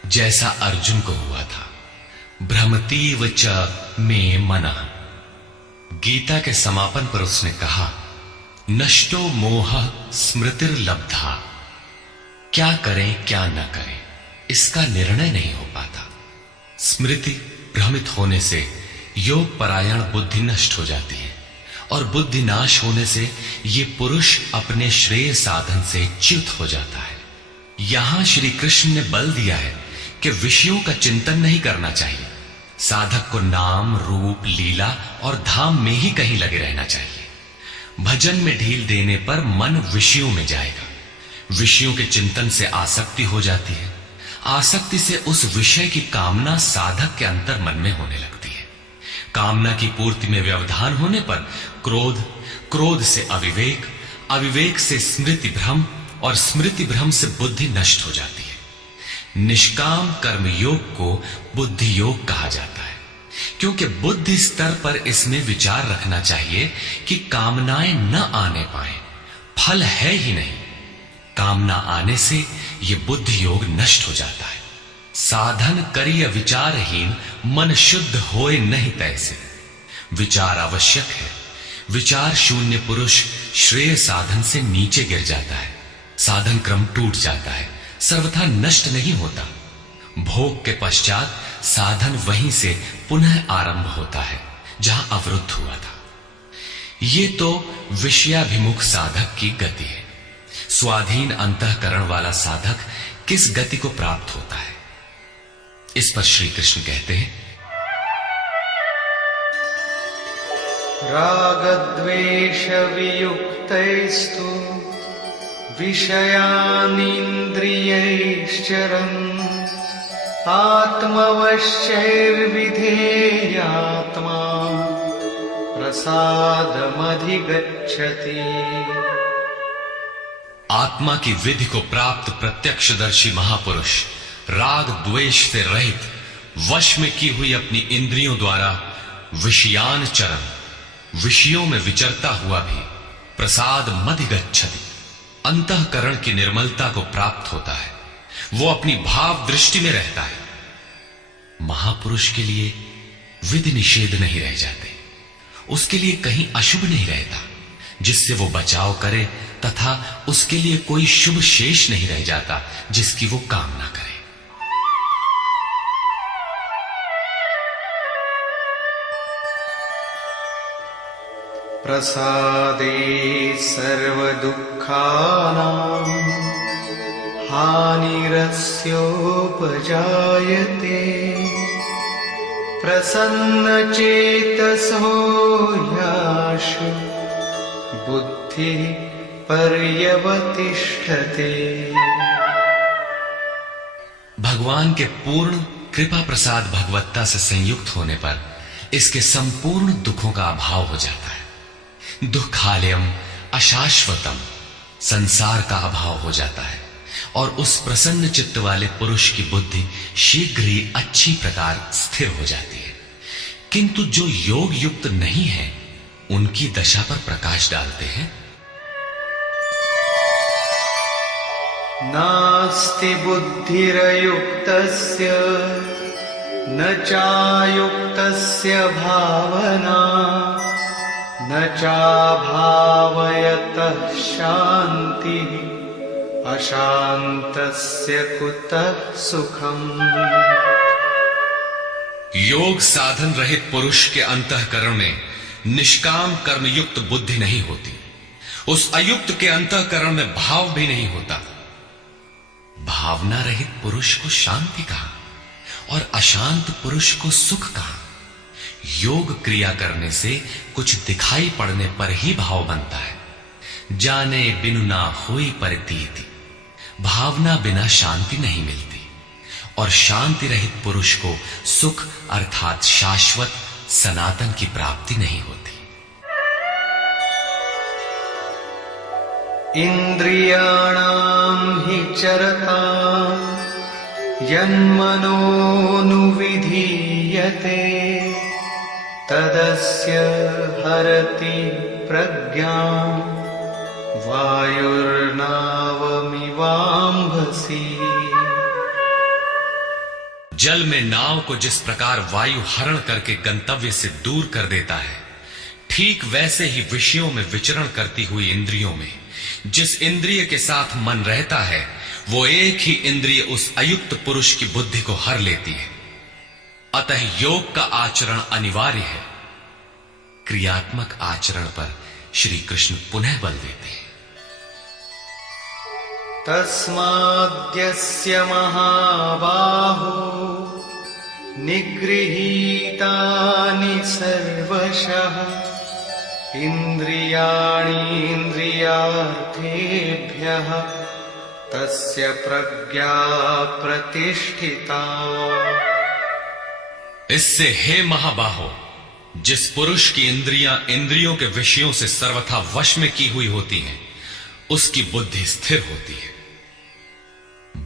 जैसा अर्जुन को हुआ था। भ्रमतीव च मे मनः। गीता के समापन पर उसने कहा, नष्टो मोह स्मृतिर्लब्धा। क्या करें क्या न करें, इसका निर्णय नहीं हो पाता। स्मृति भ्रमित होने से योग परायण बुद्धि नष्ट हो जाती है, और बुद्धि नाश होने से ये पुरुष अपने श्रेय साधन से च्युत हो जाता है। यहां श्री कृष्ण ने बल दिया है कि विषयों का चिंतन नहीं करना चाहिए। साधक को नाम, रूप, लीला और धाम में ही कहीं लगे रहना चाहिए। भजन में ढील देने पर मन विषयों में जाएगा। विषयों के चिंतन से आसक्ति हो जाती है। आसक्ति से उस विषय की कामना साधक के अंतर मन में होने लगती है। कामना की पूर्ति में व्यवधान होने पर क्रोध, क्रोध से अविवेक, अविवेक से स्मृति भ्रम और स्मृति भ्रम से बुद्धि नष्ट हो जाती है। निष्काम कर्म योग को बुद्धि योग कहा जाता है, क्योंकि बुद्धि स्तर पर इसमें विचार रखना चाहिए कि कामनाएं न आने पाए। फल है ही नहीं, कामना आने से यह बुद्धि योग नष्ट हो जाता है। साधन करिय विचारहीन, मन शुद्ध होए नहीं तैसे। विचार आवश्यक है। विचार शून्य पुरुष श्रेय साधन से नीचे गिर जाता है। साधन क्रम टूट जाता है, सर्वथा नष्ट नहीं होता। भोग के पश्चात साधन वहीं से पुनः आरंभ होता है जहां अवरुद्ध हुआ था। ये तो विषयाभिमुख साधक की गति है। स्वाधीन अंतःकरण वाला साधक किस गति को प्राप्त होता है? इस पर श्री कृष्ण कहते हैं, रागद्वेष वियुक्तैस्तु विषयानिन्द्रियैश्चरन् आत्मवश्यैर्विधेयात्मा प्रसादमधिगच्छति। आत्मा की विधि को प्राप्त प्रत्यक्षदर्शी महापुरुष राग द्वेष से रहित, वश में की हुई अपनी इंद्रियों द्वारा विषयान चरण, विषयों में विचरता हुआ भी प्रसाद मधिगच्छति, अंतःकरण की निर्मलता को प्राप्त होता है। वो अपनी भाव दृष्टि में रहता है। महापुरुष के लिए विधि निषेध नहीं रह जाते, उसके लिए कहीं अशुभ नहीं रहता जिससे वो बचाव करे, तथा उसके लिए कोई शुभ शेष नहीं रह जाता जिसकी वो कामना करे। प्रसादे सर्वदुःखानां हानिरस्योपजायते प्रसन्नचेतसो याशु बुद्धिः पर्यवतिष्ठते। भगवान के पूर्ण कृपा प्रसाद भगवत्ता से संयुक्त होने पर इसके संपूर्ण दुखों का अभाव हो जाता है। दुखालयम अशाश्वतम, संसार का अभाव हो जाता है और उस प्रसन्न चित्त वाले पुरुष की बुद्धि शीघ्र ही अच्छी प्रकार स्थिर हो जाती है। किंतु जो योग युक्त नहीं है उनकी दशा पर प्रकाश डालते हैं। नास्ति बुद्धिरयुक्तस्य न चायुक्तस्य भावना न चाभावयतः शान्तिः अशान्तस्य कुतः सुखम्। योग साधन रहित पुरुष के अंतःकरण में निष्काम कर्मयुक्त बुद्धि नहीं होती। उस अयुक्त के अंतःकरण में भाव भी नहीं होता। भावना रहित पुरुष को शांति कहा और अशांत पुरुष को सुख कहा। योग क्रिया करने से कुछ दिखाई पड़ने पर ही भाव बनता है। जाने बिनु ना होई परतीति, भावना बिना शांति नहीं मिलती और शांति रहित पुरुष को सुख अर्थात शाश्वत सनातन की प्राप्ति नहीं होती। इंद्रियाणां हि चरतां यन्मनोनुविधीयते तदस्य हरति प्रज्ञां वायुर्नावमिवाम्भसि। जल में नाव को जिस प्रकार वायु हरण करके गंतव्य से दूर कर देता है, ठीक वैसे ही विषयों में विचरण करती हुई इंद्रियों में जिस इंद्रिय के साथ मन रहता है, वो एक ही इंद्रिय उस अयुक्त पुरुष की बुद्धि को हर लेती है। अतः योग का आचरण अनिवार्य है। क्रियात्मक आचरण पर श्री कृष्ण पुनः बल देते हैं। तस्माद्यस्य महाबाहो निगृहीतानि सर्वशः इन्द्रियाणीन्द्रियार्थेभ्यः तस्य प्रज्ञा प्रतिष्ठिता। इससे हे महाबाहो, जिस पुरुष की इंद्रियां इंद्रियों के विषयों से सर्वथा वश में की हुई होती हैं, उसकी बुद्धि स्थिर होती है।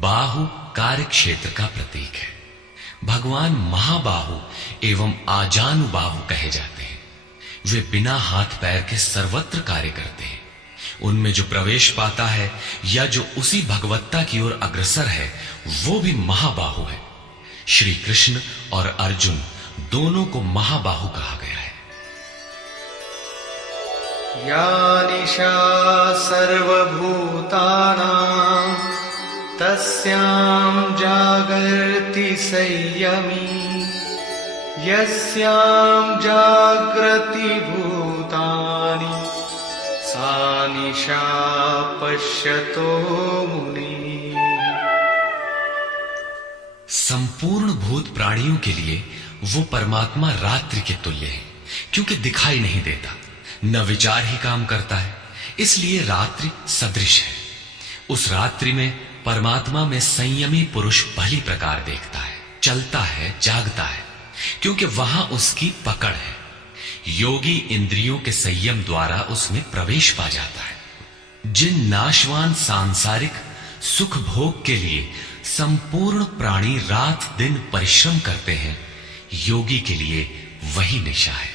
बाहु कार्य क्षेत्र का प्रतीक है। भगवान महाबाहु एवं आजानुबाहु कहे जाते हैं। वे बिना हाथ पैर के सर्वत्र कार्य करते हैं। उनमें जो प्रवेश पाता है या जो उसी भगवत्ता की ओर अग्रसर है, वो भी महाबाहु है। श्री कृष्ण और अर्जुन दोनों को महाबाहु कहा गया है। या निशा सर्वभूतानां तस्यां जागर्ति संयमी, यस्यां जागृति भूतानि सा निशा पश्यतो मुनिः। संपूर्ण भूत प्राणियों के लिए वो परमात्मा रात्रि के तुल्य है, क्योंकि दिखाई नहीं देता, न विचार ही काम करता है, इसलिए रात्रि सदृश है। उस रात्रि में परमात्मा में संयमी पुरुष भली प्रकार देखता है, चलता है, जागता है, क्योंकि वहां उसकी पकड़ है। योगी इंद्रियों के संयम द्वारा उसमें प्रवेश पा जाता है। जिन नाशवान सांसारिक सुख भोग के लिए संपूर्ण प्राणी रात दिन परिश्रम करते हैं, योगी के लिए वही निशा है।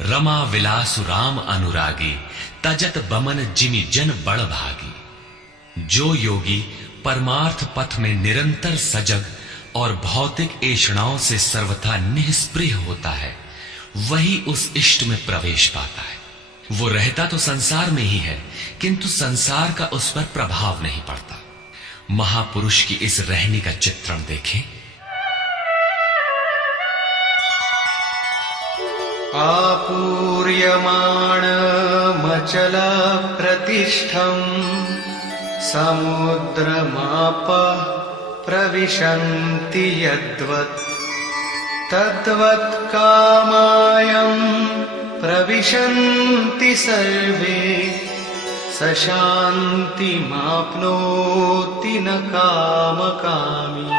रमा विलासु राम अनुरागी, तजत बमन जिमि जन बड़ भागी। जो योगी परमार्थ पथ में निरंतर सजग और भौतिक ऐषणाओं से सर्वथा निस्पृह होता है, वही उस इष्ट में प्रवेश पाता है। वो रहता तो संसार में ही है, किंतु संसार का उस पर प्रभाव नहीं पड़ता। महापुरुष की इस रहने का चित्रण देखें। आपूर्यमाणमचल प्रतिष्ठम् समुद्रमापः प्रविशन्ति यद्वत्, तद्वत् कामायं प्रविशन्ति सर्वे, स शान्तिमाप्नोति न कामकामी।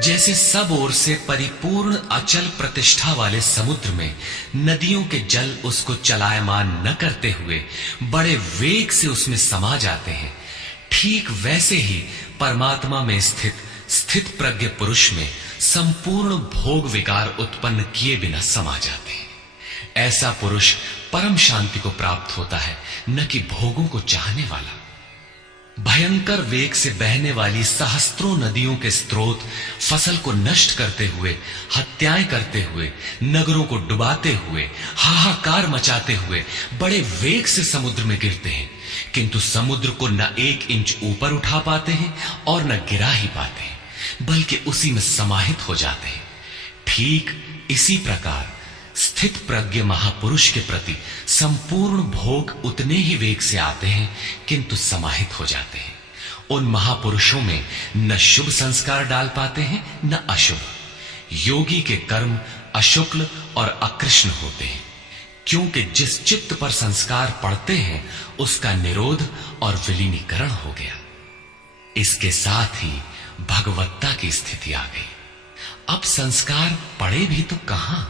जैसे सब ओर से परिपूर्ण अचल प्रतिष्ठा वाले समुद्र में नदियों के जल उसको चलायमान न करते हुए बड़े वेग से उसमें समा जाते हैं, ठीक वैसे ही परमात्मा में स्थित प्रज्ञ पुरुष में संपूर्ण भोग विकार उत्पन्न किए बिना समा जाते हैं। ऐसा पुरुष परम शांति को प्राप्त होता है, न कि भोगों को चाहने वाला। भयंकर वेग से बहने वाली सहस्त्रों नदियों के स्रोत फसल को नष्ट करते हुए, हत्याएं करते हुए, नगरों को डुबाते हुए, हाहाकार मचाते हुए बड़े वेग से समुद्र में गिरते हैं, किंतु समुद्र को न 1 इंच ऊपर उठा पाते हैं और न गिरा ही पाते हैं, बल्कि उसी में समाहित हो जाते हैं। ठीक इसी प्रकार स्थित प्रज्ञ महापुरुष के प्रति संपूर्ण भोग उतने ही वेग से आते हैं, किंतु समाहित हो जाते हैं। उन महापुरुषों में न शुभ संस्कार डाल पाते हैं, न अशुभ। योगी के कर्म अशुक्ल और अकृष्ण होते हैं, क्योंकि जिस चित्त पर संस्कार पड़ते हैं उसका निरोध और विलीनीकरण हो गया। इसके साथ ही भगवत्ता की स्थिति आ गई। अब संस्कार पड़े भी तो कहां।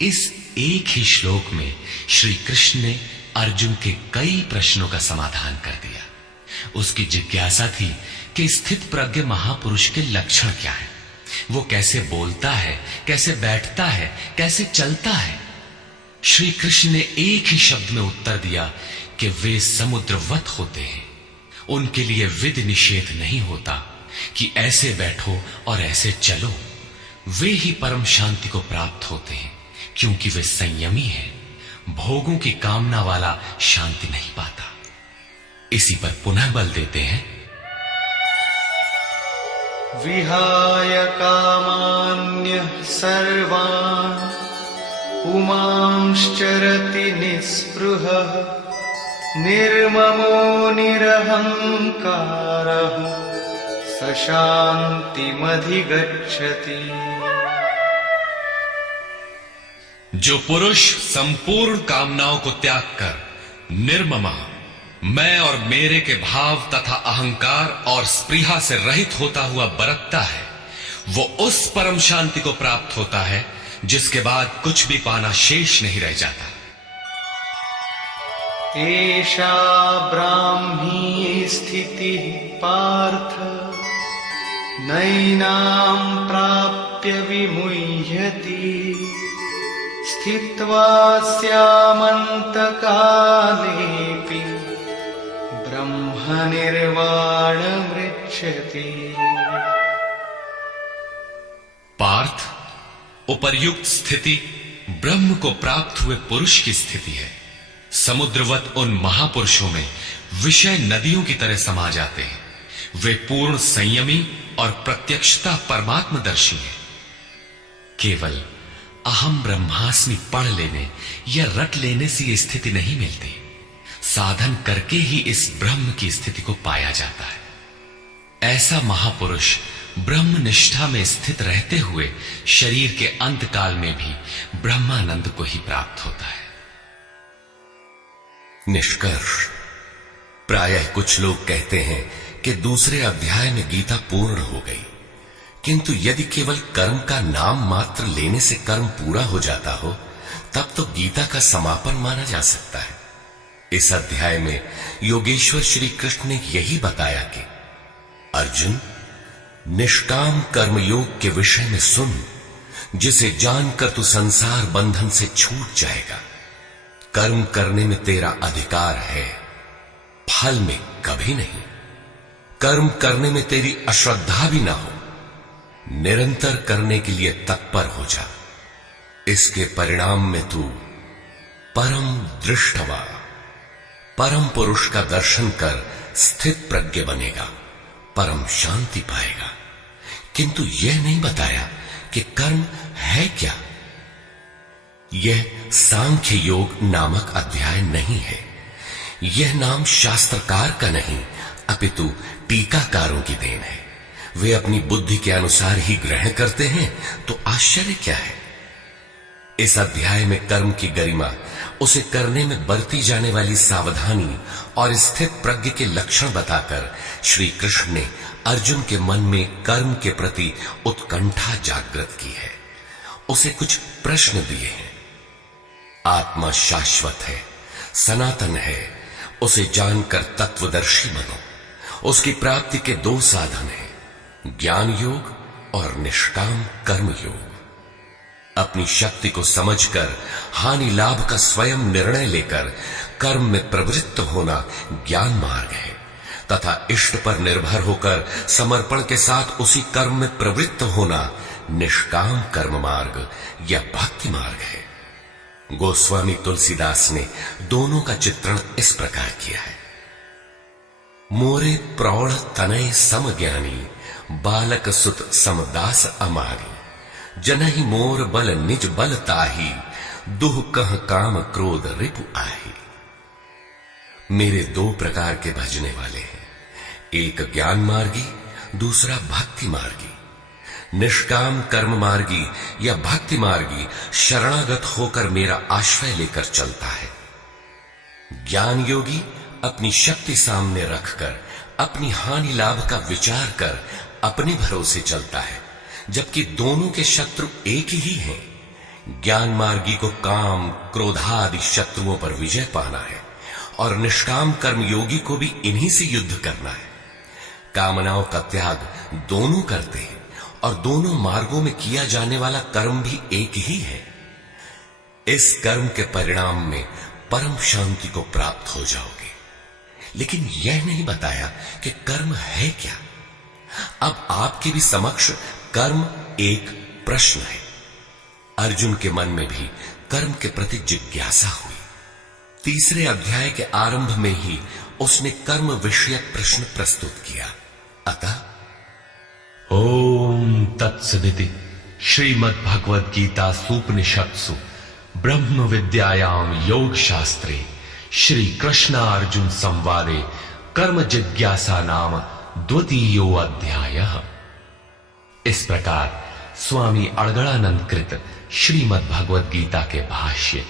इस एक ही श्लोक में श्री कृष्ण ने अर्जुन के कई प्रश्नों का समाधान कर दिया। उसकी जिज्ञासा थी कि स्थित प्रज्ञ महापुरुष के लक्षण क्या हैं, वो कैसे बोलता है, कैसे बैठता है, कैसे चलता है। श्री कृष्ण ने एक ही शब्द में उत्तर दिया कि वे समुद्रवत होते हैं। उनके लिए विध निषेध नहीं होता कि ऐसे बैठो और ऐसे चलो। वे ही परम शांति को प्राप्त होते हैं, क्योंकि वे संयमी हैं। भोगों की कामना वाला शांति नहीं पाता। इसी पर पुनः बल देते हैं। विहाय कामान्यः सर्वान् पुमांश्चरति निःस्पृहः, निर्ममो निरहंकारः स शान्तिमधिगच्छति। जो पुरुष संपूर्ण कामनाओं को त्याग कर निर्ममा, मैं और मेरे के भाव तथा अहंकार और स्पृहा से रहित होता हुआ बरतता है, वो उस परम शांति को प्राप्त होता है जिसके बाद कुछ भी पाना शेष नहीं रह जाता। एषा ब्राह्मी स्थितिः पार्थ, नैनां प्राप्य विमुह्यति। स्थित्वा स्यामन्तकालेऽपि ब्रह्मनिर्वाणमृच्छति। पार्थ, उपर्युक्त स्थिति ब्रह्म को प्राप्त हुए पुरुष की स्थिति है। समुद्रवत उन महापुरुषों में विषय नदियों की तरह समा जाते हैं। वे पूर्ण संयमी और प्रत्यक्षता परमात्मदर्शी हैं। केवल अहम ब्रह्मास्मि पढ़ लेने या रट लेने से यह स्थिति नहीं मिलती। साधन करके ही इस ब्रह्म की स्थिति को पाया जाता है। ऐसा महापुरुष ब्रह्म निष्ठा में स्थित रहते हुए शरीर के अंत काल में भी ब्रह्मानंद को ही प्राप्त होता है। निष्कर्ष, प्रायः कुछ लोग कहते हैं कि दूसरे अध्याय में गीता पूर्ण हो गई, किंतु यदि केवल कर्म का नाम मात्र लेने से कर्म पूरा हो जाता हो तब तो गीता का समापन माना जा सकता है। इस अध्याय में योगेश्वर श्री कृष्ण ने यही बताया कि अर्जुन, निष्काम कर्मयोग के विषय में सुन, जिसे जानकर तू संसार बंधन से छूट जाएगा। कर्म करने में तेरा अधिकार है, फल में कभी नहीं। कर्म करने में तेरी अश्रद्धा भी ना हो, निरंतर करने के लिए तत्पर हो जा। इसके परिणाम में तू परम दृष्टवा, परम पुरुष का दर्शन कर स्थित प्रज्ञ बनेगा, परम शांति पाएगा। किंतु यह नहीं बताया कि कर्म है क्या। यह सांख्य योग नामक अध्याय नहीं है। यह नाम शास्त्रकार का नहीं अपितु टीकाकारों की देन है। वे अपनी बुद्धि के अनुसार ही ग्रहण करते हैं, तो आश्चर्य क्या है। इस अध्याय में कर्म की गरिमा, उसे करने में बरती जाने वाली सावधानी और स्थित प्रज्ञ के लक्षण बताकर श्री कृष्ण ने अर्जुन के मन में कर्म के प्रति उत्कंठा जागृत की है। उसे कुछ प्रश्न दिए हैं। आत्मा शाश्वत है, सनातन है, उसे जानकर तत्वदर्शी बनो। उसकी प्राप्ति के दो साधन हैं, ज्ञान योग और निष्काम कर्म योग। अपनी शक्ति को समझकर हानि लाभ का स्वयं निर्णय लेकर कर्म में प्रवृत्त होना ज्ञान मार्ग है, तथा इष्ट पर निर्भर होकर समर्पण के साथ उसी कर्म में प्रवृत्त होना निष्काम कर्म मार्ग या भक्ति मार्ग है। गोस्वामी तुलसीदास ने दोनों का चित्रण इस प्रकार किया है। मोरे प्रौढ़ तनय समज्ञानी, बालक सुत समदास अमानी। जनहि मोर बल निज बल ताही, दुह कह काम क्रोध रिपु आही। मेरे दो प्रकार के भजने वाले हैं, एक ज्ञान मार्गी, दूसरा भक्ति मार्गी। निष्काम कर्म मार्गी या भक्ति मार्गी शरणागत होकर मेरा आश्रय लेकर चलता है। ज्ञान योगी अपनी शक्ति सामने रखकर अपनी हानि लाभ का विचार कर अपने भरोसे चलता है, जबकि दोनों के शत्रु एक ही हैं। ज्ञान मार्गी को काम क्रोधादि शत्रुओं पर विजय पाना है और निष्काम कर्म योगी को भी इन्हीं से युद्ध करना है। कामनाओं का त्याग दोनों करते हैं और दोनों मार्गों में किया जाने वाला कर्म भी एक ही है। इस कर्म के परिणाम में परम शांति को प्राप्त हो जाओगे। लेकिन यह नहीं बताया कि कर्म है क्या। अब आपके भी समक्ष कर्म एक प्रश्न है। अर्जुन के मन में भी कर्म के प्रति जिज्ञासा हुई। तीसरे अध्याय के आरंभ में ही उसने कर्म विषयक प्रश्न प्रस्तुत किया। अतः ओम तत्सदिति श्रीमद्भगवद गीता सूपनिषत्सु ब्रह्म विद्यायाम योग शास्त्रे श्री कृष्णार्जुन संवादे कर्म जिज्ञासा नाम द्वितीयो अध्यायः। इस प्रकार स्वामी अड़गड़ानंद कृत श्रीमद्भगवद गीता के भाष्य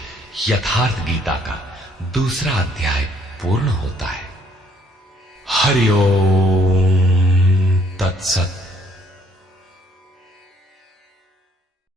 यथार्थ गीता का दूसरा अध्याय पूर्ण होता है। हरि ओम तत्सत।